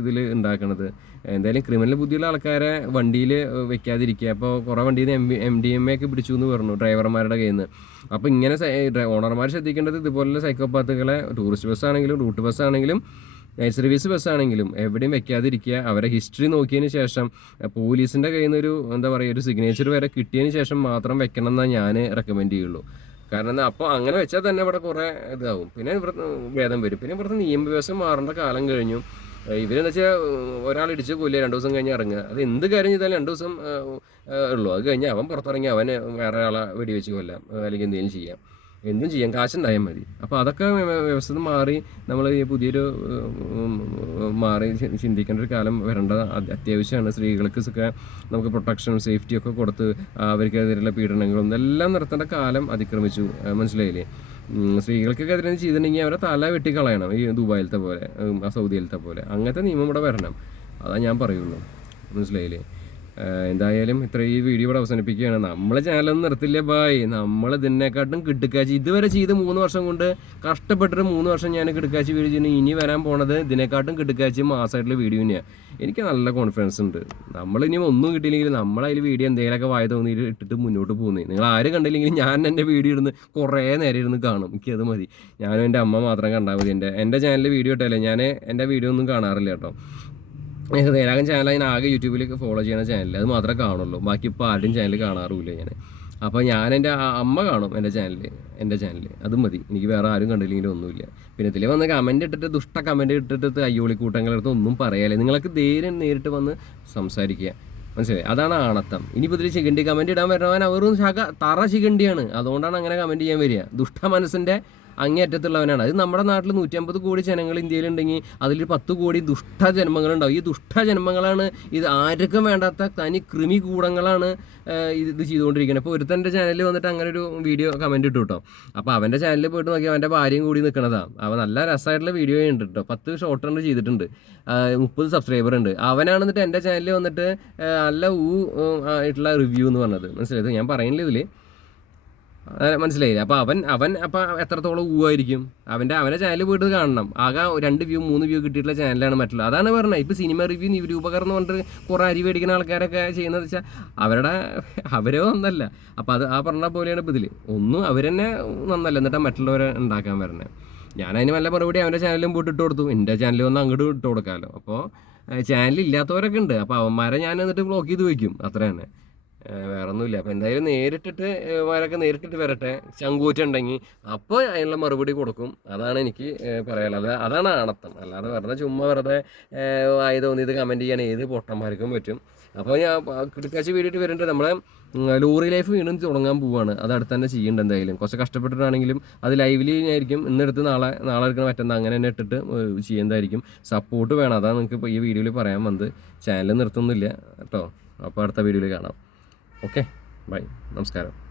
ഇതിൽ ഉണ്ടാക്കുന്നത്. എന്തായാലും ക്രിമിനൽ ബുദ്ധിയുള്ള ആൾക്കാരെ വണ്ടിയിൽ വെക്കാതിരിക്കുക. അപ്പോൾ കുറേ വണ്ടിയിൽ നിന്ന് MDMA ഒക്കെ പിടിച്ചു എന്ന് പറഞ്ഞു ഡ്രൈവർമാരുടെ കയ്യിൽ നിന്ന്. അപ്പോൾ ഇങ്ങനെ ഓണർമാർ ശ്രദ്ധിക്കേണ്ടത് ഇതുപോലുള്ള സൈക്കോപാത്തുകളെ ടൂറിസ്റ്റ് ബസ്സാണെങ്കിലും റൂട്ട് ബസ്സാണെങ്കിലും നൈറ്റ് സർവീസ് ബസ്സാണെങ്കിലും എവിടെയും വെക്കാതിരിക്കുക. അവരെ ഹിസ്റ്ററി നോക്കിയതിന് ശേഷം പോലീസിൻ്റെ കയ്യിൽ നിന്ന് ഒരു സിഗ്നേച്ചർ വരെ കിട്ടിയതിന് ശേഷം മാത്രം വെക്കണം എന്നാണ് ഞാൻ റെക്കമെൻഡ് ചെയ്യുള്ളൂ. കാരണം അപ്പോൾ അങ്ങനെ വെച്ചാൽ തന്നെ ഇവിടെ കുറേ ഇതാവും. പിന്നെ ഇവിടെ ഭേദം വരും. പിന്നെ ഇവിടുത്തെ നിയമവ്യവസ്ഥ മാറേണ്ട കാലം കഴിഞ്ഞു. ഇവരെന്ന് വെച്ചാൽ ഒരാൾ ഇടിച്ച് കൊല്ലുക, 2 ദിവസം കഴിഞ്ഞ് ഇറങ്ങുക. അത് എന്ത് കാര്യം ചെയ്താലും 2 ദിവസം ഉള്ളൂ. അത് കഴിഞ്ഞ് അവൻ പുറത്തിറങ്ങി അവന് വേറെ ആളെ വെടിവെച്ച് കൊല്ലാം, അല്ലെങ്കിൽ എന്തെങ്കിലും ചെയ്യാം, എന്തും ചെയ്യാം, കാശുണ്ടായാൽ മതി. അപ്പോൾ അതൊക്കെ വ്യവസ്ഥ മാറി നമ്മൾ ഈ പുതിയൊരു മാറി ചിന്തിക്കേണ്ട ഒരു കാലം വരേണ്ടത് അത്യാവശ്യമാണ്. സ്ത്രീകൾക്ക് നമുക്ക് പ്രൊട്ടക്ഷനും സേഫ്റ്റിയൊക്കെ കൊടുത്ത് അവർക്കെതിരെയുള്ള പീഡനങ്ങളും എല്ലാം നിർത്തേണ്ട കാലം അതിക്രമിച്ചു, മനസ്സിലായില്ലേ? സ്ത്രീകൾക്കൊക്കെ എതിരെ ചെയ്തിട്ടുണ്ടെങ്കിൽ അവരെ തല വെട്ടിക്കളയണം, ഈ ദുബായിലത്തെ പോലെ സൗദിയിലത്തെ പോലെ. അങ്ങനത്തെ നിയമം ഇവിടെ വരണം. അതാ ഞാൻ പറയുള്ളൂ, മനസ്സിലായില്ലേ? എന്തായാലും ഈ വീഡിയോ ഇവിടെ അവസാനിപ്പിക്കുകയാണ്. നമ്മളെ ചാനലൊന്നും നിർത്തില്ല ബായ്. നമ്മൾ ഇതിനെക്കാട്ടും കിടുക്കാച്ചി ഇതുവരെ ചെയ്ത് 3 വർഷം കൊണ്ട് കഷ്ടപ്പെട്ടിട്ട് 3 വർഷം ഞാൻ കിടുക്കാച്ചി വീഡിയോ ചെയ്യുന്നത്. ഇനി വരാൻ പോണത് ഇതിനെക്കാട്ടും കിടുക്കാച്ചി മാസമായിട്ടുള്ള വീഡിയോ തന്നെയാണ്. എനിക്ക് നല്ല കോൺഫിഡൻസ് ഉണ്ട്. നമ്മളിനി ഒന്നും കിട്ടിയില്ലെങ്കിൽ നമ്മളതിൽ വീഡിയോ എന്തെങ്കിലുമൊക്കെ വായ തോന്നിയിട്ട് ഇട്ടിട്ട് മുന്നോട്ട് പോകുന്നത്. നിങ്ങൾ ആരും കണ്ടില്ലെങ്കിൽ ഞാൻ എൻ്റെ വീഡിയോ ഇടുന്ന് കുറേ നേരം ഇരുന്ന് കാണും. എനിക്കത് മതി. ഞാനും എൻ്റെ അമ്മ മാത്രം കണ്ടാൽ മതി. എൻ്റെ ചാനലിൽ വീഡിയോ ഇട്ടല്ലേ, ഞാൻ എൻ്റെ വീഡിയോ ഒന്നും കാണാറില്ല കേട്ടോ. ഹൃദയരാഗം ചാനൽ ഞാൻ ആകെ യൂട്യൂബിൽ ഫോളോ ചെയ്യുന്ന ചാനൽ, അത് മാത്രമേ കാണുള്ളൂ. ബാക്കി ഇപ്പോൾ ആരുടെയും ചാനൽ കാണാറുമില്ല ഞാൻ. അപ്പോൾ എൻ്റെ അമ്മ കാണും എൻ്റെ ചാനൽ, അത് മതി. എനിക്ക് വേറെ ആരും കണ്ടില്ലെങ്കിലും ഒന്നുമില്ല. പിന്നെ ഇതിൽ വന്ന് കമൻറ്റ് ഇട്ടിട്ട് ദുഷ്ട കമൻറ്റ് ഇട്ടിട്ട് അയ്യോളിക്കൂട്ടങ്ങളടുത്ത് ഒന്നും പറയാല്ലേ. നിങ്ങൾക്ക് ധൈര്യം നേരിട്ട് വന്ന് സംസാരിക്കുക, മനസ്സിലായി? അതാണ് ആണത്തം. ഇനിയിപ്പോൾ ഇതിൽ ചികണ്ടി കമൻറ്റ് ഇടാൻ വരുന്നവൻ അവരും തറ ചികണ്ടിയാണ്. അതുകൊണ്ടാണ് അങ്ങനെ കമൻറ്റ് ചെയ്യാൻ വരിക. ദുഷ്ട മനസ്സിൻ്റെ അങ്ങേയറ്റത്തുള്ളവനാണ്. അത് നമ്മുടെ നാട്ടിൽ 150 കോടി ജനങ്ങൾ ഇന്ത്യയിലുണ്ടെങ്കിൽ അതിൽ 10 കോടി ദുഷ്ടജന്മങ്ങളുണ്ടാവും. ഈ ദുഷ്ടജന്മങ്ങളാണ് ഇത്, ആർക്കും വേണ്ടാത്ത തനി കൃമി കൂടങ്ങളാണ് ഇത് ചെയ്തുകൊണ്ടിരിക്കുന്നത്. അപ്പോൾ ഒരുത്തൻ്റെ ചാനലിൽ വന്നിട്ട് അങ്ങനെ ഒരു വീഡിയോ കമൻറ്റ് ഇട്ടു കേട്ടോ. അപ്പോൾ അവൻ്റെ ചാനലിൽ പോയിട്ട് നോക്കി അവൻ്റെ ഭാര്യയും കൂടി നിൽക്കണതാണ്. അവൻ നല്ല രസമായിട്ടുള്ള വീഡിയോ ഉണ്ട് കേട്ടോ. 10 ഷോർട്ട് റൺ ചെയ്തിട്ടുണ്ട്, 30 സബ്സ്ക്രൈബർ ഉണ്ട്. അവനാണ് എന്നിട്ട് എൻ്റെ ചാനലിൽ വന്നിട്ട് നല്ല ആയിട്ടുള്ള റിവ്യൂ എന്ന് പറഞ്ഞത്, മനസ്സിലായത്? ഞാൻ പറയുന്നില്ല ഇതിൽ, മനസ്സിലായില്ലേ? അപ്പോൾ അവൻ എത്രത്തോളം ഊവായിരിക്കും? അവൻ്റെ ചാനൽ പോയിട്ട് കാണണം. ആകെ 2 വ്യൂ 3 വ്യൂ കിട്ടിയിട്ടുള്ള ചാനലാണ് മറ്റുള്ളത്. അതാണ് പറഞ്ഞത്. ഇപ്പോൾ സിനിമ റിവ്യൂ നിരൂപകർ എന്ന് പറഞ്ഞിട്ട് കുറേ അരി മേടിക്കുന്ന ആൾക്കാരൊക്കെ ചെയ്യുന്നത് വെച്ചാൽ അവരോ ഒന്നല്ല. അപ്പോൾ അത് പറഞ്ഞ പോലെയാണ് ഇപ്പോൾ ഇതിൽ ഒന്നും അവർ തന്നെ നന്നല്ല, എന്നിട്ട് മറ്റുള്ളവരെ ഉണ്ടാക്കാൻ വരണേ. ഞാനതിന് നല്ല മറുപടി അവൻ്റെ ചാനലിലും പോയിട്ട് ഇട്ട് കൊടുത്തു. എൻ്റെ ചാനലിൽ വന്ന് അങ്ങോട്ട് ഇട്ട് കൊടുക്കാമല്ലോ. അപ്പോൾ ചാനലില്ലാത്തവരൊക്കെ ഉണ്ട്. അപ്പോൾ അവന്മാരെ ഞാൻ എന്നിട്ട് ബ്ലോക്ക് ചെയ്ത് വയ്ക്കും, അത്ര തന്നെ, വേറെ ഒന്നുമില്ല. അപ്പോൾ എന്തായാലും നേരിട്ടിട്ട് വരട്ടെ. ചങ്കൂറ്റുണ്ടെങ്കിൽ അപ്പോൾ അതിനുള്ള മറുപടി കൊടുക്കും. അതാണ് എനിക്ക് പറയാനുള്ളത്. അതാണ് ആണത്തം. അല്ലാതെ വെറുതെ ആയി തോന്നിയത് കമൻറ്റ് ചെയ്യാൻ ഏത് പൊട്ടന്മാർക്കും പറ്റും. അപ്പോൾ ഞാൻ കിടക്കാച്ചി വീഡിയോ വരുന്നുണ്ട്. നമ്മളെ ലോറി ലൈഫ് വീണ്ടും തുടങ്ങാൻ പോവുകയാണ്. അത് അടുത്ത് തന്നെ ചെയ്യേണ്ട. എന്തായാലും കുറച്ച് കഷ്ടപ്പെട്ടിട്ടാണെങ്കിലും അത് ലൈവിലി ആയിരിക്കും. ഇന്നെടുത്ത് നാളെ എടുക്കണം, മറ്റെന്താ അങ്ങനെ തന്നെ ഇട്ടിട്ട് ചെയ്യുന്നതായിരിക്കും. സപ്പോർട്ട് വേണം. അതാണ് നിങ്ങൾക്ക് ഇപ്പോൾ ഈ വീഡിയോയിൽ പറയാൻ വന്നത്. ചാനൽ നിർത്തുന്നില്ല കേട്ടോ. അപ്പോൾ അടുത്ത വീഡിയോയിൽ കാണാം. ഓക്കെ, ബൈ, നമസ്കാരം.